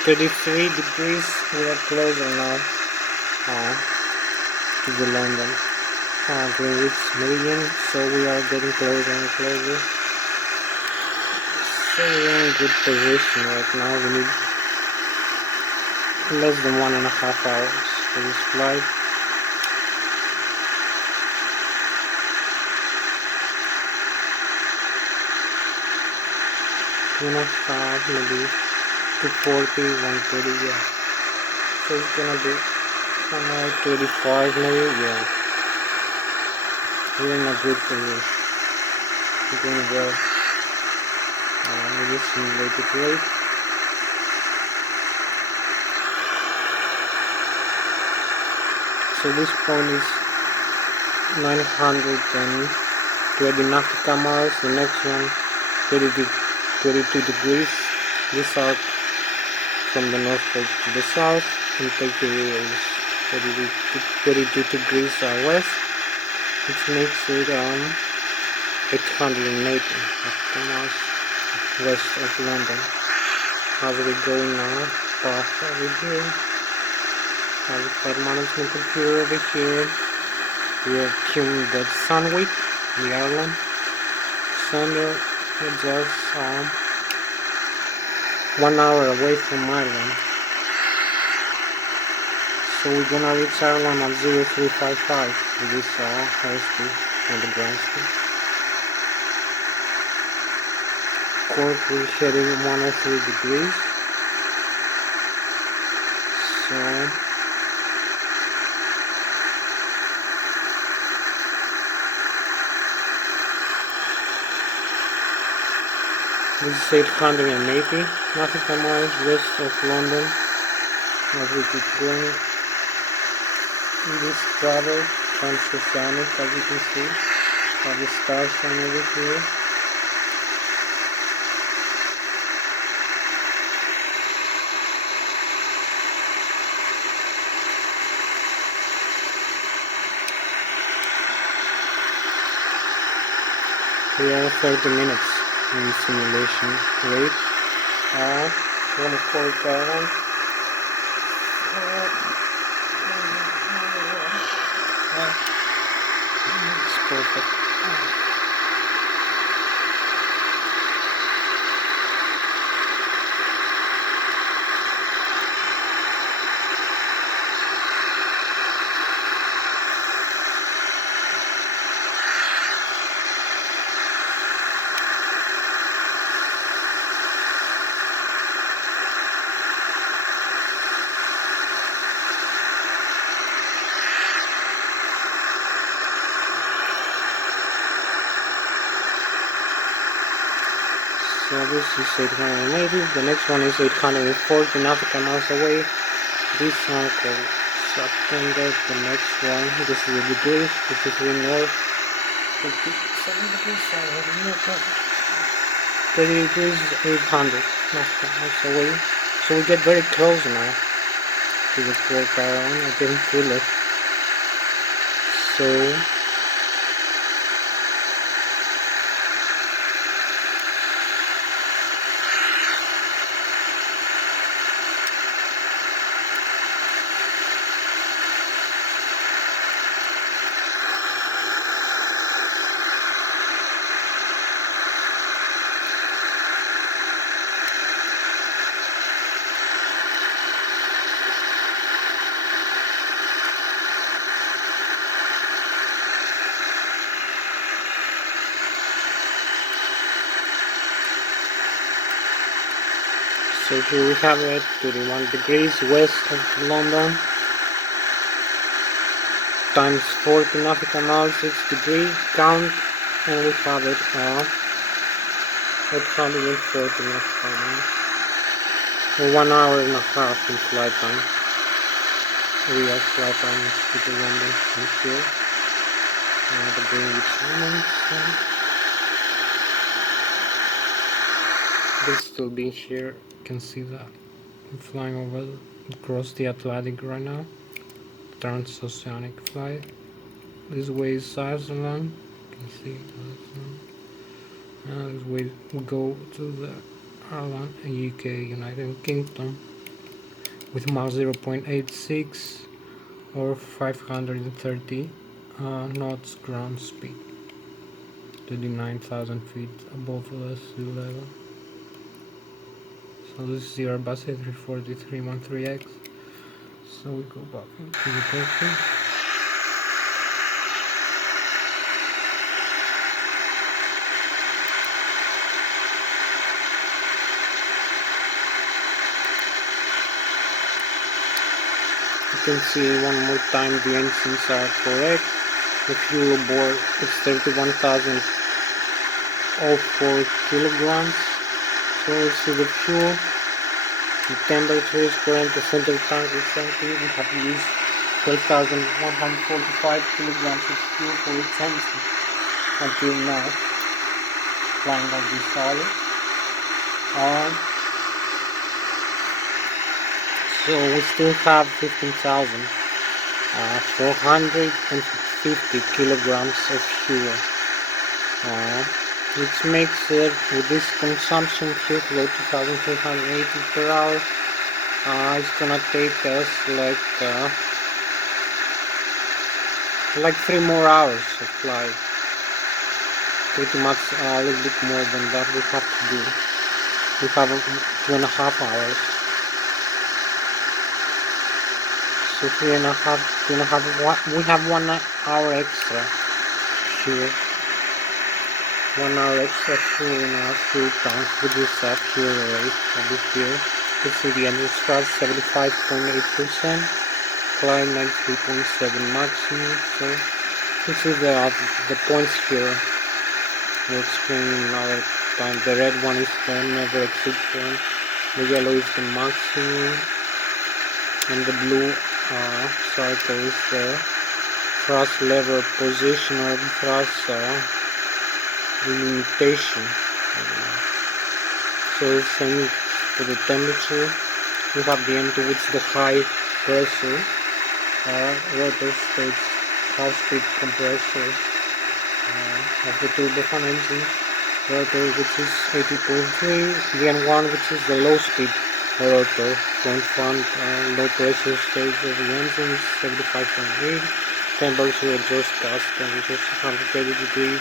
.33 degrees, we are closer now to the London Greenwich meridian, so we are getting closer and closer. So we are in good position right now. We need less than 1.5 hours for this flight. Maybe 240, 130, yeah. So it's gonna be 1 hour 35 maybe, yeah. We're in a good position. We're doing well with this simulated rate. So this point is 920 nautical miles. The next one 22 degrees. This out from the North Pole to the south, and take the is 32 degrees west, which makes it 880 miles west of London. As we go now, past over here, have the flight management computer over here. We are tuned that Sunweek, the airline. Sender is just 1 hour away from Ireland. So we're gonna reach Ireland at 0355 with this airspeed and the ground speed. course we're heading 103 degrees. So this is 880 nautical miles west of London as we keep going. This travel Transatlantic, as you can see, have the stars on over here. We are 30 minutes in simulation rate. One quarter one. It's perfect. So this is 880, the next one is 840 nautical miles away. This one called September, the next one, this is the degrees, 53 north, 57 degrees south, 30 degrees, 800 nautical miles away. So we get very close now to the port island. I can feel it. So So here we have it, 31 degrees west of London, times 40 nautical miles, 6 degree count, and we have it 840 nautical miles, or 1 hour and a half in flight time, real flight time to London from here, the Greenwich Islands. They'll still be here. You can see that I'm flying over across the Atlantic right now. Transatlantic flight. This way is Iceland. You can see this way we go to the Ireland and UK, United Kingdom, with Mach 0.86 or 530 knots ground speed, 39,000 feet above the sea level. So this is the Airbus A340 313X. So we go back into the cockpit. You can see one more time the engines are correct. The fuel aboard is 31,004 kilograms. So we see the fuel, the temperature is current, the center tank is empty. We have used 12,145 kilograms of fuel for each engine until now, flying like this solid. So we still have 15,450 kilograms of fuel. Which makes it, with this consumption fuel flow 2,380 per hour, it's gonna take us like 3 more hours of flight. Pretty much a little bit more than that we have to do. We have 2.5 hours. So 3.5, we have 1 hour extra fuel. 1 hour extra fuel in our fuel tank with this fuel rate over here. You see the engine starts 75.8%, climb 93.7 maximum. So this is the points here. We'll explain another time. The red one is the never exceed point, the yellow is the maximum, and the blue circle is the thrust lever position or thrust limitation. So same for the temperature. We have the M2, which is the high pressure rotor stage high speed compressor of the turbofan engine rotor, which is 80.3, the N1, which is the low speed rotor front low pressure stage of the engine is 75.8, temperature exhaust gas temperature 130 degrees,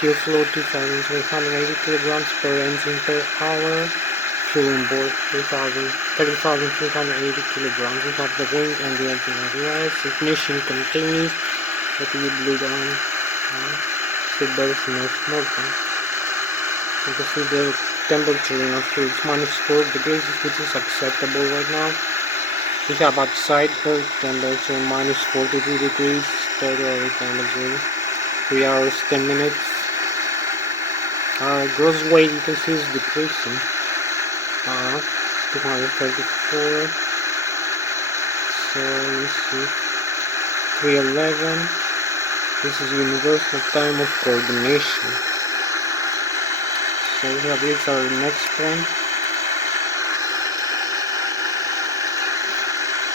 fuel flow 2,380 kilograms per engine per hour, fuel on board 30,380 kilograms. We have the wing and the engine as well. Ignition continues, let me bleed on. Seatbelts no smoking. You can see the temperature in our fuel is -4 degrees, which is acceptable right now. We have outside air temperature -42 degrees, total air temperature 3 hours 10 minutes. Gross weight you can see is decreasing. 234. So you see 311. This is universal time of coordination. So we have reached our next point,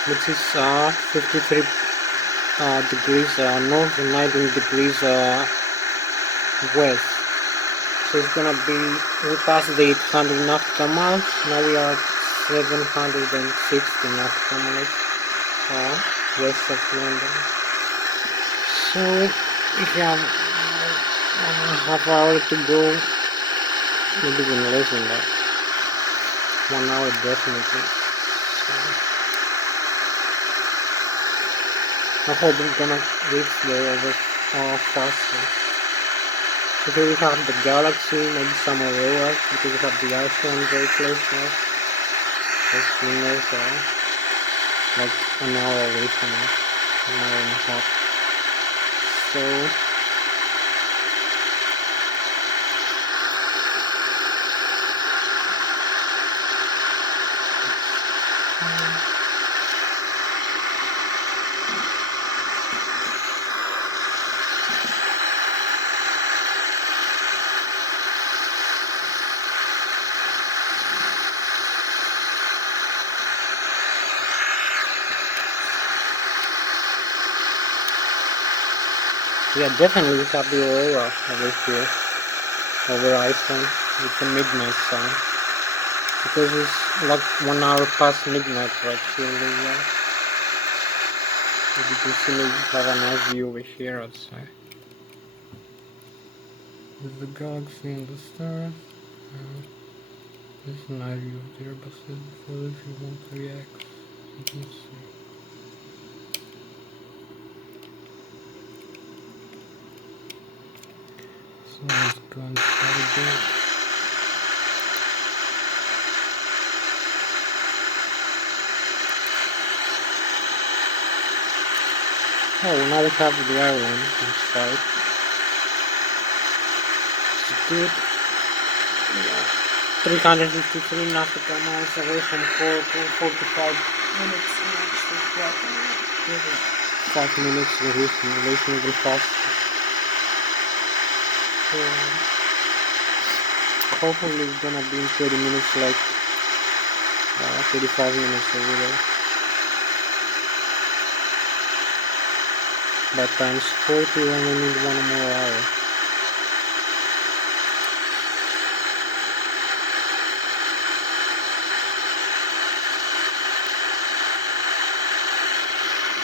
which is 53 degrees north and 19 degrees west. So it's gonna be, we passed the 800 nautical miles, now we are at 760 nautical miles west of London. So we have 1.5 hours to go, maybe even less than that. 1 hour definitely. So I hope we're gonna reach there over faster. So here we have the galaxy, maybe some auroras, because we have the iPhone very close now. Just windows are like an hour away from us, an hour and a half. So yeah, definitely we have the aurora over here, over iPhone. It's a midnight sun, because it's like 1 hour past midnight right here. As you can see, we have a nice view over here outside. There's the galaxy and the stars. This is a nice view of the Airbus A340 you can see. So let's go inside again. Oh, now we have the island inside. It's good. Yeah. 353 nautical miles away from port, 45 minutes. 5 minutes reasonably fast. So hopefully it's gonna be in 30 minutes, like 35 minutes over there. But times 40, we only need 1 more hour.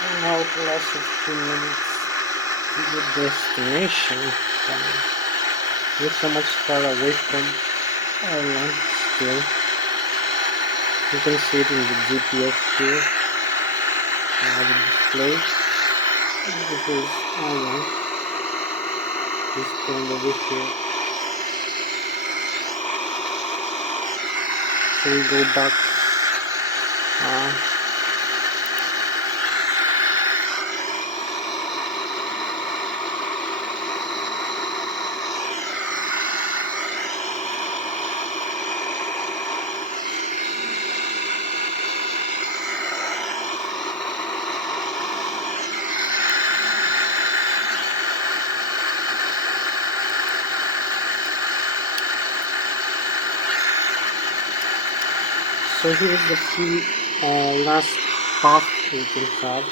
And now less of 2 minutes to the destination. We're so much far away from Ireland still. You can see it in the GPS here. The display. This is Ireland. this point over here. So we go back. So here is the few last path we can have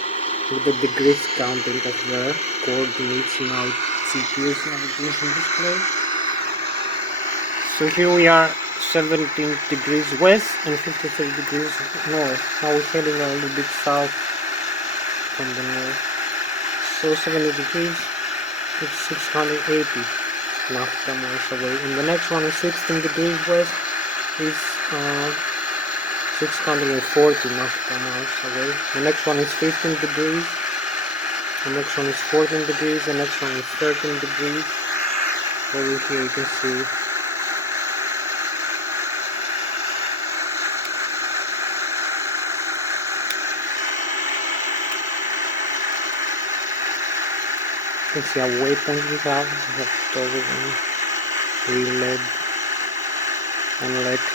with the degrees counting as the coordinates in our CPU's navigation display. So here we are 17 degrees west and 53 degrees north. Now we're heading a little bit south from the north. So 70 degrees, it's 680 nautical miles away. And the next one is 16 degrees west, is 640 nautical miles away. The next one is 15 degrees. The next one is 14 degrees. The next one is 13 degrees. Over here you can see our waypoint we have toggle reled and like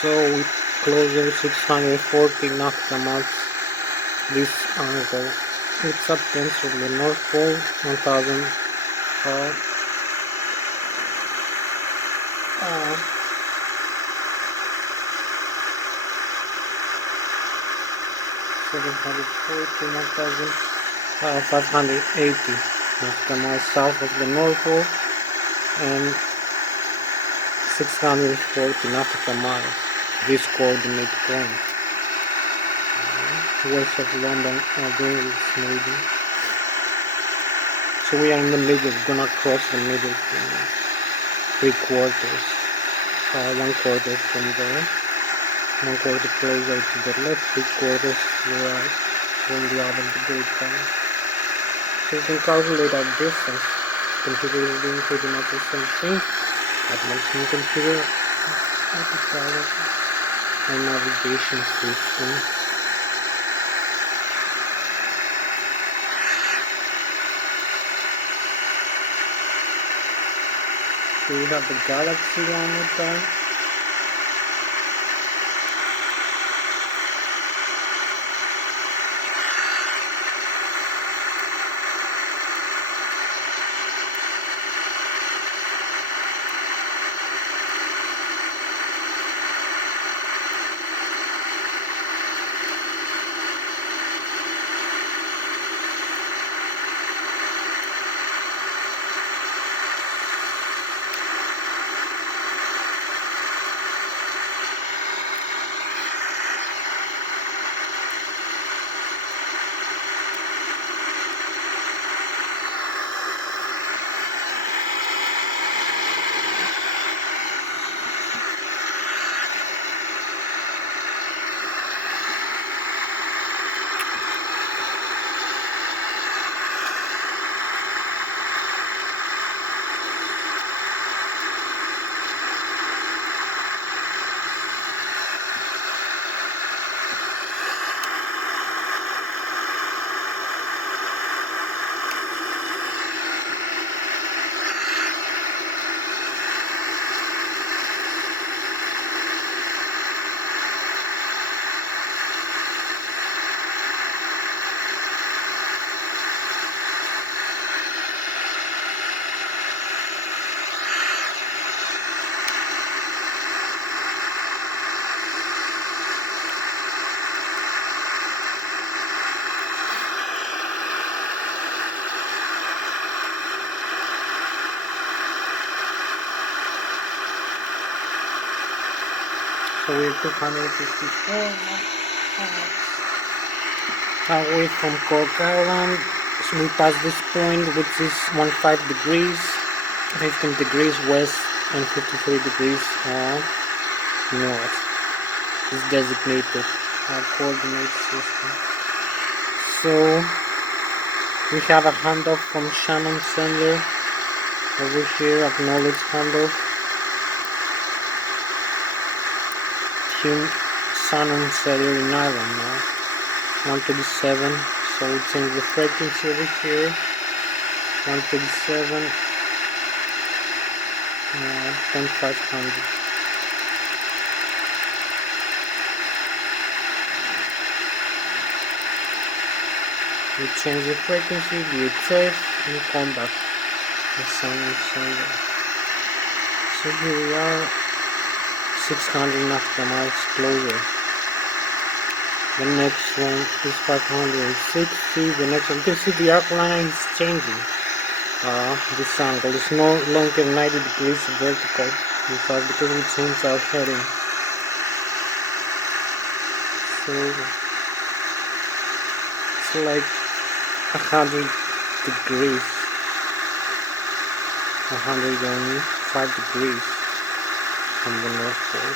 so we closer 640 nautical miles this angle. It's up from the North Pole, 1000 740, 1580 nautical miles south of the North Pole and 640 nautical miles this coordinate point west of London Greenwich maybe. So we are in the middle, gonna cross the middle, 3/4, 1/4 from there, 1/4 closer to the left, 3/4 to the right from the other degree point. So we can calculate our distance. Computer is doing pretty much the same thing. That makes me computer autopilot and navigation system. So we have the galaxy one more time. So we're 254 away from Cork Island. So we pass this point, which is 15 degrees, 15 degrees west and 53 degrees north. Is designated our coordinate system. So we have a handoff from Shannon Sender over here, acknowledge handoff. Team Shannon Sender in Ireland now. 137, so we change the frequency over here. 137, 10500. We change the frequency, VHF, and contact the Shannon Sender. So here we are, 600 nautical miles closer. The next one is 560. The next one, you can see the outline is changing. This angle is no longer 90 degrees vertical, in fact, because we changed our heading. So it's like 100 degrees, 105 degrees from the North Pole,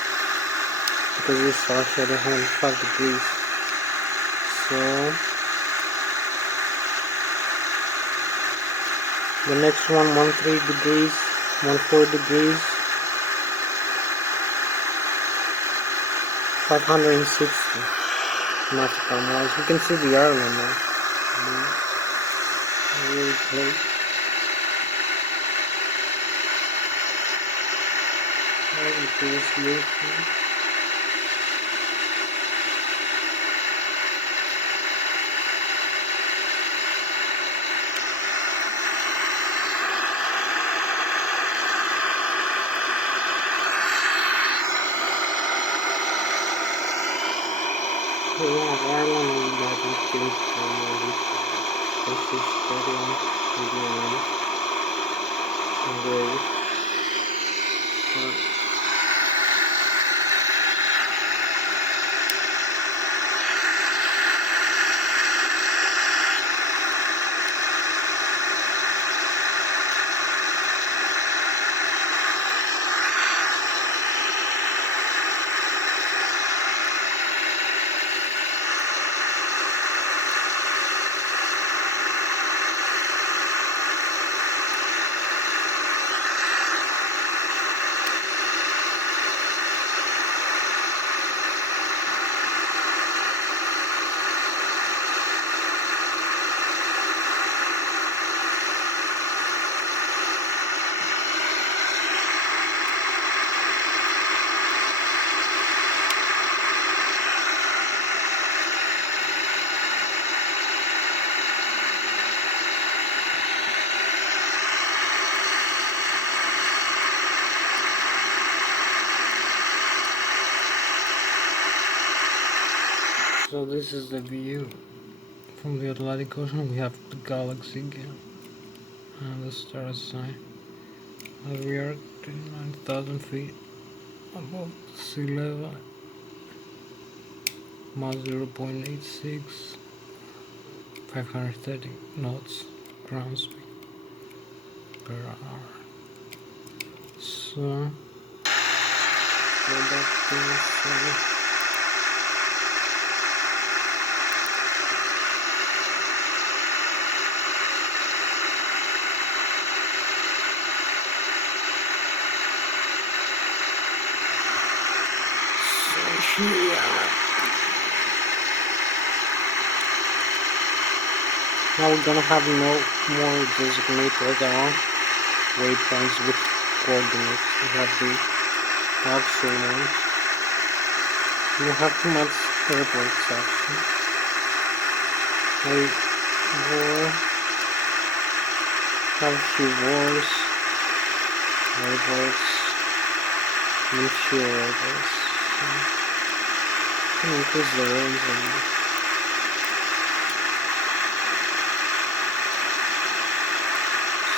because this our heading 105 degrees. So the next one, 13 degrees, 14 degrees, 560 nautical miles. We can see the island now. Really close. Very close here. So yeah, Ireland is not changed from this is studying again great. So this is the view from the Atlantic Ocean. We have the galaxy again and the star sign. We are 29,000 feet above sea level. Mach 0.86, 530 knots ground speed per hour. So go back to now we're gonna have no more designated waypoints with coordinates. We have the actual one. We have too much airports actually. Like have a few wars, airports, and few airports. Can increase the range and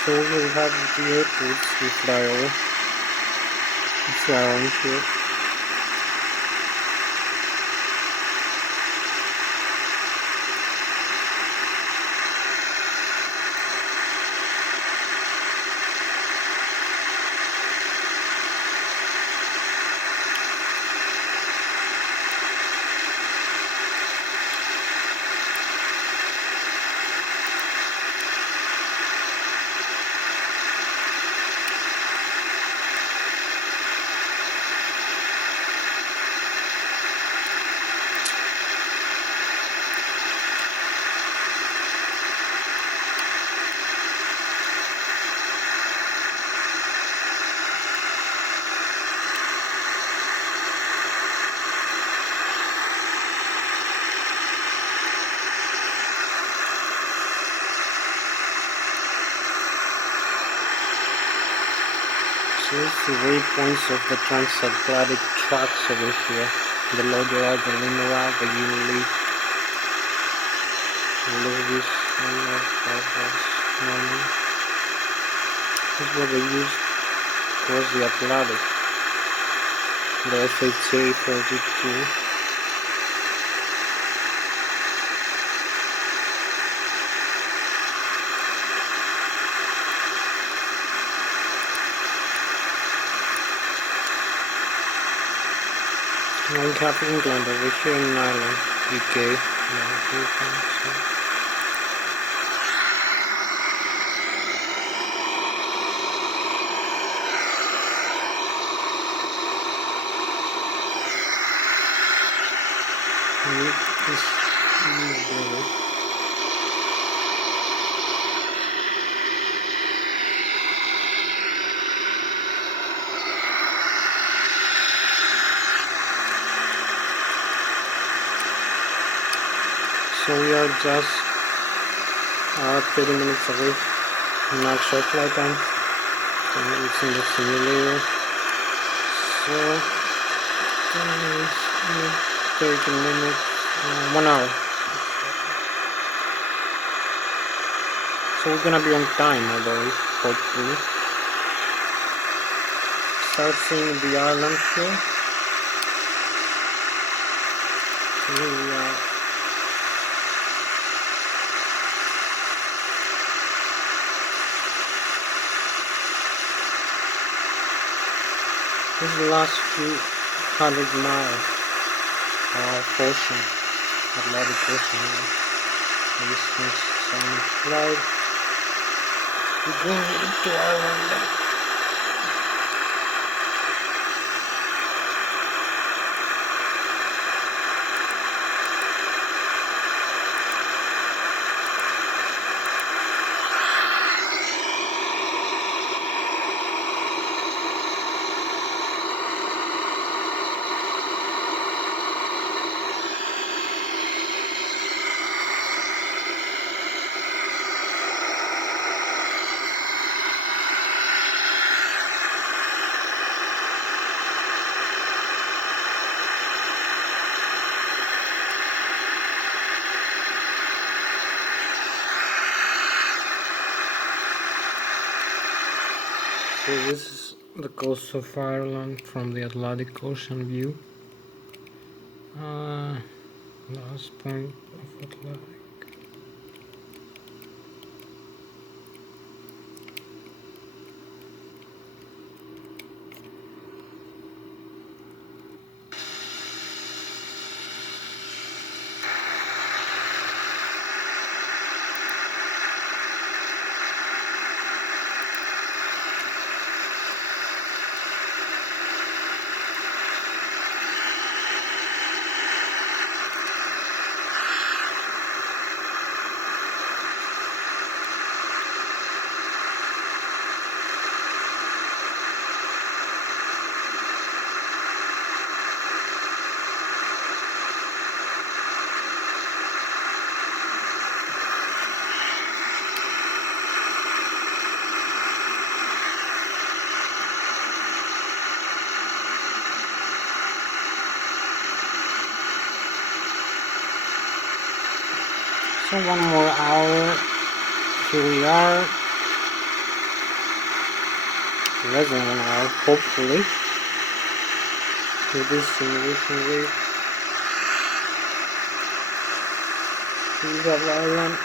so we have the airports we fly over. We fly on here. This is the waypoints of the Transatlantic tracks over here. The loader out, the limo out, the unit, Lewis, this is what they use across the Atlantic. The A340. Now we have England over here in Ireland, UK. So we are just 30 minutes away from actual flight time. And it's in the simulator. So 30 minutes, 1 hour. So we're gonna be on time, I believe, hopefully. Start seeing the island here. Here we are. This is the last few 100 miles of ocean, Atlantic Ocean. This is some flight. We're going into Ireland. So this is the coast of Ireland from the Atlantic Ocean view. Last point of Atlantic. So 1 more hour, here we are, less than 1 hour, hopefully, with this simulation rig. We have Ireland.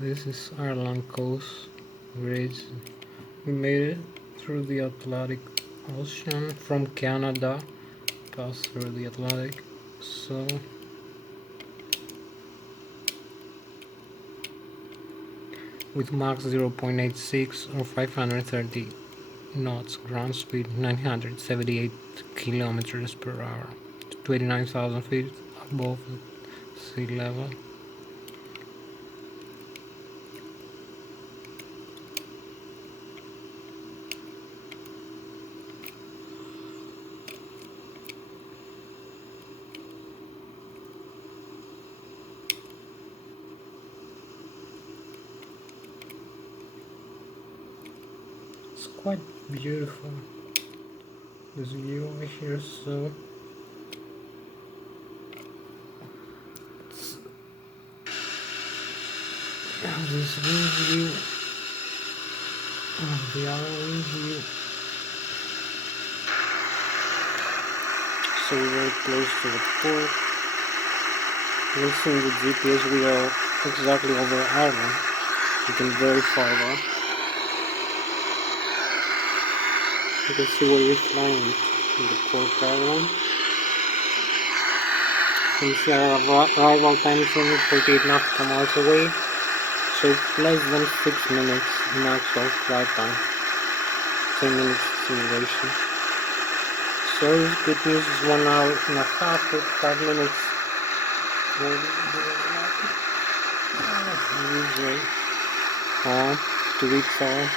This is Ireland coast bridge. We made it through the Atlantic Ocean from Canada, passed through the Atlantic. So with max 0.86 or 530 knots, ground speed 978 kilometers per hour, 29,000 feet above sea level. It's quite beautiful, this view over here. So this wind view, the other wind view. So we're very close to the port. Using the GPS, we are exactly over Ireland. You can verify that. You can see where we're flying in the Cork Island. You can see our arrival time is only 48 nautical miles away, so it's less than 6 minutes in actual flight time. 10 minutes simulation. So good news is 1 hour and a half, 45 minutes. Usually to reach our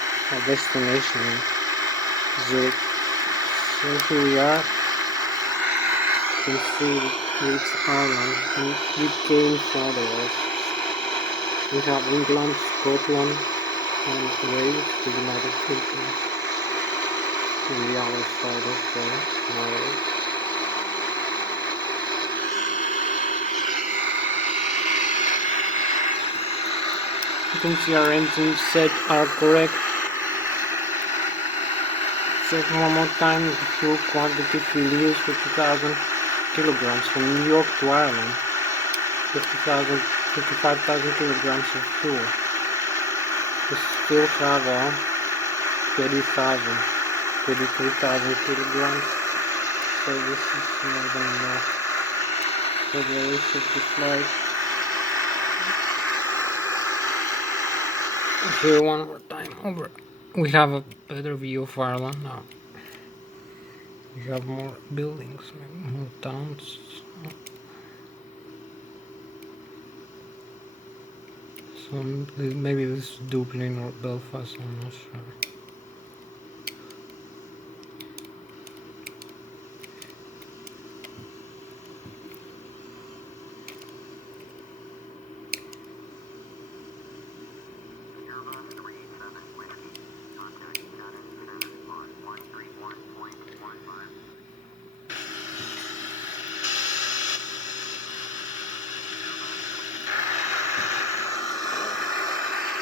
destination in Zurich. So here we are. You can see it's Ireland and UK in front of us. We have England, Scotland, and Wales, the United Kingdom, on the other side of the Norway. You can see our engines set are correct. Check one more time the fuel quantity fuel used for 2,000 kilograms from New York to Ireland. 55,000 kilograms of fuel. We still have 23,000 kilograms. So this is more than enough for the rest of the flight. Here one more time over. We have a better view of Ireland now. We have more buildings, more towns. So maybe this is Dublin or Belfast, I'm not sure.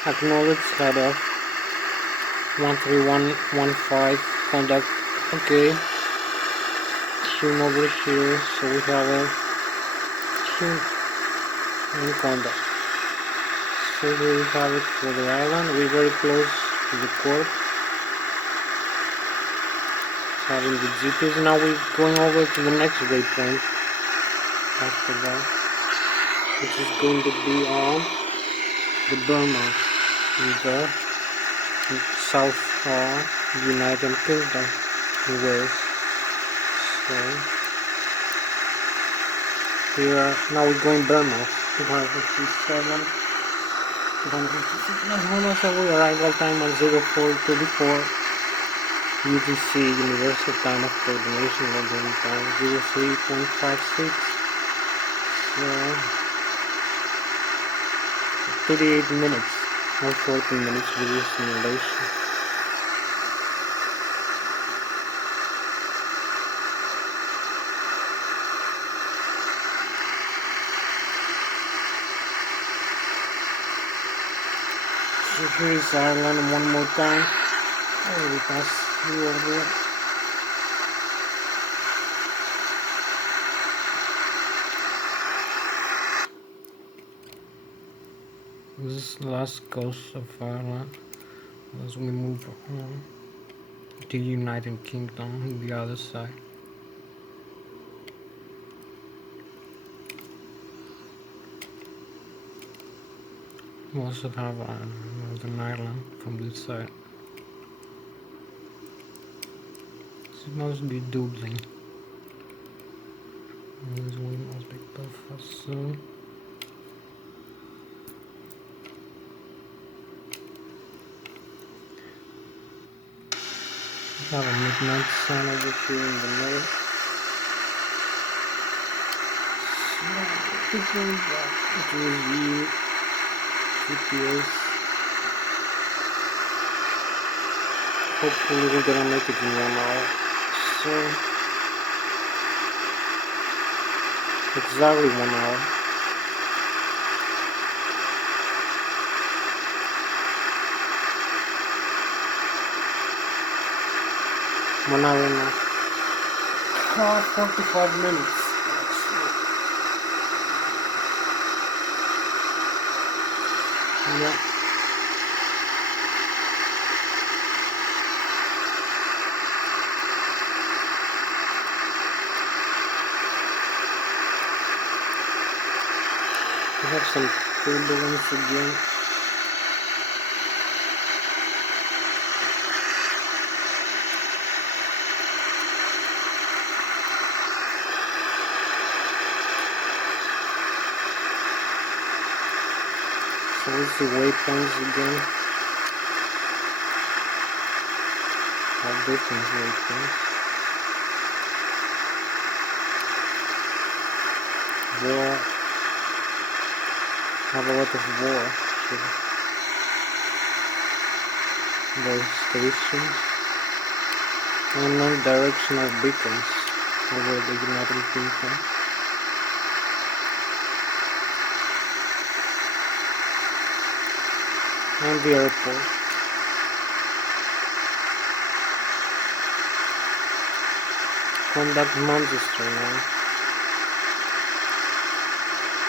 Acknowledge header 13115 contact. Okay, tune over here, so we have a tune in contact. So here we have it for the island. We're very close to the port. Having the GPS. Now we're going over to the next waypoint after that, which is going to be on the Burma in the South United Kingdom in Wales. So here now we're going Burma. 257 256 so we arrival time on 0424 UTC Universal Time of Coordination London time 03.56. So 38 minutes or 14 minutes video simulation. So here is Ireland one more time. Oh, we pass through over it. This is the last coast of Ireland as we move on to United Kingdom on the other side. We also have Northern Ireland from this side. This must be Dublin. This one must be Belfast. So we have a midnight sun over here in the north. So going back to review GPS. Hopefully we're gonna make it in 1 hour. So exactly 1 hour. One hour and 45 minutes. Yeah. We have some turbulence again. So let's see waypoints again. Have different waypoints. War. Have a lot of war. Those stations. And non-directional beacons over the United Kingdom. And the airport. Contact Manchester now.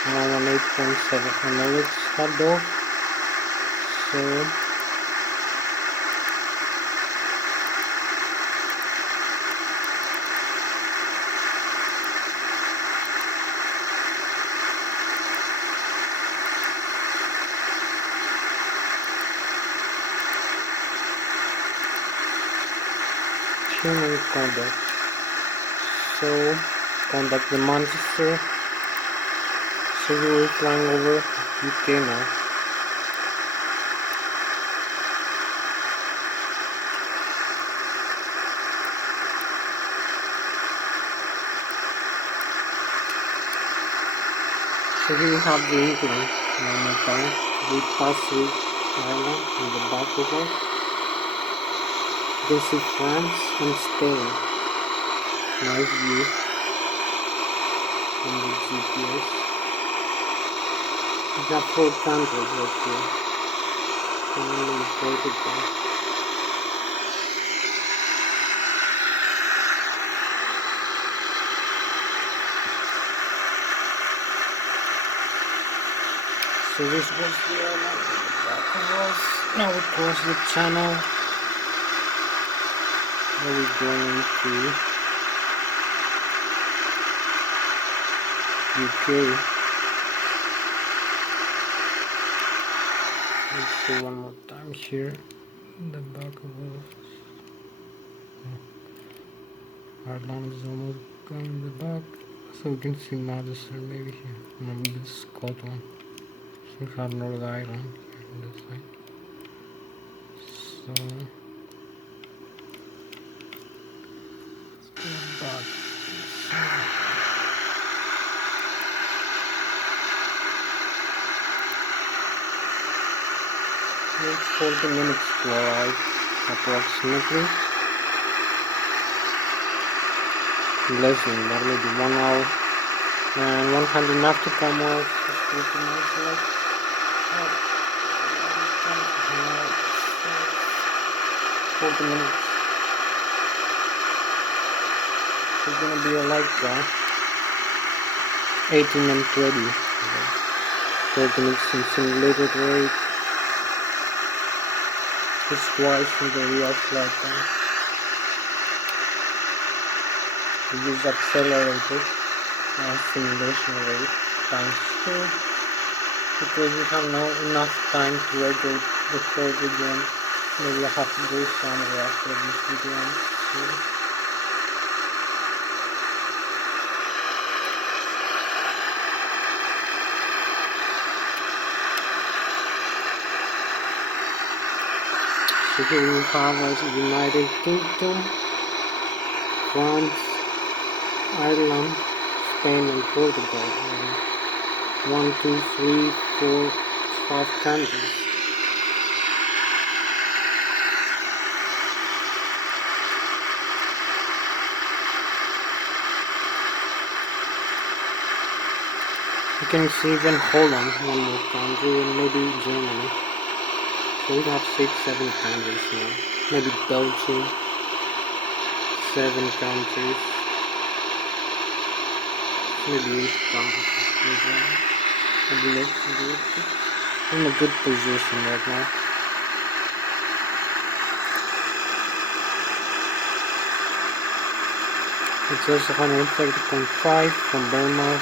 Now on 8.7. And now let's head off. So human contact. So contact the Manchester. So we're flying over UK now. So here we have the England one more time. We pass through Ireland in the back of us. You can see France and Spain. Nice view from the GPS. We have 4 countries right here. Finland, Portugal. So this was the airline in the back of us. Now we cross the channel. Now we're going to UK. Let's see one more time here. In the back of us. Ireland is almost gone in the back. So we can see Madison maybe here. Maybe this is Scotland. So we have Northern Ireland here on this side. So let's go back. It's 40 minutes to arrive approximately. Less than that, maybe 1 hour. And 100 enough to come off. 40 minutes left. 40 minutes. So it's gonna be a like 18 and 20. 40 minutes in simulated rate. It's twice in the real flight time. We use accelerated simulation rate times 2 because we have no enough time to edit the whole video. Maybe I have to do somewhere after this video. So here we have as United Kingdom, France, Ireland, Spain and Portugal. 1, 2, 3, 4, 5 countries. You can see even Holland, one more country, and maybe Germany. So we have 6, 7 countries now. Maybe Belgium, 7 countries. Maybe 8 countries. I believe we're in a good position right now. It's also 130.5 from Burma.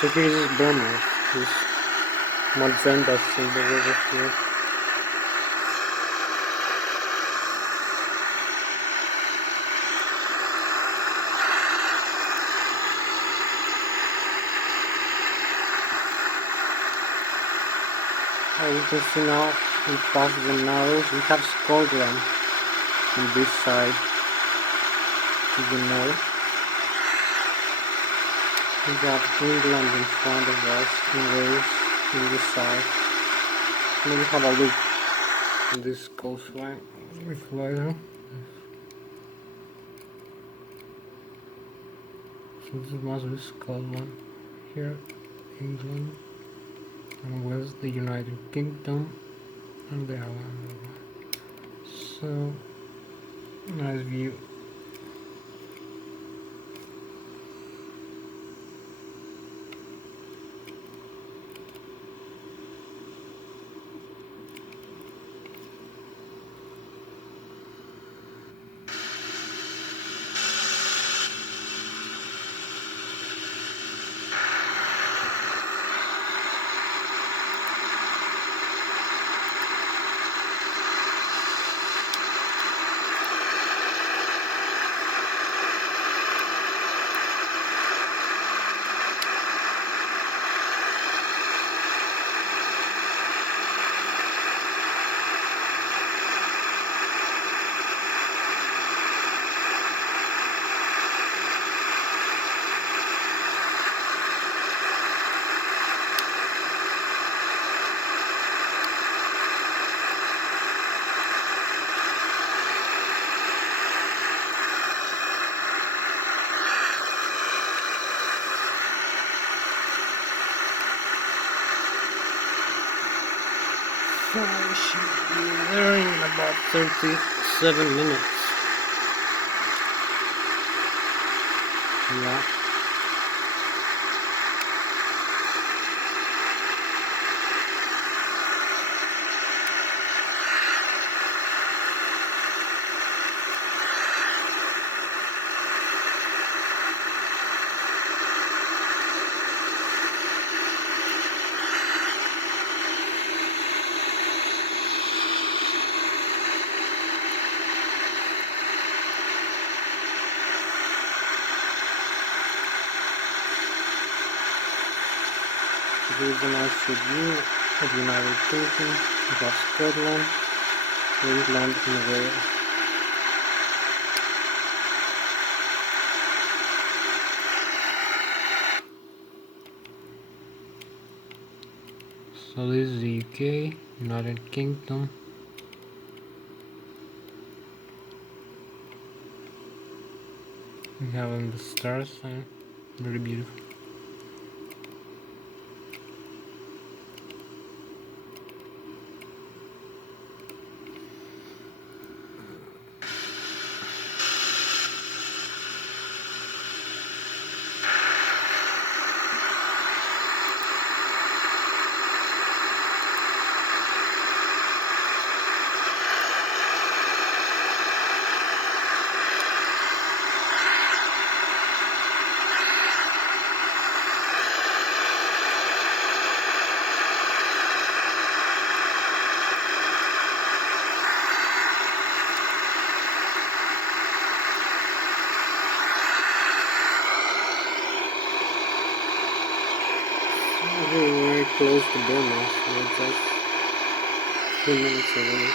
So here is Burma. This magenta symbol over here. As you can see now, we pass the Narrows. We have Scotland on this side to the north. We have England in front of us, and Wales in the south. Maybe have a look at this coastline with later. So this must be Scotland. Here, England, and Wales, the United Kingdom, and the island. So, nice view. So we should be there in about 37 minutes. Yeah. Here's a nice view of the United Kingdom, we have Scotland, England and Wales. So this is the UK, United Kingdom. We have the stars and very beautiful. We're very close to Burma, so we're just 3 minutes away.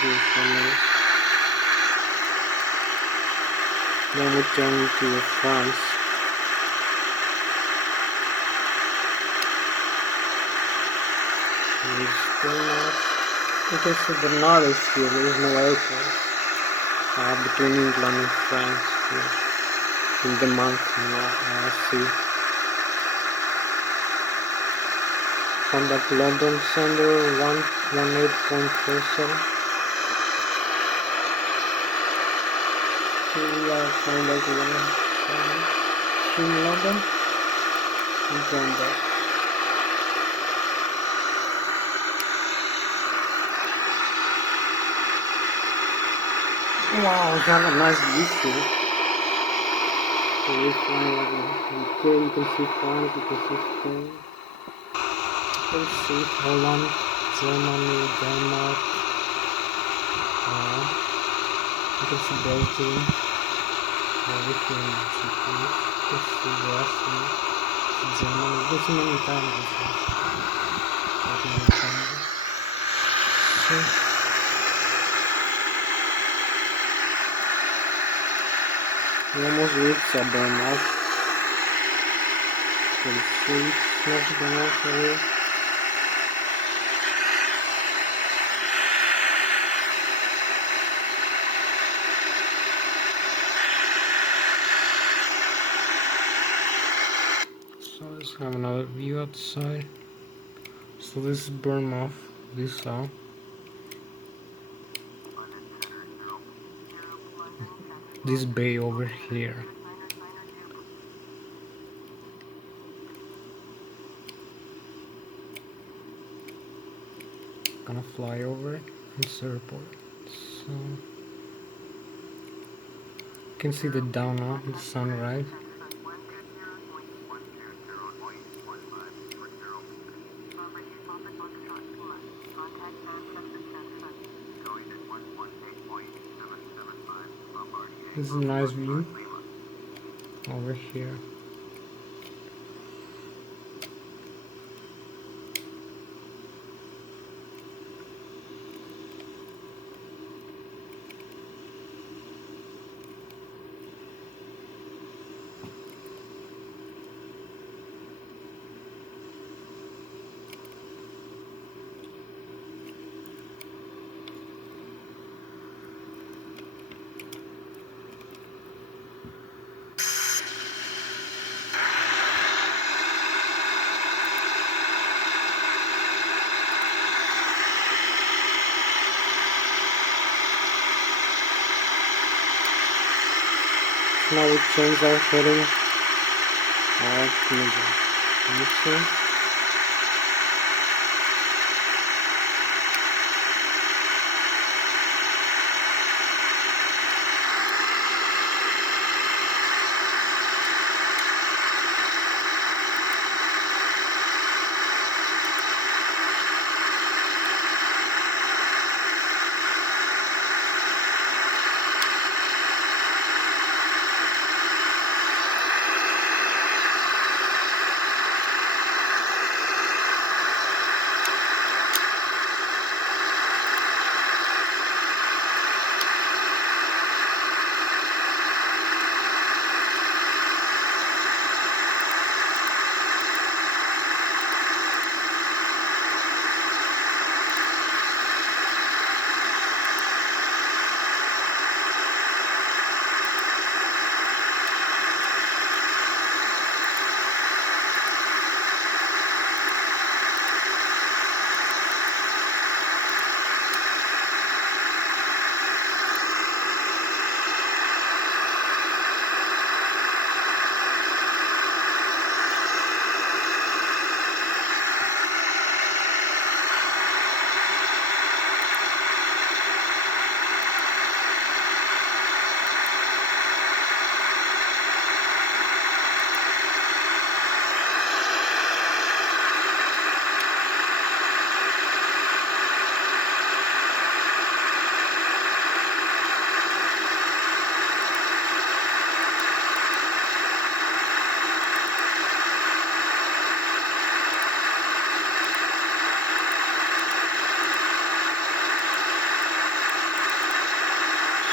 3 or 4 minutes. Then we turn to France. You can see the north here, there is no airport between England and France here, in the month sea. Contact London Center 118.47. Here we are contact London in London and contact. Wow, we have a nice view here. You can see France, you can see Spain, you can see Holland, Germany, Denmark, you can see Belgium, everything in Japan, you can see Brazil, Germany, you can see many countries. We almost reached Airbus. So it's not Airbus away. So let's have another view outside. So this is Bournemouth, this bay over here. Gonna fly over it. It's the airport. So you can see the dawn now, the sunrise. This is a nice view over here. Now we change our heading to Nixon.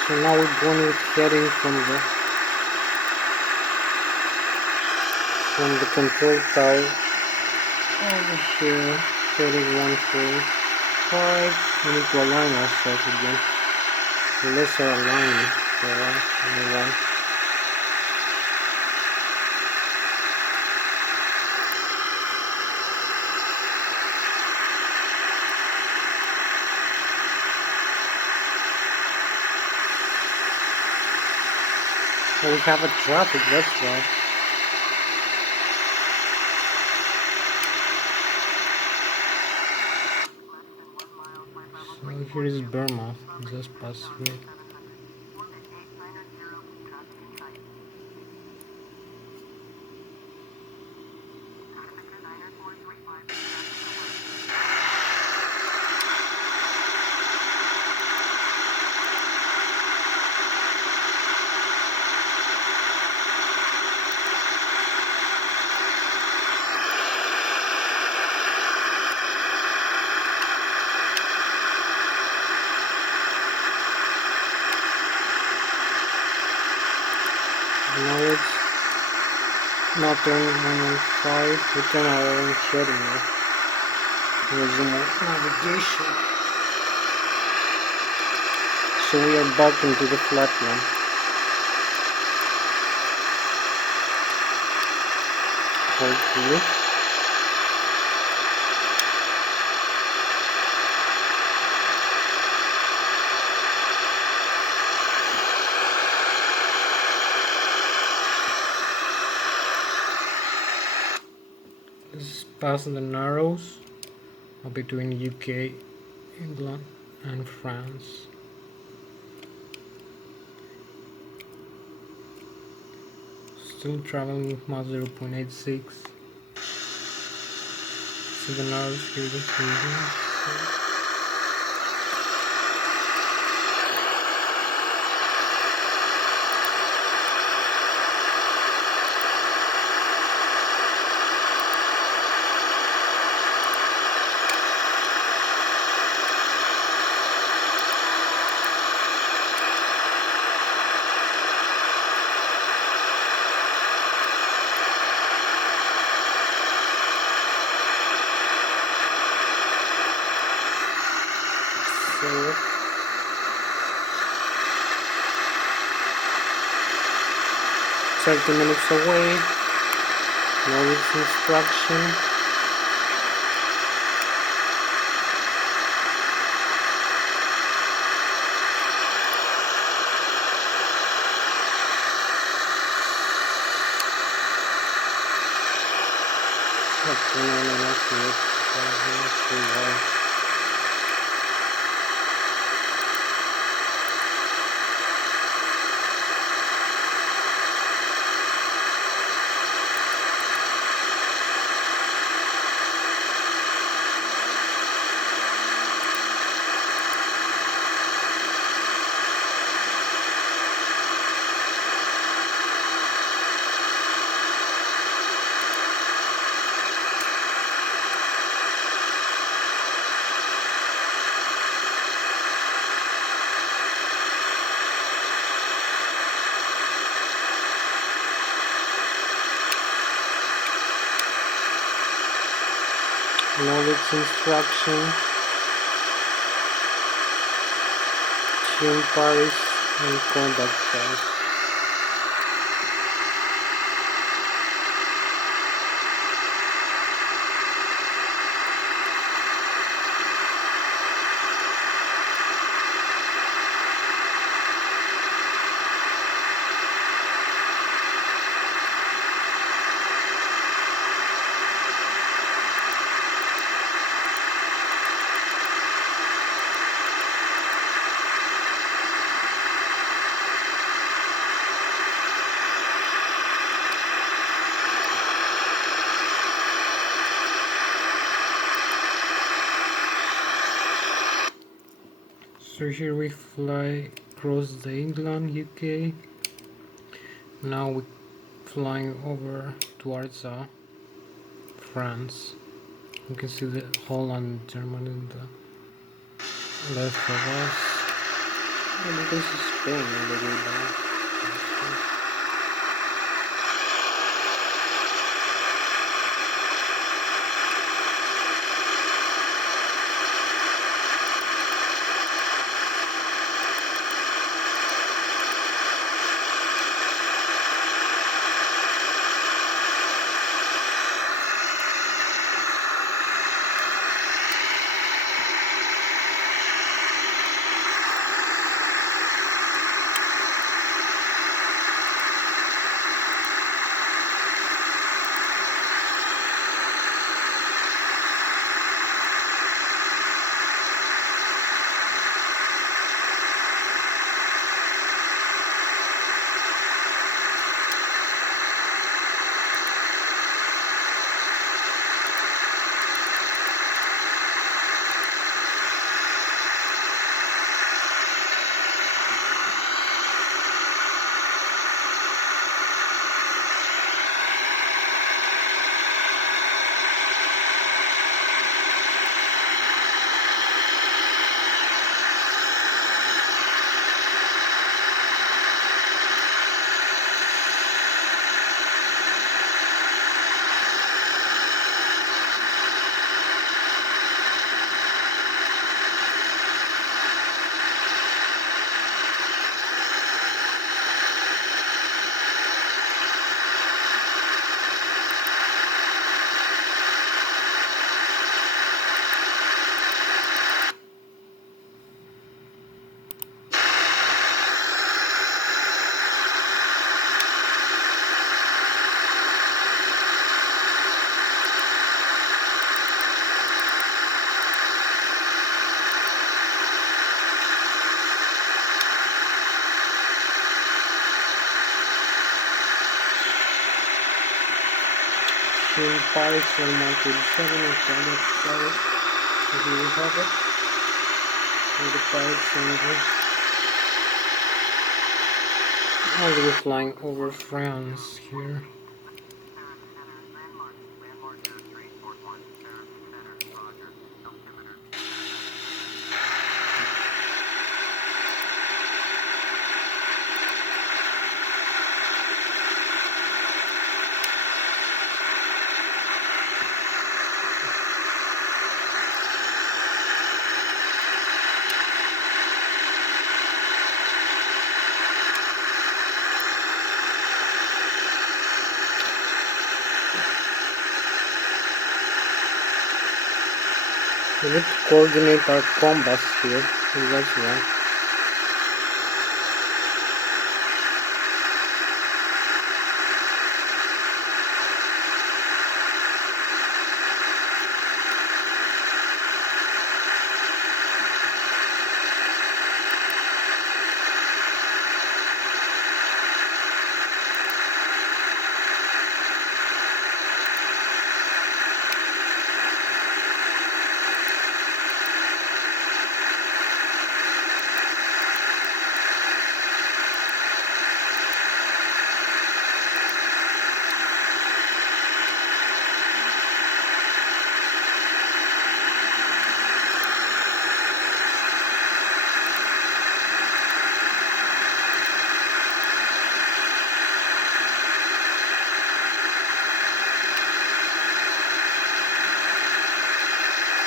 So now we're going heading from the from the control tower over here, 3145. We need to align ourselves again. We lost our alignment for a while. Oh, we have a traffic, that's why. So here is Burma, just past through. Now it's not turning 115, we turn our own heading now. Resume navigation. So we are back into the flatland. Hopefully. This is past the Narrows between UK, England and France. Still traveling with Mach 0.86. See the Narrows here, the so 30 minutes away. Now it's instruction. What's going on in that field? Knowledge instruction. Tune Paris and contact time. So here we fly across the England, UK. Now we're flying over towards France. You can see the Holland, Germany in the left of us. And you can see Spain on the way back. in Paris on 127 and Canada Paris. So here we have it. And the Paris center. As we're flying over France here. We need to coordinate our compass here, that's why.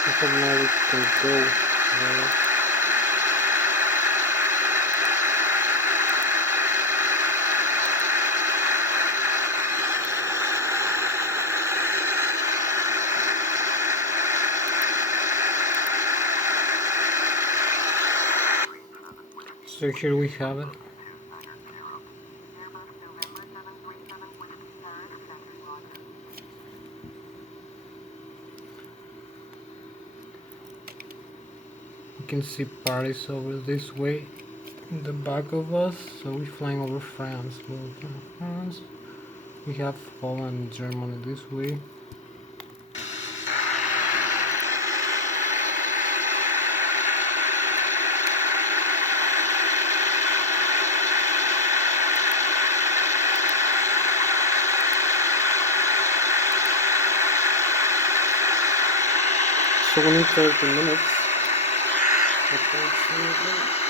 I hope now we can go there. So here we have it. You can see Paris over this way in the back of us, so we're flying over France. France. We have Holland and Germany this way. So we need 30 minutes. Approximately.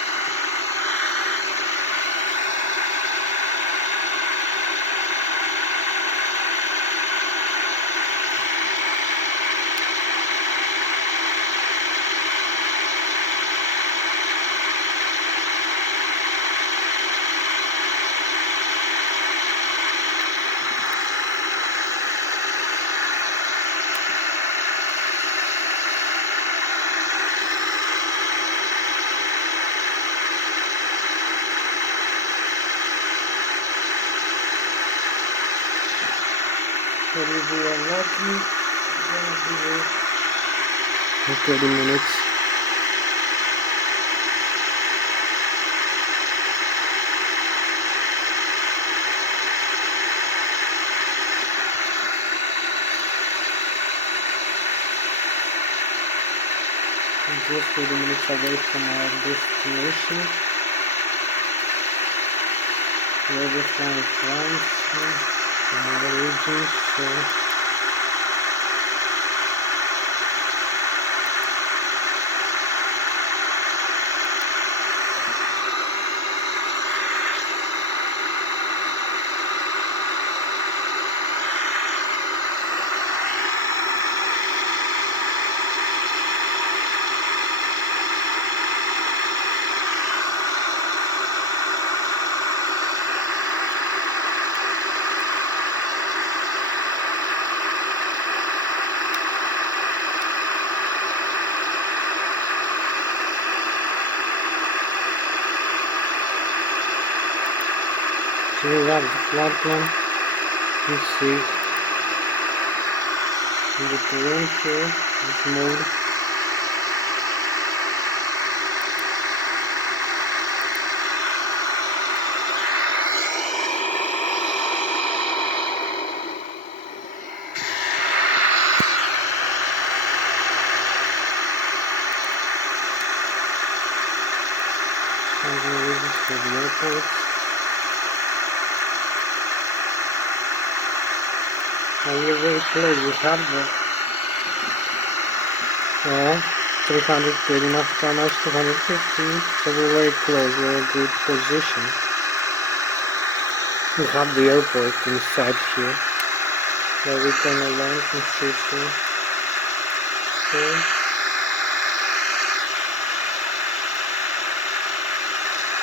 If we are lucky, we're gonna be there in 30 minutes. We're just 30 minutes away from our destination. We'll be flying France from other regions, so here we have the flight plan. You see in the terrain here, this mode. this for the airport. And we're very close. We have the 320 nautical miles, 250, so we're very close. We're in a good position. We have the airport inside here. Where we're gonna land and shoot here. Okay.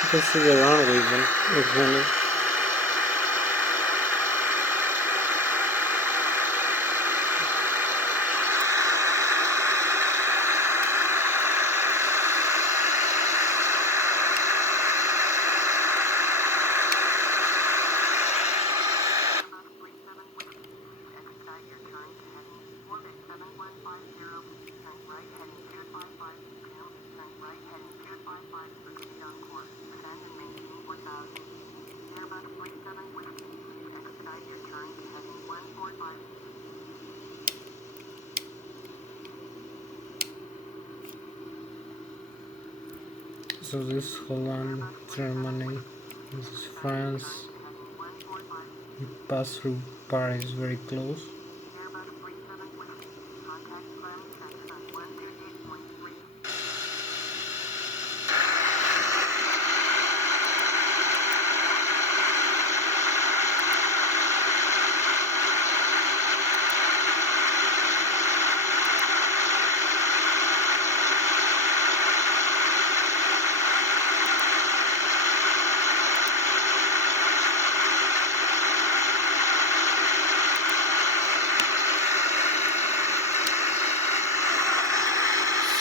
You can see the runway even. So this is Holland, Germany, this is France. We pass through Paris very close.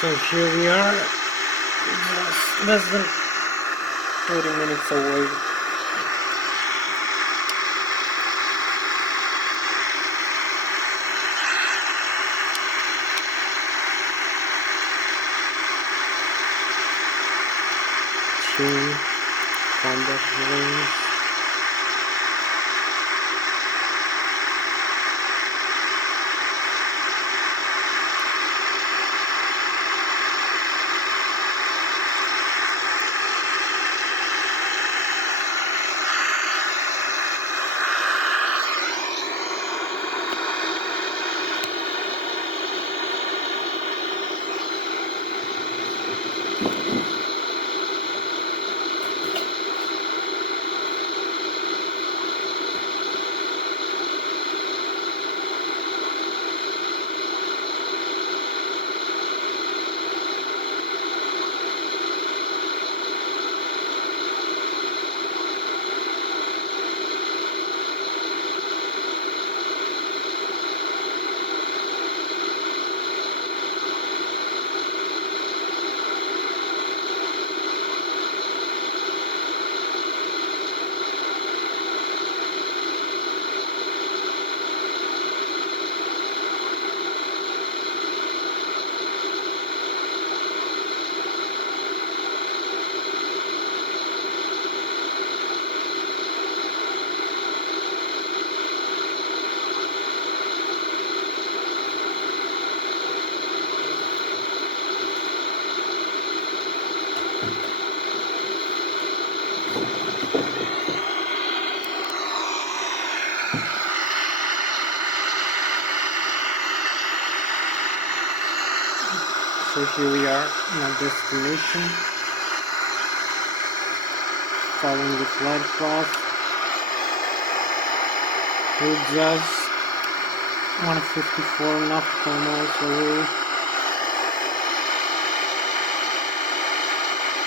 So here we are, just less than 30 minutes away. Tune, combat range. So here we are in our destination, following the flight path. We're just 154 nautical miles away.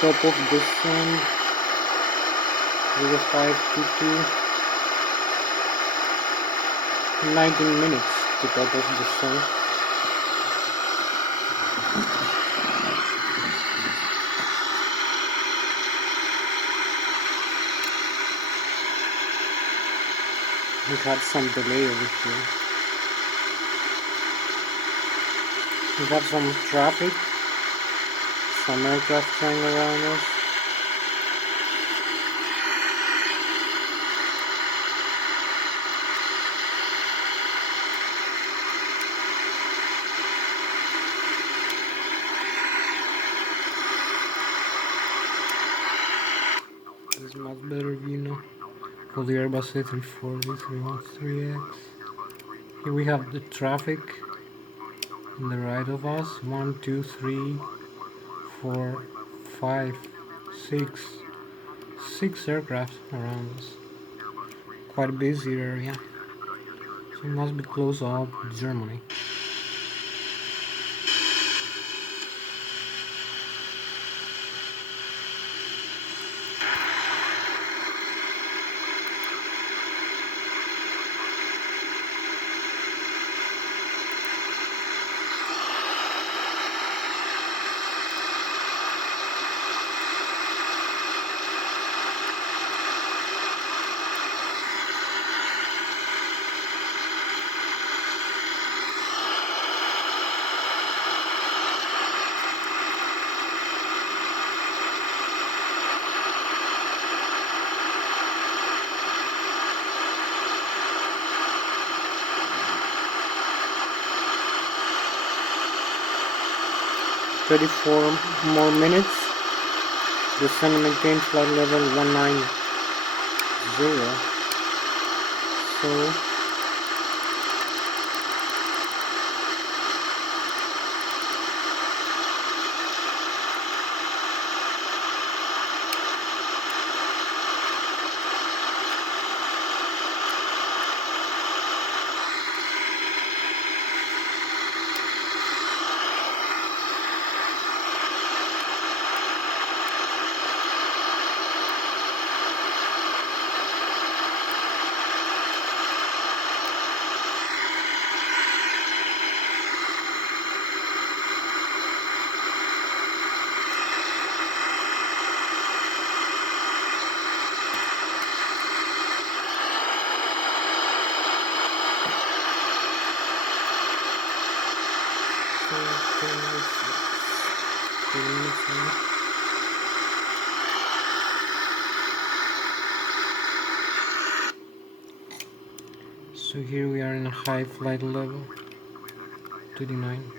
Top of the sun, 0522. 19 minutes to top of the sun. We had some delay over here. We have some traffic, some aircraft flying around us. Much better view now for the Airbus A340 313X. Here we have the traffic on the right of us. 1, 2, 3, 4, 5, 6, 6 aircraft around us. Quite a busy area. So it must be close up Germany. "34 more minutes. Descend and maintain flight level 190. So So here we are in a high flight level, 29,000.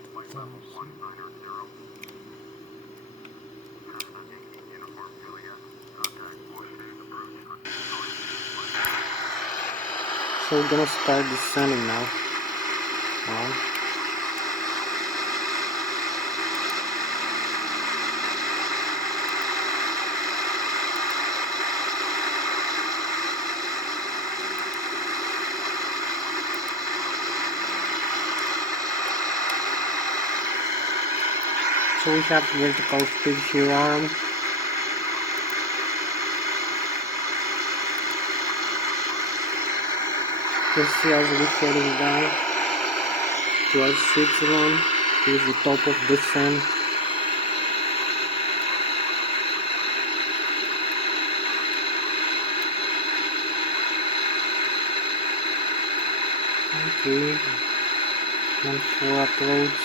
So we're gonna start descending now. So we have vertical speed here on. Let's see as we're heading down towards Switzerland. Here's the top of descent. Okay, 1-4 approach.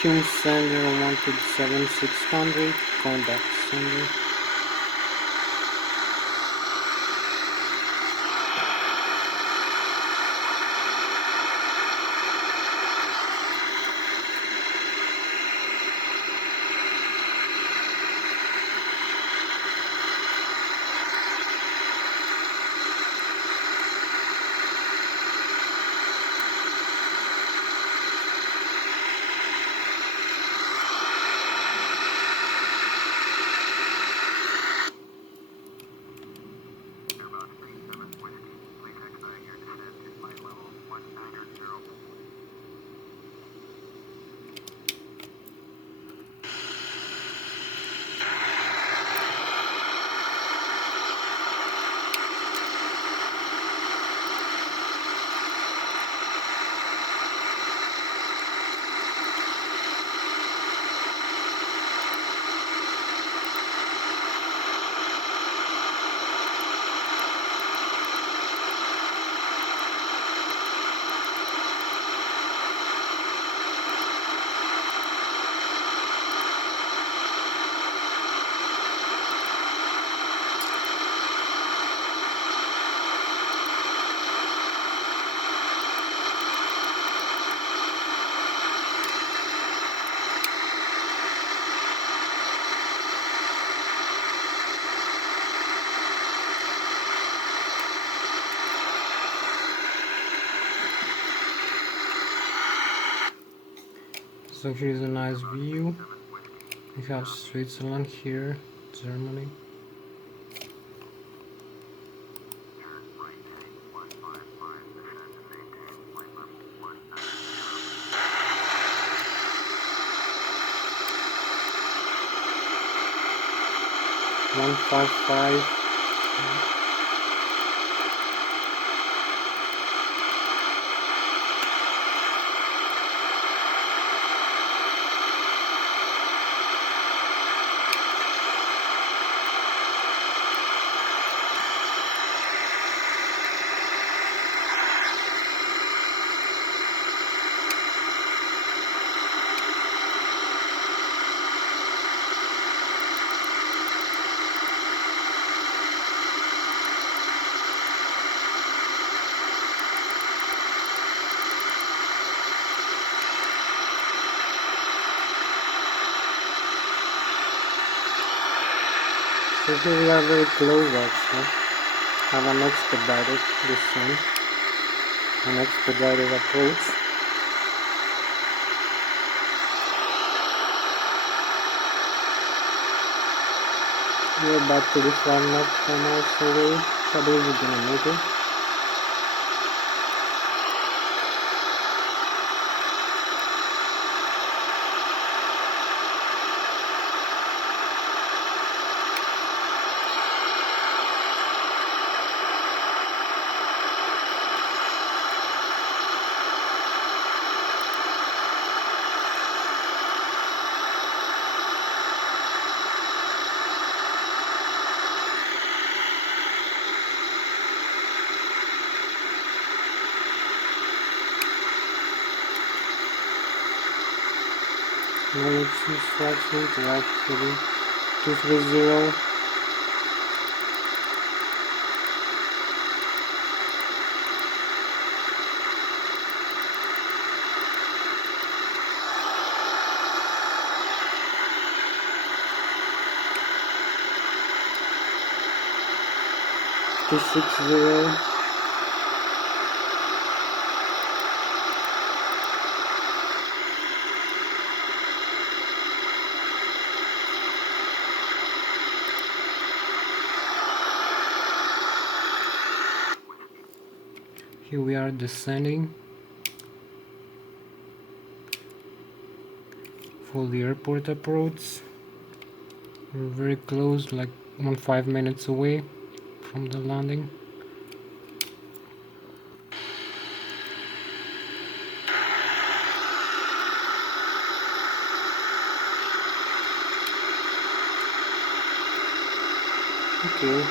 Tune sender 127,600, contact sender. So here's a nice view. We have Switzerland here, Germany. One five five. So here we are very close actually. Have an expedited descent, an expedited approach. We're about 35 miles away. I believe we're gonna make it. Knowledge instruction to actually 230. Two 60. Here we are descending for the airport approach. We're very close, like 5 minutes away from the landing. Okay.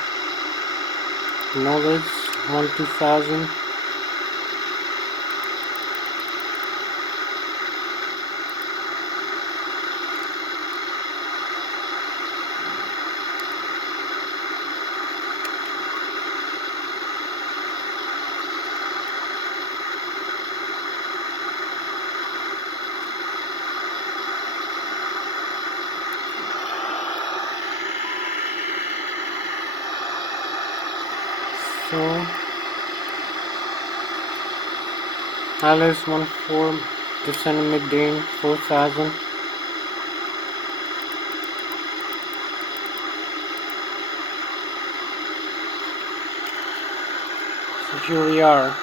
Knowledge 2000. So Alice 14 descending mid-gain 4000. So here we are.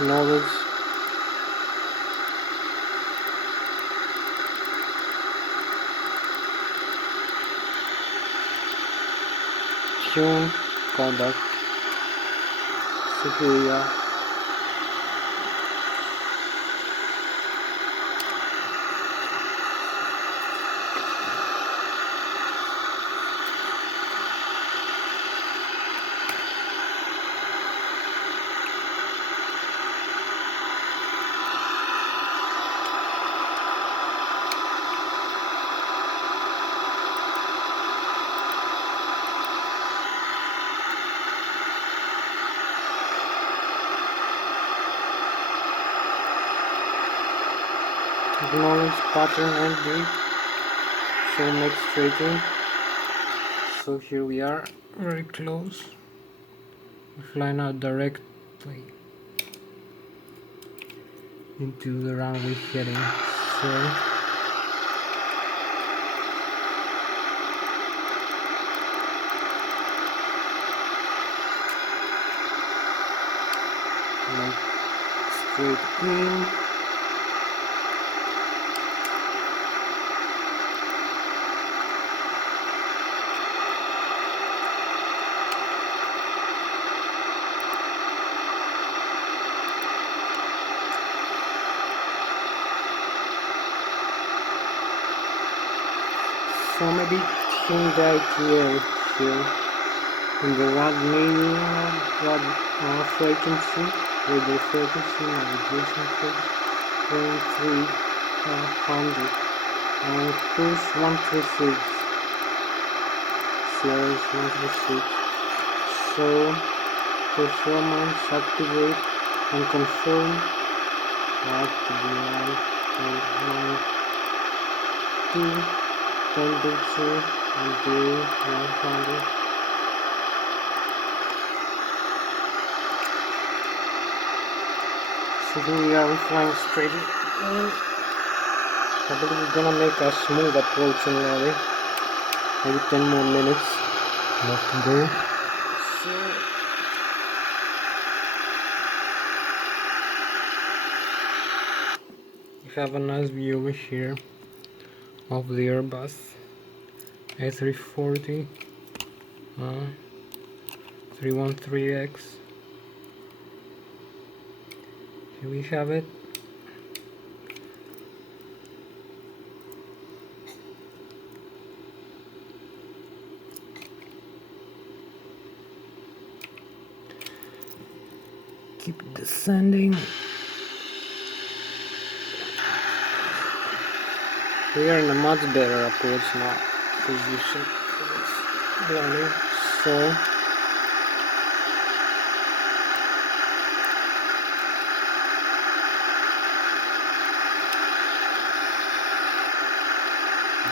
Knowledge. Tune. Contact. So here we are. Acknowledge pattern and break. Show next straighten. So here we are, very close. We fly now directly. into the runway heading. So like straight in. So maybe change the ITL here in the rad menu, rad frequency, radio frequency, navigation frequency, 300, and cruise 136, CRS 136. So performance activate and confirm activate 9.92 temperature until 100. So here we are flying straight in. I believe we're gonna make a smooth approach in maybe 10 more minutes left to go. So you have a nice view over here of the Airbus A340 313X. Here we have it. Keep descending. We are in a much better approach now position for this landing. So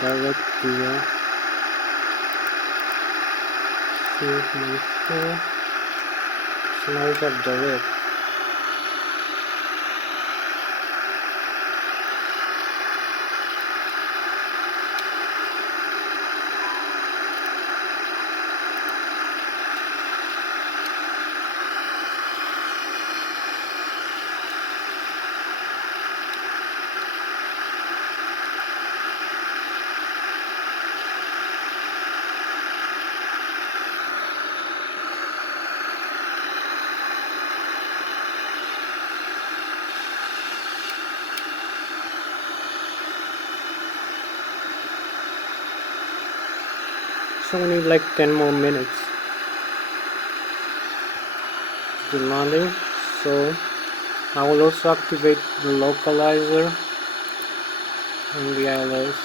direct to the field number 4. So now we have direct. So we need like 10 more minutes to landing. So I will also activate the localizer on the ILS.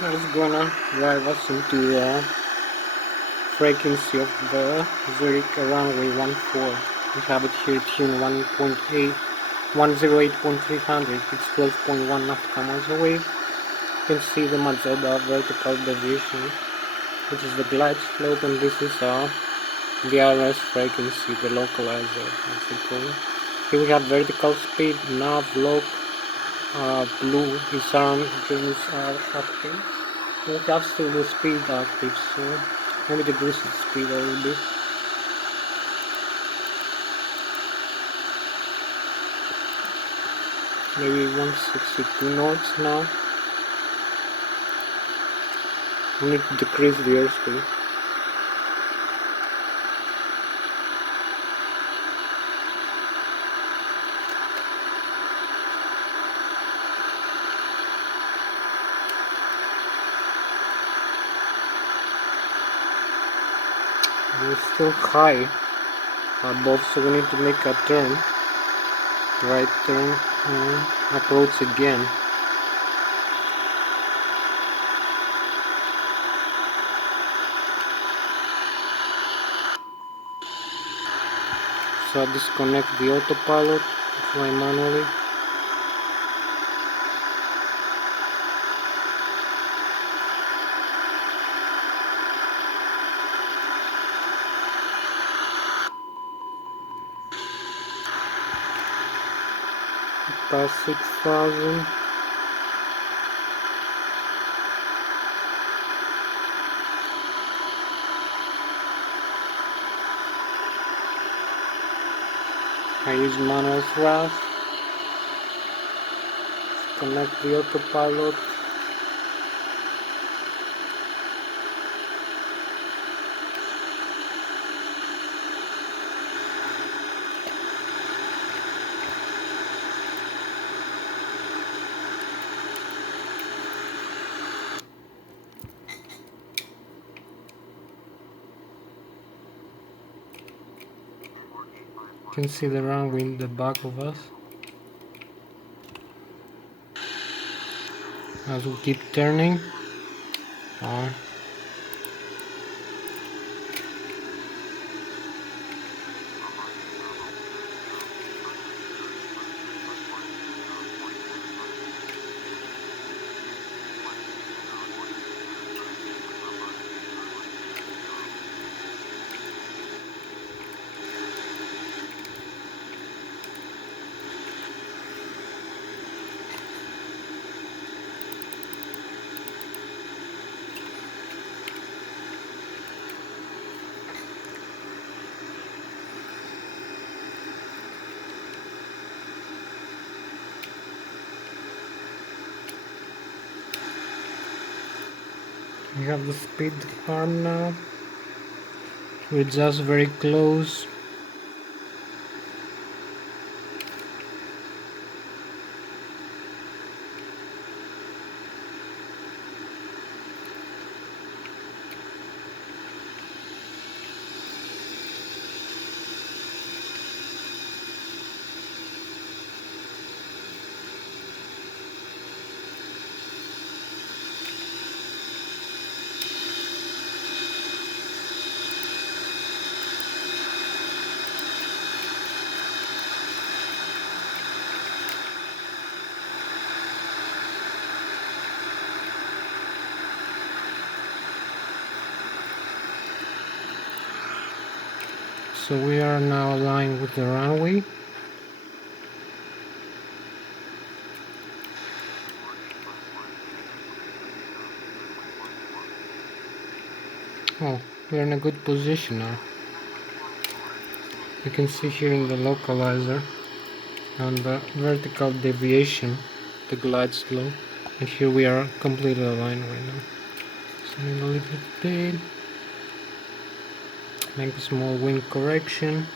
That's gonna drive us into the frequency of the Zurich runway 14. We have it here tuned 1.8, 108.300. It's 12.1 nautical miles away. You can see the magenta vertical deviation, which is the glide slope, and this is the RS frequency, the localizer, as we call it. Here we have vertical speed, nav, lock, blue disarm, gains are active. We have still the speed active, so maybe decrease the speed a little bit. Maybe 162 knots now. We need to decrease the airspeed. We're still high above, so we need to make a turn, right turn, and approach again. So I disconnect the autopilot, fly manually. past 6,000. I use manual thrust, connect the autopilot. You can see the runway in the back of us. As we keep turning on. We have the speed arm now. We're just very close. So we are now aligned with the runway. Oh, we're in a good position now. You can see here in the localizer on the vertical deviation, the glide slope, and here we are completely aligned right now. So I'm a little bit, make a small wing correction.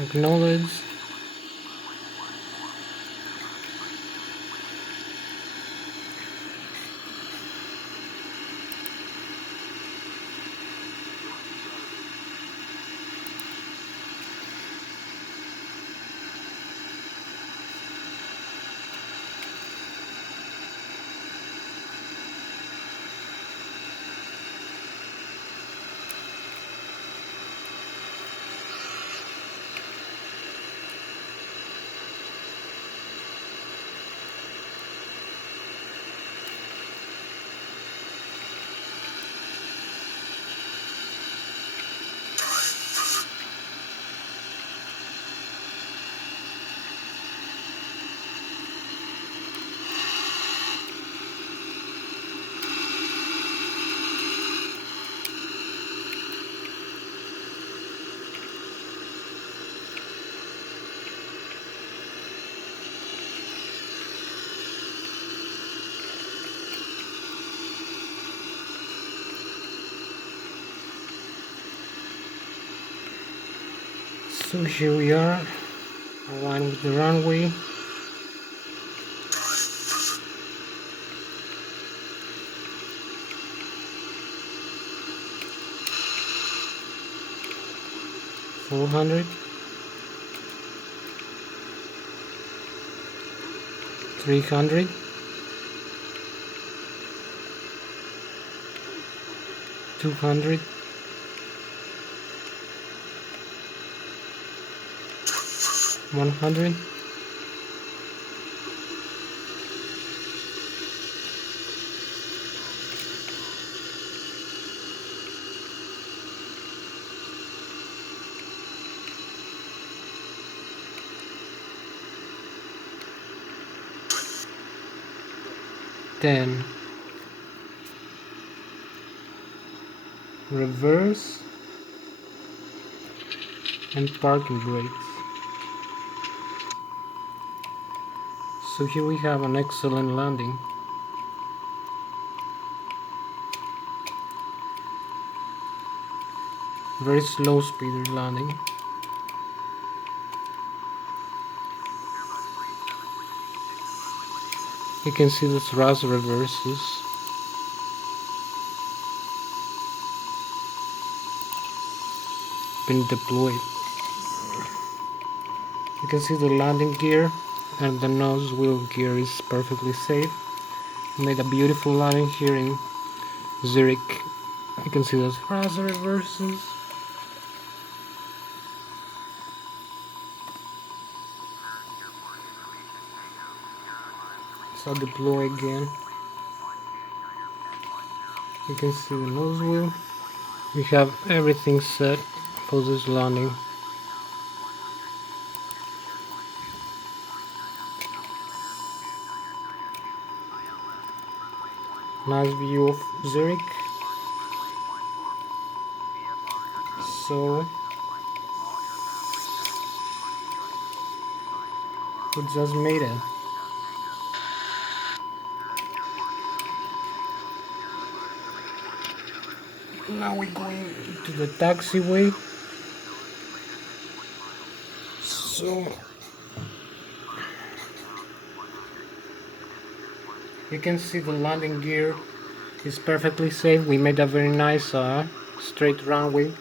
Acknowledge. So here we are, aligned with the runway. Four hundred, 300, 200, 100, 10, reverse, and parking brakes. So here we have an excellent landing. Very slow speed landing. You can see the thrust reverses been deployed. You can see the landing gear and the nose wheel gear is perfectly safe. Made a beautiful landing here in Zurich. You can see the thrust reverses. So deploy again. You can see the nose wheel. We have everything set for this landing. Nice view of Zurich. So we just made it. Now we're going to the taxiway. So you can see the landing gear is perfectly safe. We made a very nice straight runway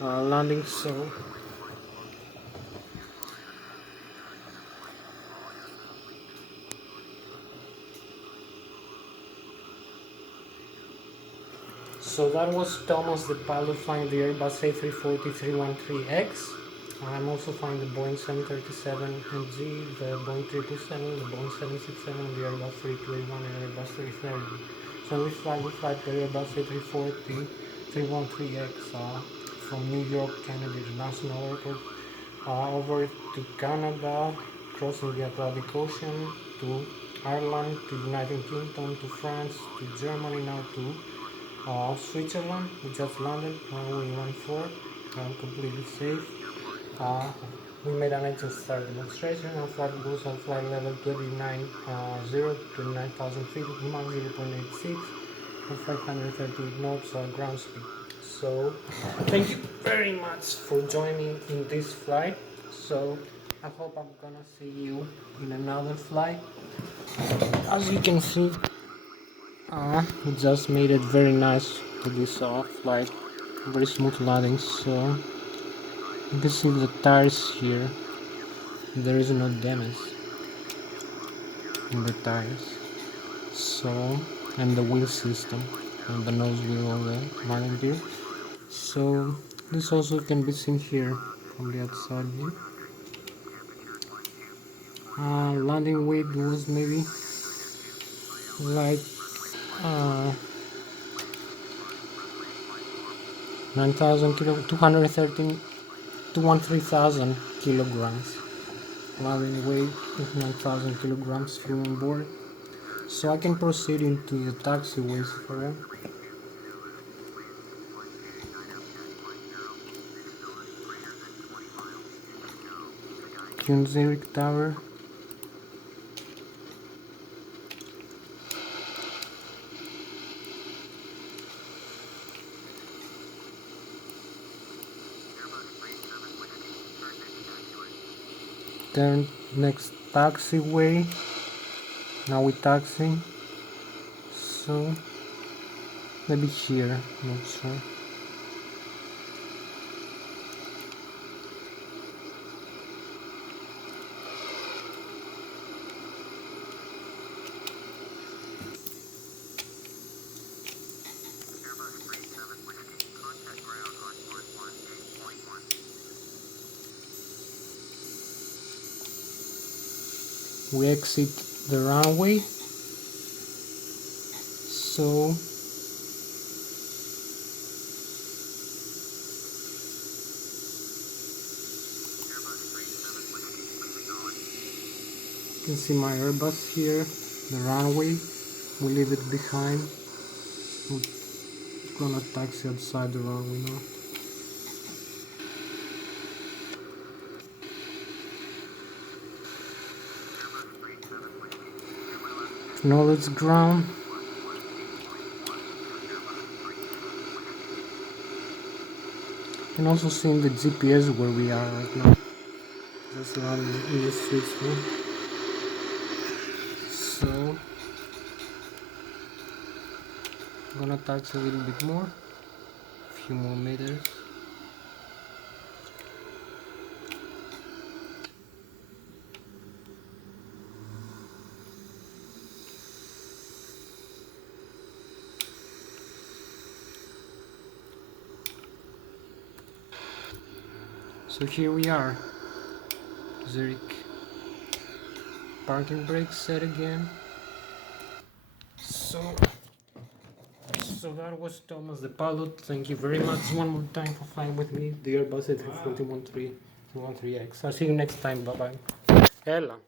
landing. So that was Thomas the pilot flying the Airbus A340 313X. I'm also flying the Boeing 737NG, the Boeing 777, the Boeing 767, the Airbus 3281 and Airbus 330. So we fly the Airbus A340 313X from New York Kennedy International Airport over to Canada, crossing the Atlantic Ocean, to Ireland, to United Kingdom, to France, to Germany, now to Switzerland. We just landed runway 14, completely safe. We made an engine start demonstration. Our flight goes on flight level 29,000 feet, Mach 0.86, and 538 knots ground speed. So, thank you very much for joining in this flight. So, I hope I'm gonna see you in another flight. As you can see, we just made it very nice for this flight. Very smooth landing. So, you can see the tires here. There is no damage in the tires. So, and the wheel system and the nose wheel of the landing gear. So, this also can be seen here from the outside view. Landing weight was maybe like 9,000 kilo, 213, 213,000 kilograms. Landing weight is 9,000 kilograms fuel on board. So I can proceed into the taxiways for them. Zurich Tower. turn next taxiway. Now we taxi. So maybe here, not sure. We exit the runway. So you can see my Airbus here, the runway. We leave it behind. We're gonna taxi outside the runway now. Acknowledge ground. You can also see in the GPS where we are right now. Just around in the streets here. So I'm gonna taxi a little bit more, a few more meters. So here we are. Zurich. Parking brake set again. So that was Thomas the pilot. Thank you very much one more time for flying with me, the Airbus A340 13X. I'll see you next time. Bye bye. Έλα.